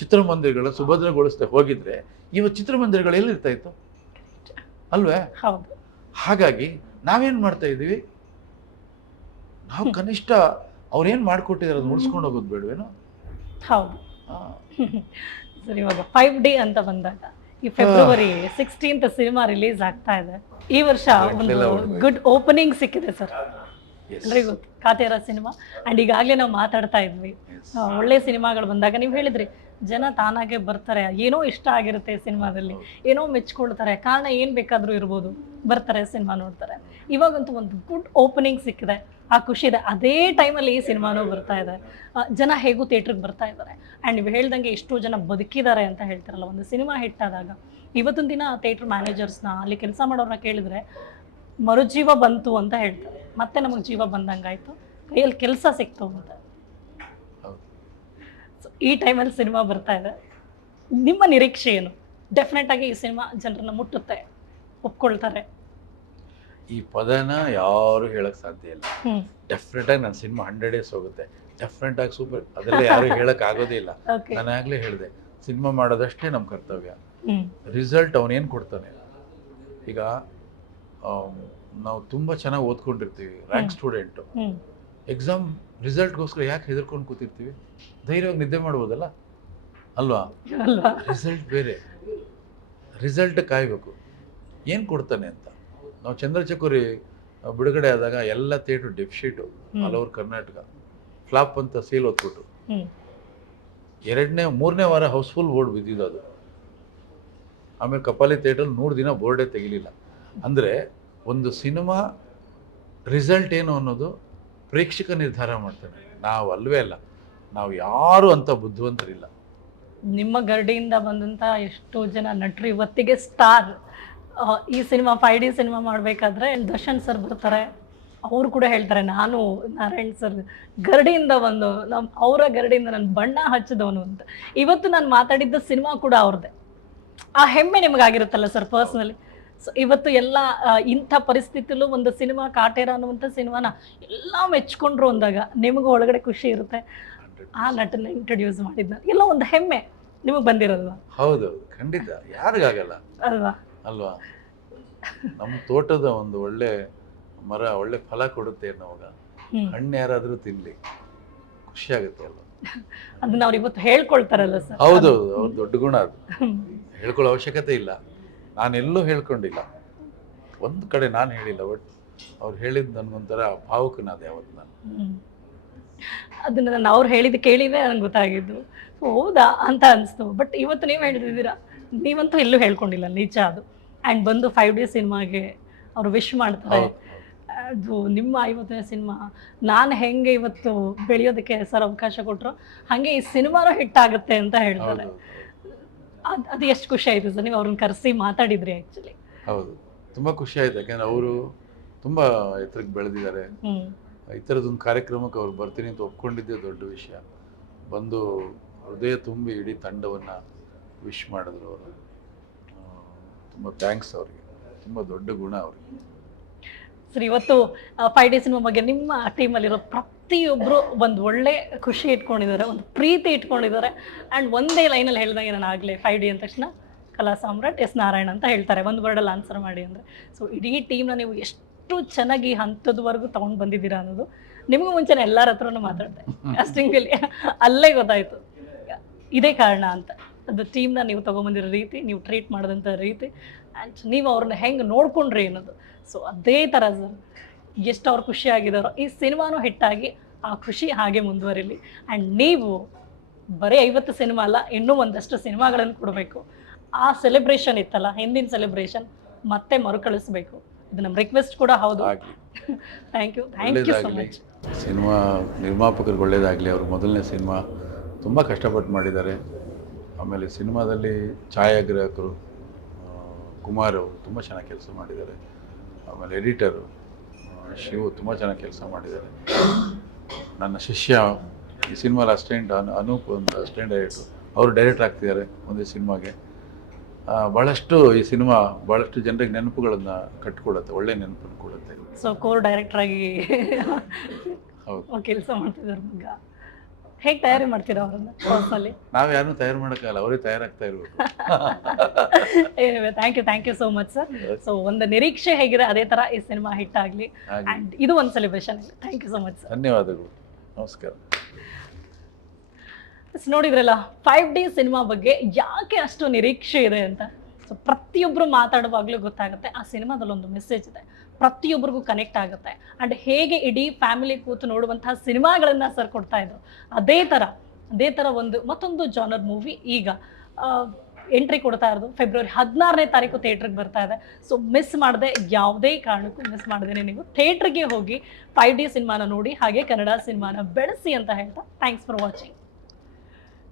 ಚಿತ್ರಮಂದಿರಗಳ ಸುಭದ್ರಗೊಳಿಸ್ದೆ ಹೋಗಿದ್ರೆ ಇವತ್ತು ಚಿತ್ರಮಂದಿರಗಳು ಎಲ್ಲಿರ್ತಾ ಇತ್ತು ಅಲ್ವೇ? ಹಾಗಾಗಿ ನಾವೇನ್ ಮಾಡ್ತಾ ಇದೀವಿ, ನಾವು ಕನಿಷ್ಠ ಅವ್ರೇನ್ ಮಾಡ್ಕೊಟ್ಟಿದ್ದಾರೆ ಅದು ಮುಗಿಸ್ಕೊಂಡು ಹೋಗೋದು ಬೇಡವೇನೋ? ಹೌದು. ಸರಿ, ಇವಾಗ 5D ಅಂತ ಬಂದಾಗ ಈ ಫೆಬ್ರವರಿ 16th ಸಿನಿಮಾ ರಿಲೀಸ್ ಆಗ್ತಾ ಇದೆ. ಈ ವರ್ಷ ಒಂದು ಗುಡ್ ಓಪನಿಂಗ್ ಸಿಕ್ಕಿದೆ ಸರ್ ಎಲ್ರಿಗೂ, ಕಾಟೇರ ಸಿನಿಮಾ. ಅಂಡ್ ಈಗಾಗಲೇ ನಾವು ಮಾತಾಡ್ತಾ ಇದ್ವಿ, ಒಳ್ಳೆ ಸಿನಿಮಾಗಳು ಬಂದಾಗ ನೀವು ಹೇಳಿದ್ರಿ ಜನ ತಾನಾಗೆ ಬರ್ತಾರೆ, ಏನೋ ಇಷ್ಟ ಆಗಿರುತ್ತೆ ಸಿನಿಮಾದಲ್ಲಿ, ಏನೋ ಮೆಚ್ಕೊಳ್ತಾರೆ, ಕಾರಣ ಏನ್ ಬೇಕಾದ್ರೂ ಇರ್ಬೋದು, ಬರ್ತಾರೆ ಸಿನಿಮಾ ನೋಡ್ತಾರೆ. ಇವಾಗಂತೂ ಒಂದು ಗುಡ್ ಓಪನಿಂಗ್ ಸಿಕ್ಕಿದೆ, ಆ ಖುಷಿ ಇದೆ. ಅದೇ ಟೈಮಲ್ಲಿ ಈ ಸಿನಿಮಾನೂ ಬರ್ತಾ ಇದೆ, ಜನ ಹೇಗೂ ಥಿಯೇಟ್ರಿಗೆ ಬರ್ತಾ ಇದ್ದಾರೆ. ಆ್ಯಂಡ್ ನೀವು ಹೇಳ್ದಂಗೆ ಎಷ್ಟೋ ಜನ ಬದುಕಿದ್ದಾರೆ ಅಂತ ಹೇಳ್ತಾರಲ್ಲ, ಒಂದು ಸಿನಿಮಾ ಹಿಟ್ ಆದಾಗ ಇವತ್ತಿನ ದಿನ ಥಿಯೇಟ್ರ್ ಮ್ಯಾನೇಜರ್ಸ್ನ, ಅಲ್ಲಿ ಕೆಲಸ ಮಾಡೋರನ್ನ ಕೇಳಿದ್ರೆ ಮರುಜೀವ ಬಂತು ಅಂತ ಹೇಳ್ತಾರೆ. ಮತ್ತೆ ನಮಗೆ ಜೀವ ಬಂದಂಗಾಯ್ತು, ಕೈಯಲ್ಲಿ ಕೆಲಸ ಸಿಕ್ತು ಅಂತ. ಈ ಟೈಮಲ್ಲಿ ಸಿನಿಮಾ ಬರ್ತಾ ಇದೆ, ನಿಮ್ಮ ನಿರೀಕ್ಷೆ ಏನು? ಡೆಫಿನೆಟ್ ಆಗಿ ಈ ಸಿನಿಮಾ ಜನರನ್ನ ಮುಟ್ಟುತ್ತೆ, ಒಪ್ಕೊಳ್ತಾರೆ? ಈ ಪದನ ಯಾರು ಹೇಳಕ್ ಸಾಧ್ಯ ಇಲ್ಲ. ಡೆಫಿನೆಟ್ ಆಗಿ ನನ್ನ ಸಿನಿಮಾ 100 days ಹೋಗುತ್ತೆ, ಡೆಫಿನೆಟ್ ಆಗಿ ಸೂಪರ್, ಅದೆಲ್ಲ ಯಾರು ಹೇಳಕ್ ಆಗೋದೇ ಇಲ್ಲ. ನಾನು ಆಗ್ಲೇ ಹೇಳಿದೆ, ಸಿನಿಮಾ ಮಾಡೋದಷ್ಟೇ ನಮ್ಮ ಕರ್ತವ್ಯ. ರಿಸಲ್ಟ್ ಅವನೇನ್ ಕೊಡ್ತಾನೆ. ಈಗ ನಾವು ತುಂಬಾ ಚೆನ್ನಾಗಿ ಓದ್ಕೊಂಡಿರ್ತೀವಿ, ರ್ಯಾಂಕ್ ಸ್ಟೂಡೆಂಟು, ಎಕ್ಸಾಮ್ ರಿಸಲ್ಟ್ಗೋಸ್ಕರ ಯಾಕೆ ಹೆದರ್ಕೊಂಡು ಕೂತಿರ್ತೀವಿ? ಧೈರ್ಯವಾಗಿ ನಿದ್ದೆ ಮಾಡ್ಬೋದಲ್ಲ ಅಲ್ವಾ? ರಿಸಲ್ಟ್ ಬೇರೆ, ರಿಸಲ್ಟ್ ಕಾಯ್ಬೇಕು ಏನು ಕೊಡ್ತಾನೆ ಅಂತ. ನಾವು ಚಂದ್ರಚಕೋರಿ ಬಿಡುಗಡೆ ಆದಾಗ ಎಲ್ಲ theatre deficit all over Karnataka, flop ಅಂತ ಸೀಲ್ ಹೊತ್ಬಿಟ್ಟು 2ನೇ-3ನೇ ವಾರ ಹೌಸ್ಫುಲ್ ಬೋರ್ಡ್ ಬಿದ್ದಿದ್ದು ಅದು. ಆಮೇಲೆ ಕಪಾಲಿ ಥಿಯೇಟ್ರಲ್ಲಿ 100 ದಿನ ಬೋರ್ಡೇ ತೆಗಿಲಿಲ್ಲ. ಅಂದರೆ ಒಂದು ಸಿನಿಮಾ ರಿಸಲ್ಟ್ ಏನು ಅನ್ನೋದು ಪ್ರೇಕ್ಷಕ ನಿರ್ಧಾರ ಮಾಡ್ತಾನೆ, ನಾವು ಅಲ್ವೇ ಅಲ್ಲ. ನಾವು ಯಾರು ಅಂತ ಬುದ್ಧಿವಂತರಿಲ್ಲ. ನಿಮ್ಮ ಗರಡಿಯಿಂದ ಬಂದಂಥ ಎಷ್ಟೋ ಜನ ನಟರು ಇವತ್ತಿಗೆ ಸ್ಟಾರ್. ಈ ಸಿನಿಮಾ 5D ಸಿನಿಮಾ ಮಾಡಬೇಕಾದ್ರೆ ದರ್ಶನ್ ಸರ್ ಬರ್ತಾರೆ, ಅವರು ಕೂಡ ಹೇಳ್ತಾರೆ ನಾನು ನಾರಾಯಣ್ ಸರ್ ಗರಡಿಯಿಂದ ಬಂದು ಅವರ ಗರಡಿಯಿಂದ ನಾನು ಬಣ್ಣ ಹಚ್ಚಿದವನು ಅಂತ. ಇವತ್ತು ನಾನು ಮಾತಾಡಿದ್ದ ಸಿನಿಮಾ ಕೂಡ ಅವ್ರದ್ದೇ. ಆ ಹೆಮ್ಮೆ ನಿಮಗಾಗಿರುತ್ತಲ್ಲ ಸರ್ ಪರ್ಸ್ನಲಿ? ಸೊ ಇವತ್ತು ಎಲ್ಲ ಇಂಥ ಪರಿಸ್ಥಿತಿಲೂ ಒಂದು ಸಿನಿಮಾ, ಕಾಟೇರ ಅನ್ನುವಂಥ ಸಿನಿಮಾನ ಎಲ್ಲ ಮೆಚ್ಕೊಂಡ್ರು ಅಂದಾಗ ನಿಮಗೂ ಒಳಗಡೆ ಖುಷಿ ಇರುತ್ತೆ. ಆ ನಟನ ಇಂಟ್ರೊಡ್ಯೂಸ್ ಮಾಡಿದ್ನ ಎಲ್ಲ ಒಂದು ಹೆಮ್ಮೆ ನಿಮಗೆ ಬಂದಿರೋಲ್ವಾ? ಹೌದು, ಖಂಡಿತ, ಯಾರಿಗಾಗಲ್ಲ ಅಲ್ವಾ? ಅಲ್ವಾ? ನಮ್ಮ ತೋಟದ ಒಂದು ಒಳ್ಳೆ ಮರ ಒಳ್ಳೆ ಫಲ ಕೊಡುತ್ತೆ ಅನ್ನೋವಾಗ ಹಣ್ಣು ಯಾರಾದ್ರೂ ತಿನ್ಲಿ ಖುಷಿ ಆಗುತ್ತೆ ಅಲ್ವಾ? ಅದನ್ನ ಅವ್ರು ಇವತ್ತು ಹೇಳ್ಕೊಳ್ತಾರಲ್ಲ ಸರ್. ಹೌದು, ಅವ್ರ ದೊಡ್ಡ ಗುಣ ಅದು. ಹೇಳ್ಕೊಳ್ಳೋ ಅವಶ್ಯಕತೆ ಇಲ್ಲ, ನಾನೆಲ್ಲೂ ಹೇಳ್ಕೊಂಡಿಲ್ಲ, ಒಂದು ಕಡೆ ನಾನು ಹೇಳಿಲ್ಲ. ಬಟ್ ಅವ್ರು ಹೇಳಿದ್ ನನ್ಗೊಂಥರ ಭಾವುಕನಾದೆ ಅವತ್ತು ನಾನು. ಅದನ್ನ ನಾನು ಅವ್ರು ಹೇಳಿದ್ದು ಕೇಳಿದ್ರೆ ನಂಗೆ ಗೊತ್ತಾಗಿದ್ದು, ಹೌದಾ ಅಂತ ಅನಿಸ್ತು. ಬಟ್ ಇವತ್ತು ನೀವು ಹೇಳ್ತಿದ್ದೀರಾ, ನೀವಂತೂ ಎಲ್ಲೂ ಹೇಳ್ಕೊಂಡಿಲ್ಲ, ನಿಜ ಅದು. ಆ್ಯಂಡ್ ಬಂದು 5D ಸಿನಿಮಾಗೆ ಅವರು ವಿಶ್ ಮಾಡ್ತಾರೆ. ಅದು ನಿಮ್ಮ 50ನೇ ಸಿನಿಮಾ. ನಾನು ಹೆಂಗೆ ಇವತ್ತು ಬೆಳೆಯೋದಕ್ಕೆ ಸರ್ ಅವಕಾಶ ಕೊಟ್ಟರು, ಹಾಗೆ ಈ ಸಿನಿಮಾನೂ ಹಿಟ್ ಆಗುತ್ತೆ ಅಂತ ಹೇಳ್ತಾರೆ. ಅದು ಎಷ್ಟು ಖುಷಿ ಆಯಿತು ಸರ್, ನೀವು ಅವ್ರನ್ನ ಕರೆಸಿ ಮಾತಾಡಿದ್ರಿ ಆ್ಯಕ್ಚುಲಿ? ಹೌದು, ತುಂಬ ಖುಷಿ ಆಯ್ತು. ಯಾಕೆಂದ್ರೆ ಅವರು ತುಂಬ ಎತ್ತರಕ್ಕೆ ಬೆಳೆದಿದ್ದಾರೆ. ಈ ಥರದೊಂದು ಕಾರ್ಯಕ್ರಮಕ್ಕೆ ಅವ್ರು ಬರ್ತೀನಿ ಅಂತ ಒಪ್ಕೊಂಡಿದ್ದೇ ದೊಡ್ಡ ವಿಷಯ. ಬಂದು ಹೃದಯ ತುಂಬಿ ಇಡೀ ತಂಡವನ್ನು ವಿಶ್ ಮಾಡಿದ್ರು ಅವರು. ತುಂಬ ಥ್ಯಾಂಕ್ಸ್ ಅವರಿಗೆ, ತುಂಬ ದೊಡ್ಡ ಗುಣ ಅವರಿಗೆ. ಸರ್, ಇವತ್ತು 5D ಸಿನಿಮಾ ಬಗ್ಗೆ ನಿಮ್ಮ ಟೀಮಲ್ಲಿರೋ ಪ್ರತಿಯೊಬ್ಬರು ಒಂದು ಒಳ್ಳೆ ಖುಷಿ ಇಟ್ಕೊಂಡಿದ್ದಾರೆ, ಒಂದು ಪ್ರೀತಿ ಇಟ್ಕೊಂಡಿದ್ದಾರೆ. ಆ್ಯಂಡ್ ಒಂದೇ ಲೈನಲ್ಲಿ ಹೇಳಿದಂಗೆ ನಾನು ಆಗಲೇ 5D ಅಂದ ತಕ್ಷಣ ಕಲಾ ಸಾಮ್ರಾಟ್ ಎಸ್ ನಾರಾಯಣ್ ಅಂತ ಹೇಳ್ತಾರೆ, ಒಂದು ವರ್ಡಲ್ಲಿ ಆನ್ಸರ್ ಮಾಡಿ ಅಂದರೆ. ಸೊ ಇಡೀ ಟೀಮ್ನ ನೀವು ಎಷ್ಟು ಚೆನ್ನಾಗಿ ಹಂತದವರೆಗೂ ತೊಗೊಂಡು ಬಂದಿದ್ದೀರಾ ಅನ್ನೋದು ನಿಮಗೂ ಮುಂಚೆನೇ ಎಲ್ಲರ ಹತ್ರನೂ ಮಾತಾಡಿದೆ, ಕಾಸ್ಟಿಂಗಲ್ಲಿ ಅಲ್ಲೇ ಗೊತ್ತಾಯಿತು ಇದೇ ಕಾರಣ ಅಂತ. ಅದು ಟೀಮ್ನ ನೀವು ತೊಗೊಂಬಂದಿರೋ ರೀತಿ, ನೀವು ಟ್ರೀಟ್ ಮಾಡಿದಂಥ ರೀತಿ, ಆ್ಯಂಡ್ ನೀವು ಅವ್ರನ್ನ ಹೆಂಗೆ ನೋಡ್ಕೊಂಡ್ರಿ ಅನ್ನೋದು. ಸೊ ಅದೇ ಥರ ಸರ್, ಎಷ್ಟು ಅವ್ರು ಖುಷಿಯಾಗಿದ್ದಾರೋ ಈ ಸಿನಿಮಾನೂ ಹಿಟ್ಟಾಗಿ ಆ ಖುಷಿ ಹಾಗೆ ಮುಂದುವರಿಲಿ. ಆ್ಯಂಡ್ ನೀವು ಬರೀ 50 ಸಿನಿಮಾ ಅಲ್ಲ, ಇನ್ನೂ ಒಂದಷ್ಟು ಸಿನಿಮಾಗಳನ್ನು ಕೊಡಬೇಕು. ಆ ಸೆಲೆಬ್ರೇಷನ್ ಇತ್ತಲ್ಲ, ಹಿಂದಿನ ಸೆಲೆಬ್ರೇಷನ್ ಮತ್ತೆ ಮರುಕಳಿಸ್ಬೇಕು. ಇದು ನಮ್ಮ ರಿಕ್ವೆಸ್ಟ್ ಕೂಡ ಹೌದು. ಆಗಲಿ, ಥ್ಯಾಂಕ್ ಯು ಸೊ ಒಳ್ಳೇದಾಗಲಿ. ಮಚ್. ಸಿನಿಮಾ ನಿರ್ಮಾಪಕರಿಗೆ ಒಳ್ಳೇದಾಗಲಿ. ಅವರು ಮೊದಲನೇ ಸಿನಿಮಾ ತುಂಬ ಕಷ್ಟಪಟ್ಟು ಮಾಡಿದ್ದಾರೆ. ಆಮೇಲೆ ಸಿನಿಮಾದಲ್ಲಿ ಛಾಯಾಗ್ರಾಹಕರು ಕುಮಾರ್ ಅವರು ತುಂಬ ಚೆನ್ನಾಗಿ ಕೆಲಸ ಮಾಡಿದ್ದಾರೆ. ಆಮೇಲೆ ಎಡಿಟರು ಶಿವು ತುಂಬ ಚೆನ್ನಾಗಿ ಕೆಲಸ ಮಾಡಿದ್ದಾರೆ. ನನ್ನ ಶಿಷ್ಯ ಈ ಸಿನಿಮಾದ ಅಸಿಸ್ಟೆಂಟ್ ಅನೂಪ್ ಒಂದು ಅಸಿಸ್ಟೆಂಟ್ ಡೈರೆಕ್ಟ್ರು, ಅವರು ಡೈರೆಕ್ಟ್ ಆಗ್ತಿದ್ದಾರೆ ಒಂದೇ ಸಿನಿಮಾಗೆ. ಭಾಳಷ್ಟು ಈ ಸಿನಿಮಾ ಭಾಳಷ್ಟು ಜನರಿಗೆ ನೆನಪುಗಳನ್ನು ಕಟ್ಟಿಕೊಡುತ್ತೆ, ಒಳ್ಳೆ ನೆನಪನ್ನು ಕೊಡುತ್ತೆ. ಸೊ ಕೋರ್ ಡೈರೆಕ್ಟರ್ ಆಗಿ ಹೌದು, ಕೆಲಸ ಮಾಡ್ತಿದ್ದಾರೆ ಮಗ. ಹೇಗೆ ತಯಾರಿ ಮಾಡ್ತೀರಾ ಅವ್ರನ್ನ ಪರ್ಸನಲಿ? ನಾವು ಯಾರನ್ನೂ ತಯಾರು ಮಾಡೋಕ್ಕಾಗಲ್ಲ, ಅವರೇ ತಯಾರಾಗ್ತಾ ಇರಬೇಕು. Thank you so much sir. So ಒಂದು ನಿರೀಕ್ಷೆ ಹೇಗಿದೆ ಅದೇ ತರ ಈ ಸಿನಿಮಾ ಹಿಟ್ ಆಗಲಿ ಅಂಡ್ ಇದು ಒಂದು ಸೆಲೆಬ್ರೇಷನ್ ಆಗಲಿ. Thank you so much sir. ಧನ್ಯವಾದಗಳು, ನಮಸ್ಕಾರ. ನೋಡಿದ್ರಲ್ಲ 5D ಸಿನಿಮಾ ಬಗ್ಗೆ ಯಾಕೆ ಅಷ್ಟು ನಿರೀಕ್ಷೆ ಇದೆ ಅಂತ. ಸೊ ಪ್ರತಿಯೊಬ್ಬರು ಮಾತಾಡುವಾಗಲೂ ಗೊತ್ತಾಗುತ್ತೆ ಆ ಸಿನಿಮಾದಲ್ಲಿ ಒಂದು ಮೆಸೇಜ್ ಇದೆ, ಪ್ರತಿಯೊಬ್ಬರಿಗೂ ಕನೆಕ್ಟ್ ಆಗುತ್ತೆ. ಆ್ಯಂಡ್ ಹೇಗೆ ಇಡೀ ಫ್ಯಾಮಿಲಿ ಕೂತು ನೋಡುವಂತಹ ಸಿನಿಮಾಗಳನ್ನು ಸರ್ ಕೊಡ್ತಾ ಇದ್ರು, ಅದೇ ಥರ ಮತ್ತೊಂದು ಜಾನರ್ ಮೂವಿ ಈಗ ಎಂಟ್ರಿ ಕೊಡ್ತಾ ಇರೋದು. ಫೆಬ್ರವರಿ 16ನೇ ತಾರೀಕು ಥಿಯೇಟ್ರಿಗೆ ಬರ್ತಾ ಇದೆ. ಸೊ ಮಿಸ್ ಮಾಡದೆ, ಯಾವುದೇ ಕಾರಣಕ್ಕೂ ಮಿಸ್ ಮಾಡದೇನೆ ನೀವು ಥಿಯೇಟ್ರಿಗೆ ಹೋಗಿ 5D ಸಿನಿಮಾನ ನೋಡಿ, ಹಾಗೆ ಕನ್ನಡ ಸಿನಿಮಾನ ಬೆಳೆಸಿ ಅಂತ ಹೇಳ್ತಾ ಥ್ಯಾಂಕ್ಸ್ ಫಾರ್ ವಾಚಿಂಗ್.